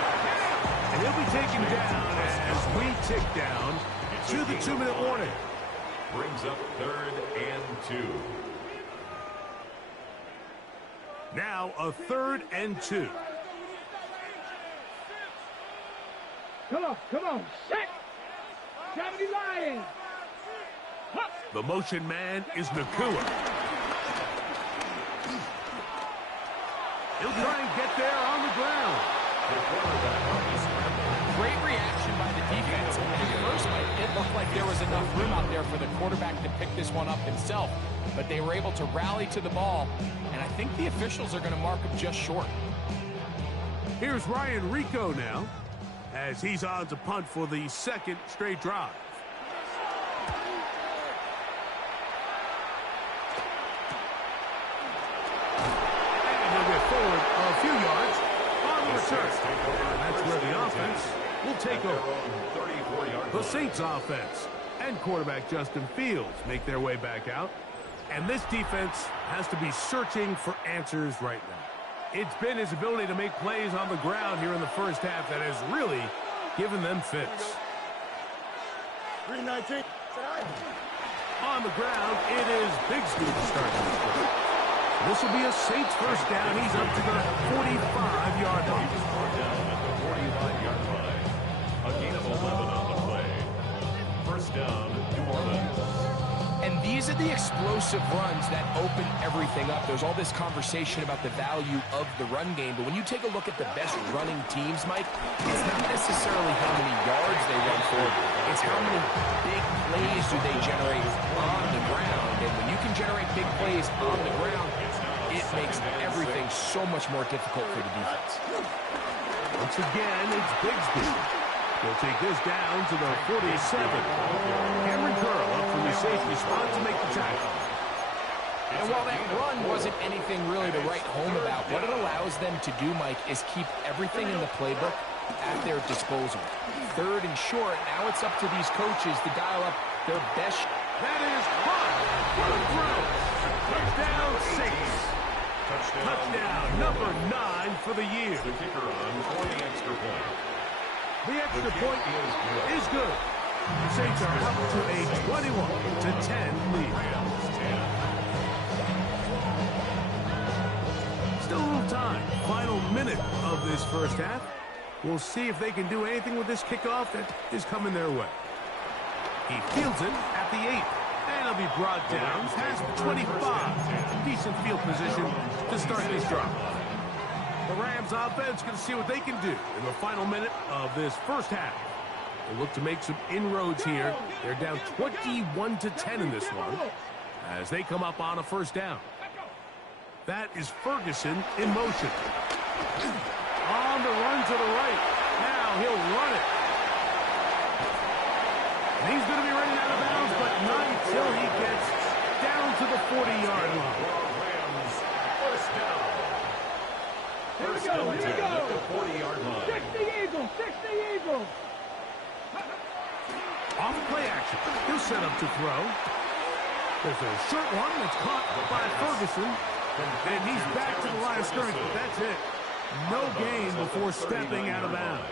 And he'll be taken down as we tick down to the 2-minute warning. Brings up 3rd and 2. Now a 3rd and 2. Come on, set. 70 Lions. The motion man is Nakua. He'll try and get there on the ground. Great reaction by the defense. At first, it looked like there was enough room out there for the quarterback to pick this one up himself, but they were able to rally to the ball, and I think the officials are going to mark him just short. Here's Ryan Rico now, as he's on to punt for the 2nd straight drive. Forward a few yards on the return. And that's where the offense will take over. The Saints offense and quarterback Justin Fields make their way back out. And this defense has to be searching for answers right now. It's been his ability to make plays on the ground here in the first half that has really given them fits. 319. On the ground, it is Bigsby to start this play. This will be a Saints first down. He's up to the 45-yard line. He's brought down at the 45-yard line. A gain of 11 on the play. First down, New Orleans. And these are the explosive runs that open everything up. There's all this conversation about the value of the run game, but when you take a look at the best running teams, Mike, it's not necessarily how many yards they run for. It's how many big plays do they generate on the ground. And when you can generate big plays on the ground, it makes everything so much more difficult for the defense. Once again, it's Bigsby. He'll take this down to the 47. Cameron Curl up from the safety spot to make the tackle. And while that run wasn't anything really to write home about, what it allows them to do, Mike, is keep everything in the playbook at their disposal. 3rd and short, now it's up to these coaches to dial up their best. That is caught. What a throw. Touchdown, Saints. Touchdown number 9 for the year. The kicker on for the extra point. The extra point is good. The Saints are up to a 21-10 lead. Still a little time. Final minute of this first half. We'll see if they can do anything with this kickoff that is coming their way. He fields it at the 8. And he'll be brought down past the 25. Decent field position to start this drive. The Rams offense going to see what they can do in the final minute of this first half. They'll look to make some inroads here. They're down 21-10 in this one as they come up on a first down. That is Ferguson in motion. On the run to the right. Now he'll run it. And he's going to be running out of bounds, but not until he gets down to the 40-yard line. First down. First down at the 40-yard line. 60 Eagles. Off play action. He'll set up to throw. There's a short one that's caught by Ferguson. And he's back to the line of scrimmage, but that's it. No gain before stepping out of bounds.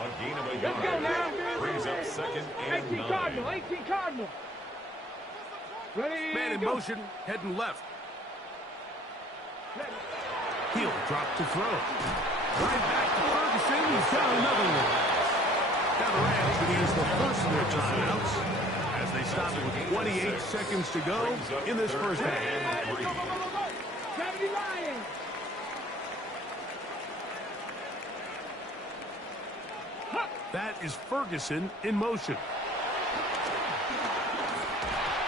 A gain of a yard. Brings up second and 18 Cardinal. Ready, man in motion, heading left. He'll drop to throw. Right back to Ferguson. He's got another one. Now the Rams going to use the first of their timeouts as they stop it with 28 seconds to go in this first half. 70 Lions. That is Ferguson in motion.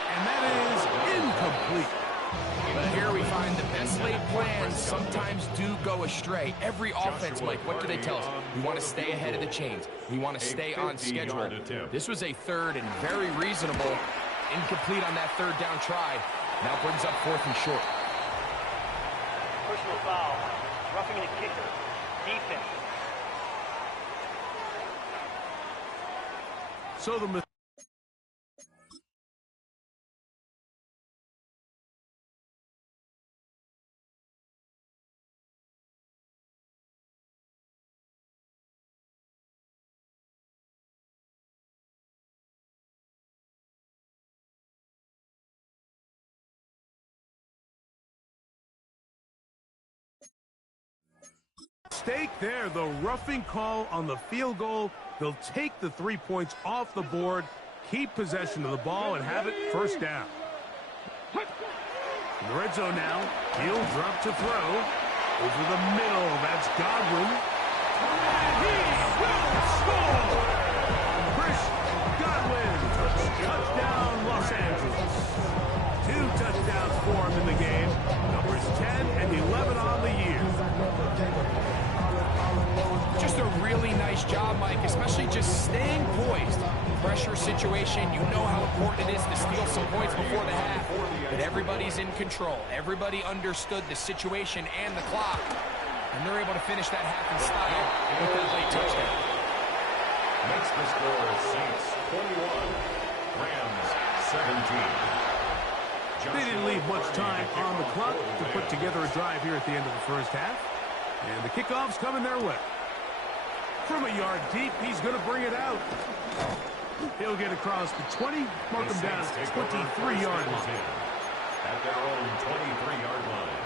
And that is incomplete. But here we find the best laid plans sometimes do go astray. Every offense, Mike, what do they tell us? We want to stay ahead of the chains. We want to stay on schedule. This was a third and very reasonable. Incomplete on that third down try. Now brings up fourth and short. Personal foul. Roughing the kicker. Defense. So the mistake there, the roughing call on the field goal. They'll take the 3 points off the board, keep possession of the ball, and have it first down. In the red zone now, he'll drop to throw. Over the middle, that's Godwin. And he will score! Chris Godwin, touchdown Los Angeles. 2 touchdowns for him in the game. Numbers 10 and 11 on the year. Just a really nice job, Mike, especially just staying poised. Pressure situation, you know how important it is to steal some points before the half. But everybody's in control. Everybody understood the situation and the clock. And they're able to finish that half in style with that late touchdown. Makes the score Saints 21, Rams 17. They didn't leave much time on the clock to put together a drive here at the end of the first half. And the kickoff's coming their way. From a yard deep, he's going to bring it out. He'll get across the 20, mark him down at the 23-yard line. At their own 23-yard line.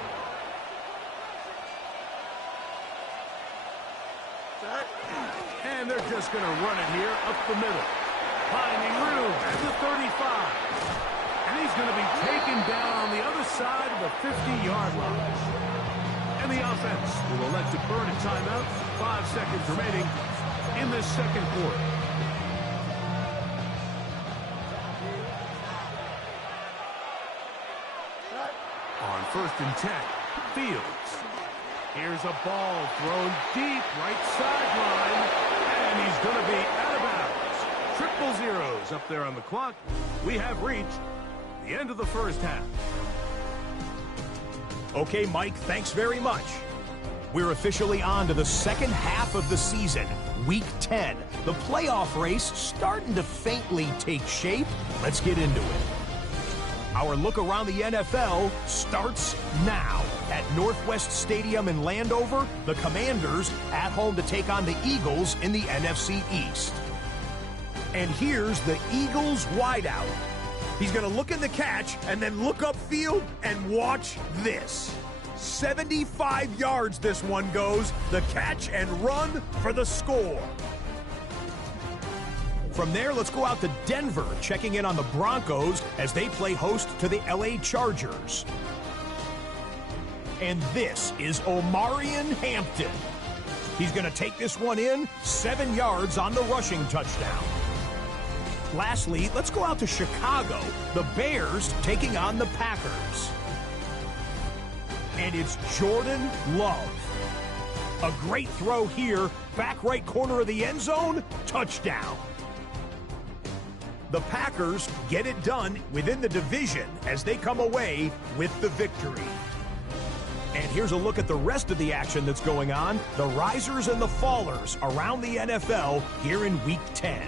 And they're just going to run it here up the middle. Finding room at the 35. And he's going to be taken down on the other side of the 50-yard line. And the offense will elect to burn a timeout. 5 seconds remaining in this second quarter. On 1st and 10, Fields. Here's a ball thrown deep, right sideline, and he's going to be out of bounds. Triple zeros up there on the clock. We have reached the end of the first half. Okay, Mike, thanks very much. We're officially on to the second half of the season, Week 10. The playoff race starting to faintly take shape. Let's get into it. Our look around the NFL starts now. At Northwest Stadium in Landover, the Commanders at home to take on the Eagles in the NFC East. And here's the Eagles wideout. He's going to look in the catch and then look upfield and watch this. 75 yards this one goes. The catch and run for the score. From there, let's go out to Denver, checking in on the Broncos as they play host to the LA Chargers. And this is Omarion Hampton. He's going to take this one in, 7 yards on the rushing touchdown. Lastly, let's go out to Chicago. The Bears taking on the Packers. And it's Jordan Love. A great throw here, back right corner of the end zone, touchdown. The Packers get it done within the division as they come away with the victory. And here's a look at the rest of the action that's going on, the risers and the fallers around the NFL here in Week 10.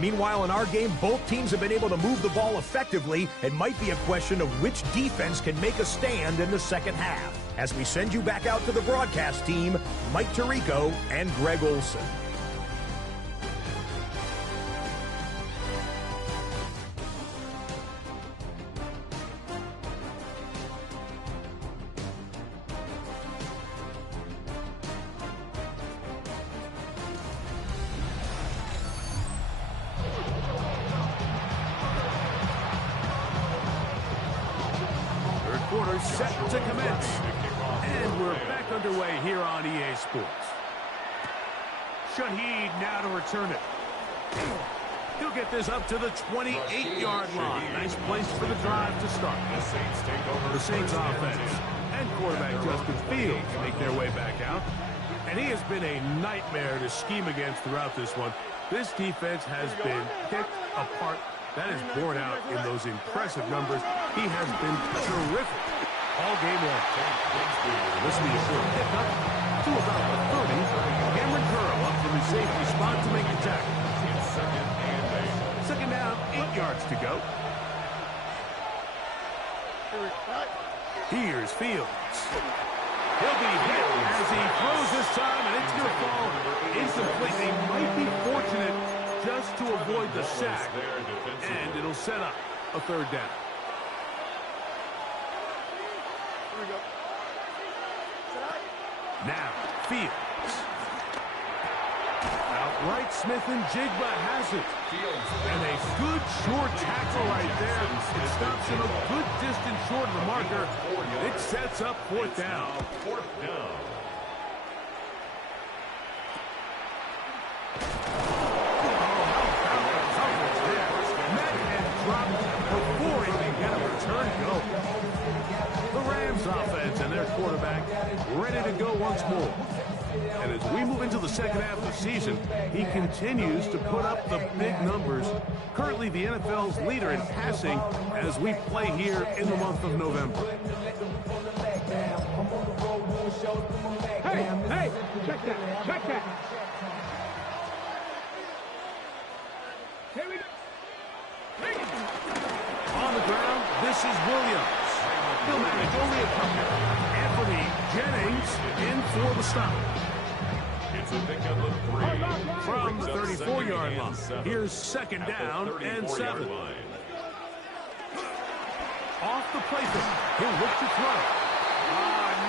Meanwhile, in our game, both teams have been able to move the ball effectively. It might be a question of which defense can make a stand in the second half. As we send you back out to the broadcast team, Mike Tirico and Greg Olson. Set to commence. And we're back underway here on EA Sports. Shaheed now to return it. He'll get this up to the 28-yard line. Nice place for the drive to start. The Saints offense and quarterback Justin Fields make their way back out. And he has been a nightmare to scheme against throughout this one. This defense has been picked apart. That is borne out in those impressive numbers. He has been terrific all game long. This will be a short pickup to about the 30. Cameron Curl up from the safety spot to make the tackle. Second down, 8 yards to go. Here's Fields. He'll be hit as he throws this time, and it's going to fall incomplete. They might be fortunate just to avoid the sack, and it'll set up a third down. Now, Fields. Outright Smith and Jigba has it. And a good short tackle right there. It stops him a good distance short of the marker. It sets up fourth down. Madden dropped before he can get a return go. The Rams offense and their quarterback ready to go once more. And as we move into the second half of the season, he continues to put up the big numbers. Currently the NFL's leader in passing as we play here in the month of November. Hey, check that. Here we go. On the ground, this is Williams. He'll manage only a couple. Anthony Jennings in for the stop. It's a pickup of 3 from the 34-yard line. Here's second down and 7. Off the playbook. He'll look to throw.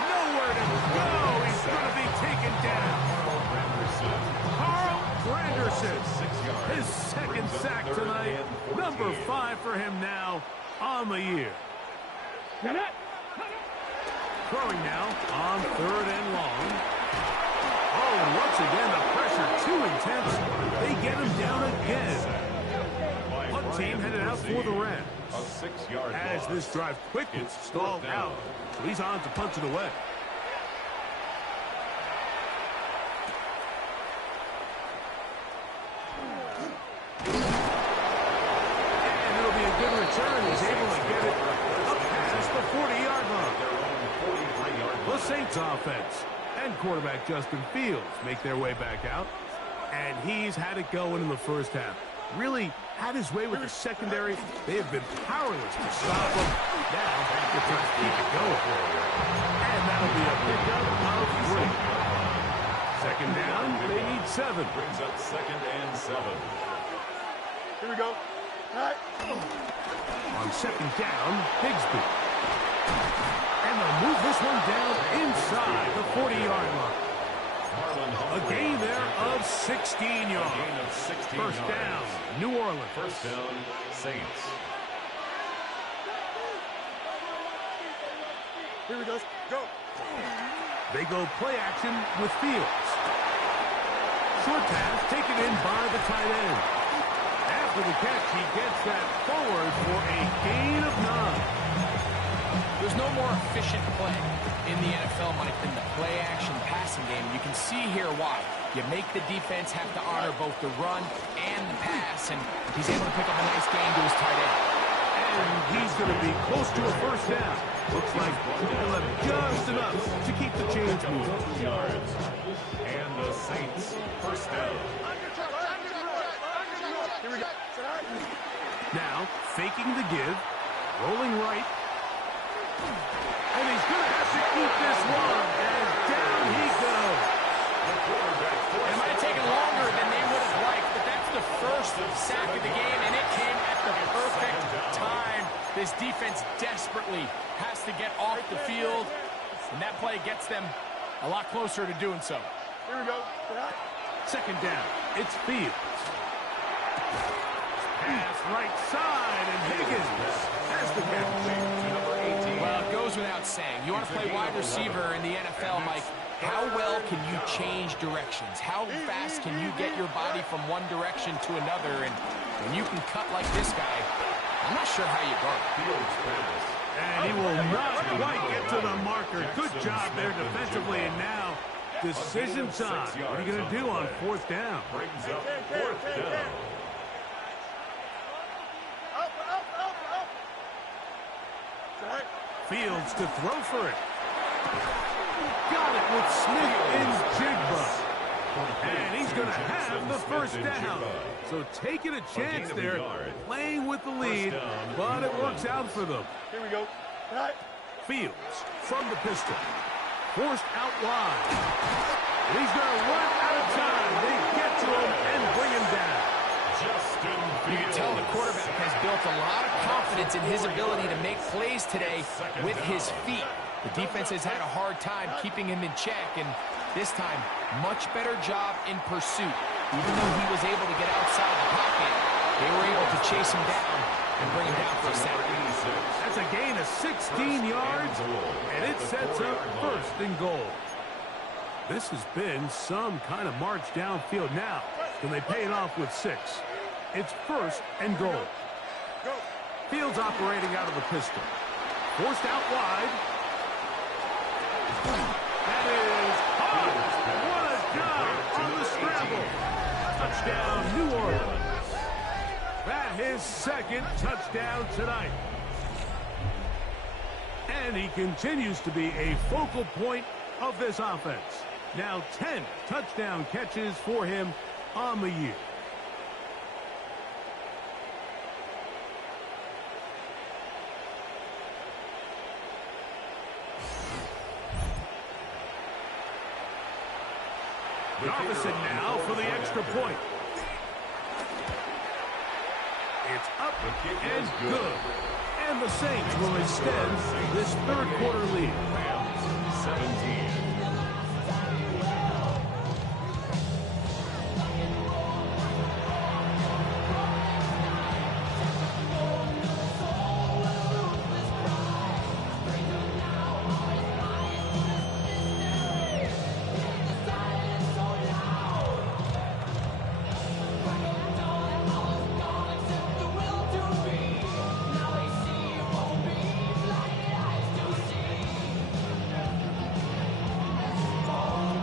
Nowhere to go. He's going to be taken down. Carl Granderson. His second sack tonight. Number 5 for him now on the year. Throwing now on third and long. Oh, and once again, the pressure too intense. They get him down again. Punt team headed out for the Rams. As this drive quickly stalled out. So he's on to punch it away. And it'll be a good return. He's able to get it up past the 40-yard line. The Saints offense and quarterback Justin Fields make their way back out. And he's had it going in the first half. really had his way with the secondary. They have been powerless to stop him. Now, they're trying to keep it going. And that'll be a pickup of 3. Second down, they need 7. Brings up 2nd and 7. Here we go. All right. On 2nd down, Bigsby. And they'll move this one down inside the 40-yard line. A gain there of 16 yards. A gain of 16 First yards. down, New Orleans. First down, Saints. Here we go. Go. They go play action with Fields. Short pass taken in by the tight end. After the catch, he gets that forward for a gain of 9. There's no more efficient play in the NFL, Mike, than the play-action passing game. You can see here why. You make the defense have to honor both the run and the pass, and he's able to pick up a nice gain to his tight end. And he's going to be close to a first down. Looks like he'll have just enough to keep the chains moving. Yards. And the Saints, first down. Here we go. Now, faking the give, rolling right. And he's going to have to keep this one, and down he goes. It might have taken longer than they would have liked, but that's the first sack of the game, and it came at the perfect time. This defense desperately has to get off the field, and that play gets them a lot closer to doing so. Here we go. Second down, it's Fields. Pass right side, and Higgins has the catch. Well, it goes without saying. You want to play wide receiver in the NFL, Mike. How well can you change directions? How fast can you get your body from one direction to another? And when you can cut like this guy, I'm not sure how you guard. And he will not quite get to the marker. Good job there defensively. And now, decision time. What are you going to do on 4th down? Brings up 4th down. Fields to throw for it. Got it with Smith in Jigba. And he's going to have the first down. So taking a chance there, playing with the lead, but it works out for them. Here we go. Fields from the pistol. Forced out wide. He's going to run out of time. They get to him and bring him down. You can tell the quarterback has built a lot of confidence in his ability to make plays today with his feet. The defense has had a hard time keeping him in check, and this time, much better job in pursuit. Even though he was able to get outside the pocket, they were able to chase him down and bring him down for a sack. That's a gain of 16 yards, and it sets up 1st and goal. This has been some kind of march downfield. Now, can they pay it off with 6? It's 1st and goal. Fields operating out of the pistol. Forced out wide. That is hard. What a job on the scramble. Touchdown, New Orleans. That his 2nd touchdown tonight. And he continues to be a focal point of this offense. Now 10 touchdown catches for him on the year. Garvison now for the extra point. It's up and good. And the Saints will extend this 3rd quarter lead. 17.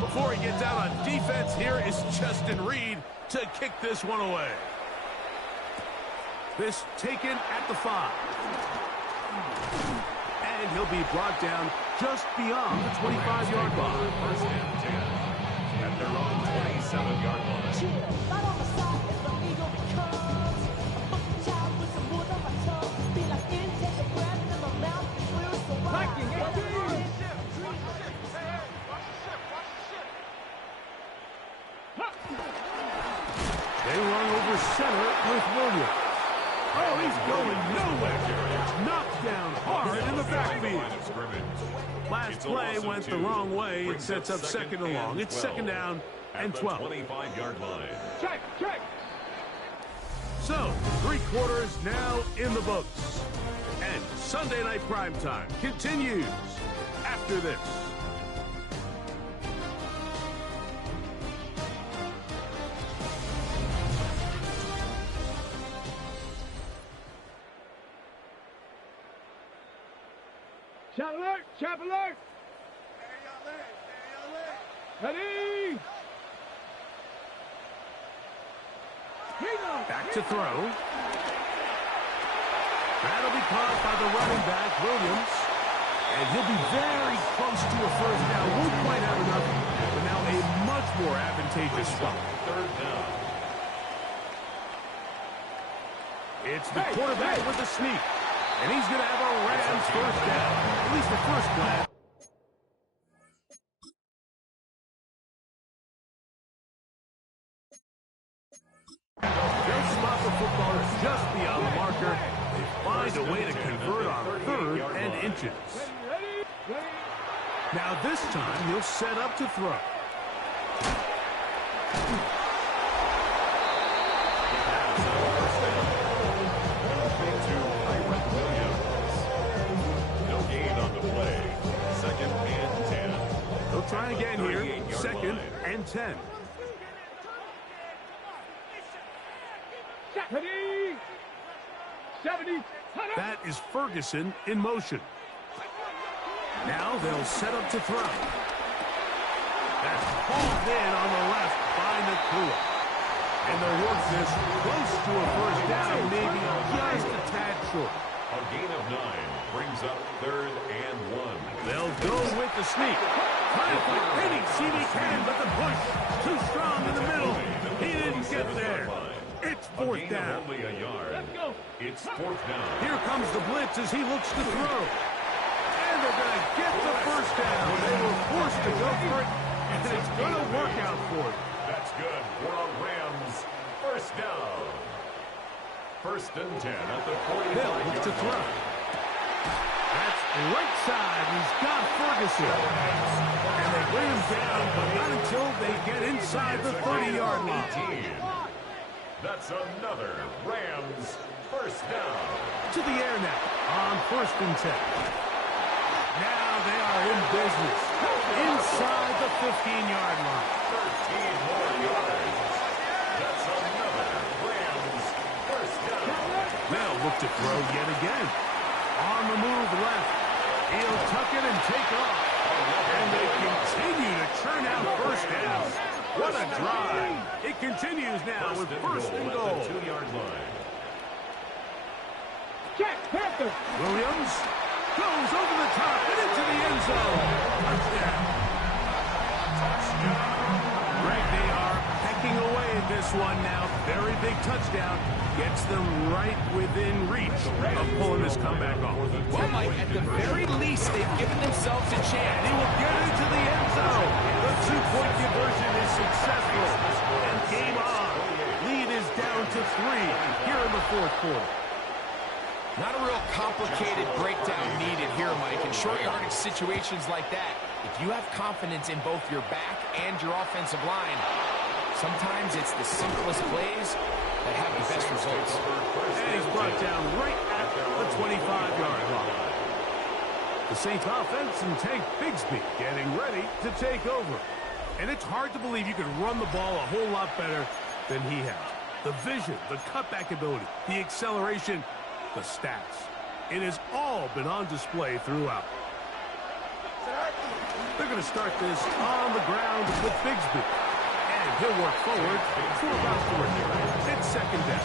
Before he gets out on defense, here is Justin Reed to kick this one away. This taken at the 5. And he'll be brought down just beyond the 25-yard line. First and 10 at their own 27-yard line. center with Williams. Oh, he's going nowhere. Knocked down hard in the backfield. Last play went the wrong way. It sets up second and long. It's second down and 12. 25-yard line. Check. So, 3 quarters now in the books. And Sunday Night Primetime continues after this. Chap alert! Ready! Back to throw. That'll be caught by the running back, Williams. And he'll be very close to a first down. Won't quite have enough, but now a much more advantageous spot. Third down. It's the quarterback with the sneak. And he's going to have a Rams first down. At least the first play. They'll spot the football just beyond the marker. They find a way to convert on third and inches. Now this time he'll set up to throw. They'll try again here. Second and 10. That is Ferguson in motion. Now they'll set up to throw. That's hauled in on the left by Nakua. And they'll work this close to a first down, maybe just a tad short. A gain of 9 brings up third and 1. They'll go with the sneak. Trying to find any seam he can, but the push too strong in the middle. He didn't get there. It's fourth down. Only a yard. It's fourth down. Here comes the blitz as he looks to throw. And they're going to get the first down. They were forced to go for it, and it's going to work out for it. That's good for a Rams first down. First and 10 at the 40. Hill looks to throw. That's right side. He's got Ferguson. And they bring him down, but not until they get inside the 30-yard line. That's another Rams first down. To the air now on first and 10. Now they are in business. Inside the 15-yard line. 13 more yards. That's another Rams first down. They'll look to throw yet again. On the move left. He'll tuck it and take off. And they continue to churn out first down. What a drive. It continues now with first and goal. 2-yard line. Check, Panther. Williams goes over the top and into the end zone. Touchdown. Right, they are pecking away at this one now. Very big touchdown. Gets them right within reach of pulling this comeback off. Well, Mike, at the very least, they've given themselves a chance. He will get into the end zone. The two-point conversion is successful. And game on. Lead is down to 3 here in the fourth quarter. Not a real complicated breakdown needed here, Mike. In short yardage situations like that, if you have confidence in both your back and your offensive line, sometimes it's the simplest plays that have the best results. And he's brought down right at the 25-yard line. The Saints offense and Tank Bigsby getting ready to take over. And it's hard to believe you can run the ball a whole lot better than he has. The vision, the cutback ability, the acceleration, the stats. It has all been on display throughout. They're going to start this on the ground with Bigsby. And he'll work forward for about 3. It's second down.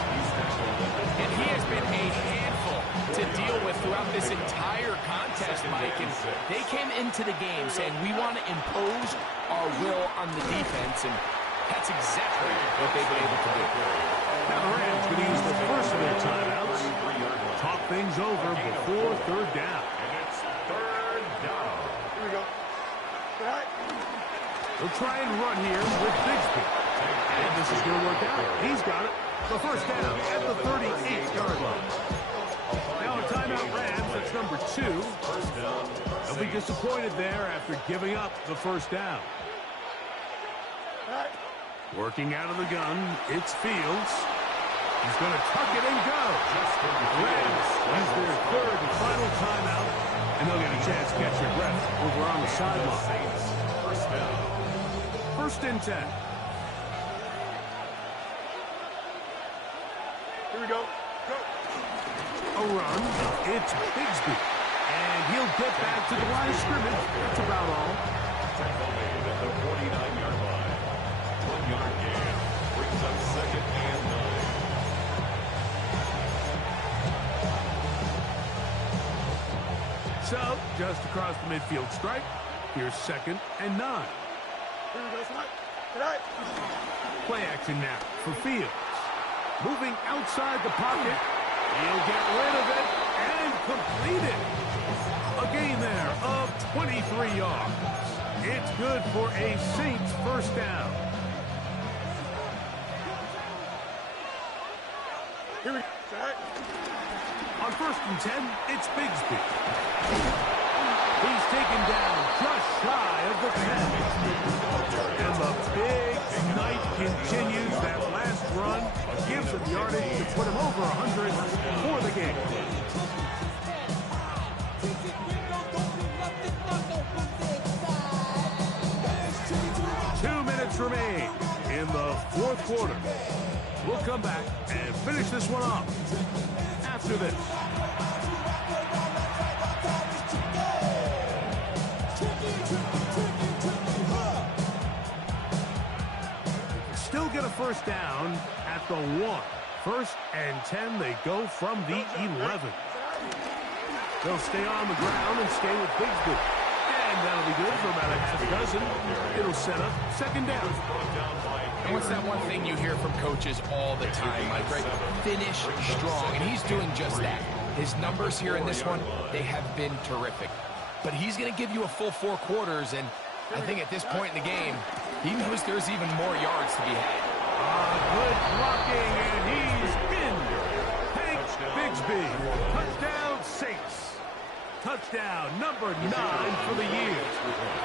And he has been a handful to deal with throughout this entire contest, Mike. And they came into the game saying, we want to impose our will on the defense. And that's exactly what they've been able to do. Now the Rams going to use the first of their timeouts. Talk things over before third down. And it's third down. Here we go. He'll try and run here with Bigsby. And this is going to work out. He's got it. The first down at the 38-yard line. Now a timeout Rams. That's number 2. They'll be disappointed there after giving up the first down. Working out of the gun, it's Fields. He's going to tuck it and go. Rams use their third and final timeout, and they'll get a chance to catch their breath over on the sideline. First and 10. Here we go. A run. It's Bigsby. And he'll get back to the line of scrimmage. That's about all. Tackle made at the 49-yard line. 1-yard gain. Brings up second and 9. So, just across the midfield stripe, here's second and 9. Here we go, tonight. Play action now for Fields. Moving outside the pocket. He'll get rid of it and complete it. A gain there of 23 yards. It's good for a Saints first down. Here we go. On first and 10, it's Bigsby. He's taken down just shy of the 10. And the big night continues. That last run gives him yardage to put him over 100 for the game. Remain in the fourth quarter. We'll come back and finish this one off after this. Still get a first down at the 1. First and 10, they go from the 11. They'll stay on the ground and stay with Bigsby. And that'll be good for about a half dozen. It'll set up second down. And what's that one thing you hear from coaches all the time, Mike? Right? Finish strong, and he's doing just that. His numbers here in this one, they have been terrific. But he's going to give you a full 4 quarters, and I think at this point in the game, he knows there's even more yards to be had. Good blocking, and he's in. Hank Bigsby. Touchdown, Saints. Touchdown, number 9 for the year.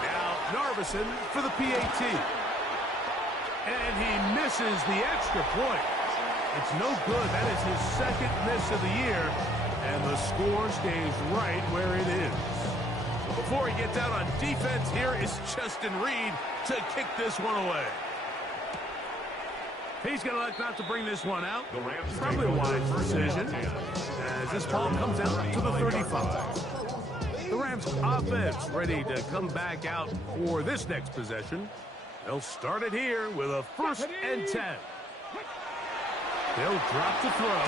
Now, Narvison for the PAT. And he misses the extra point. It's no good. That is his second miss of the year. And the score stays right where it is. Before he gets out on defense, here is Justin Reed to kick this one away. He's going to elect not to bring this one out. Probably a wise decision as this ball comes out to the 35. The Rams offense ready to come back out for this next possession. They'll start it here with a first and 10. They'll drop to throw.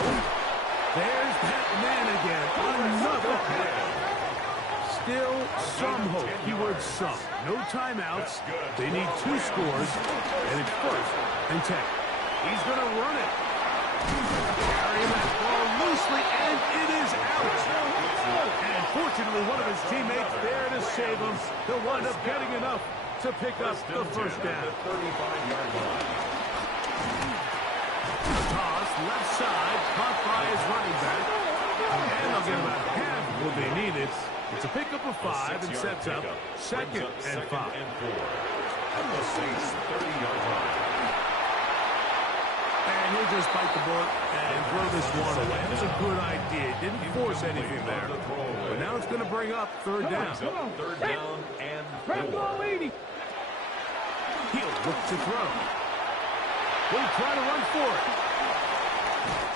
There's that man again. Another pass. Still some hope. Keyword some. No timeouts. They need 2 scores. And it's first and 10. He's going to run it. Carrying that ball loosely, and it is out. And fortunately, one of his teammates there to save him. He'll wind up getting enough to pick up the first down. Toss, left side, caught by his running back. And they'll get about half what they need. It's a pickup of 5 and sets up second and 5. At the Saints 30-yard line. And he'll just bite the bullet and throw this one away. That's a good idea. Didn't force anything there. But now it's going to bring up third down. Third down and 4. He'll look to throw. He'll try to run for it.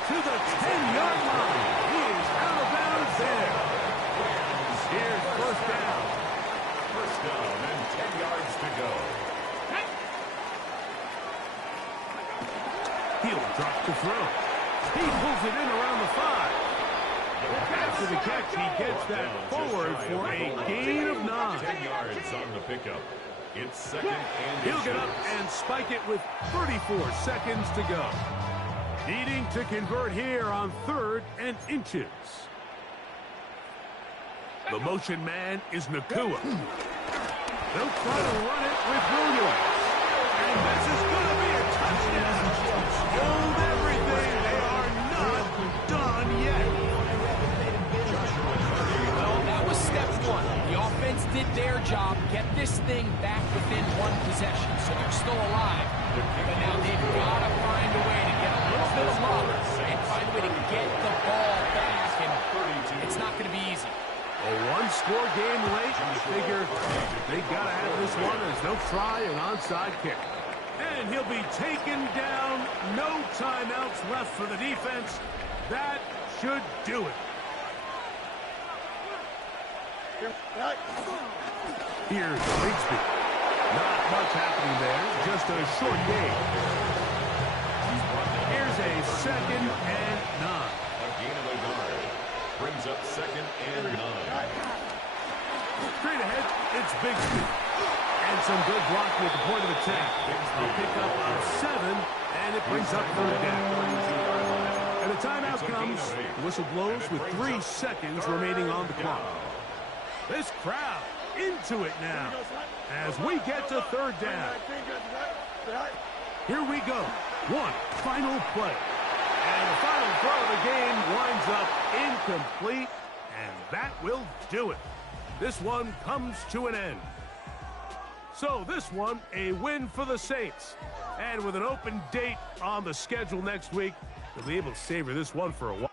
To the 10-yard line. He is out of bounds there. Here's first down. First down and 10 yards to go. He'll drop to throw. He pulls it in around the 5. After the catch, he gets that forward for a gain of 9. 10 yards on the pickup. It's second and He'll get up and spike it with 34 seconds to go. Needing to convert here on 3rd and inches. The motion man is Nakua. They'll try to run it with Williams. And this is going to be a touchdown. Hold everything. They are not done yet. Well, that was step one. The offense did their job, get this thing back within one possession, so they're still alive. But now they've got to find a way to get a little bit of luck and find a way to get the ball back, and it's not going to be easy. A one-score game late, you figure they got to have this one as they'll try an onside kick. And he'll be taken down. No timeouts left for the defense. That should do it. Here's Bigsby. Not much happening there. Just a short game. Here's a 2nd and 9. A gain of a yard. Brings up 2nd and 9. Straight ahead, it's Bigsby. And some good blocking at the point of attack. They'll pick up a 7, and it brings up 3rd down. And the timeout comes. The whistle blows with 3 seconds remaining on the clock. This crowd into it now as we get to 3rd down. Here we go. One final play. And the final throw of the game winds up incomplete, and that will do it. This one comes to an end. So this one, a win for the Saints. And with an open date on the schedule next week, they'll be able to savor this one for a while.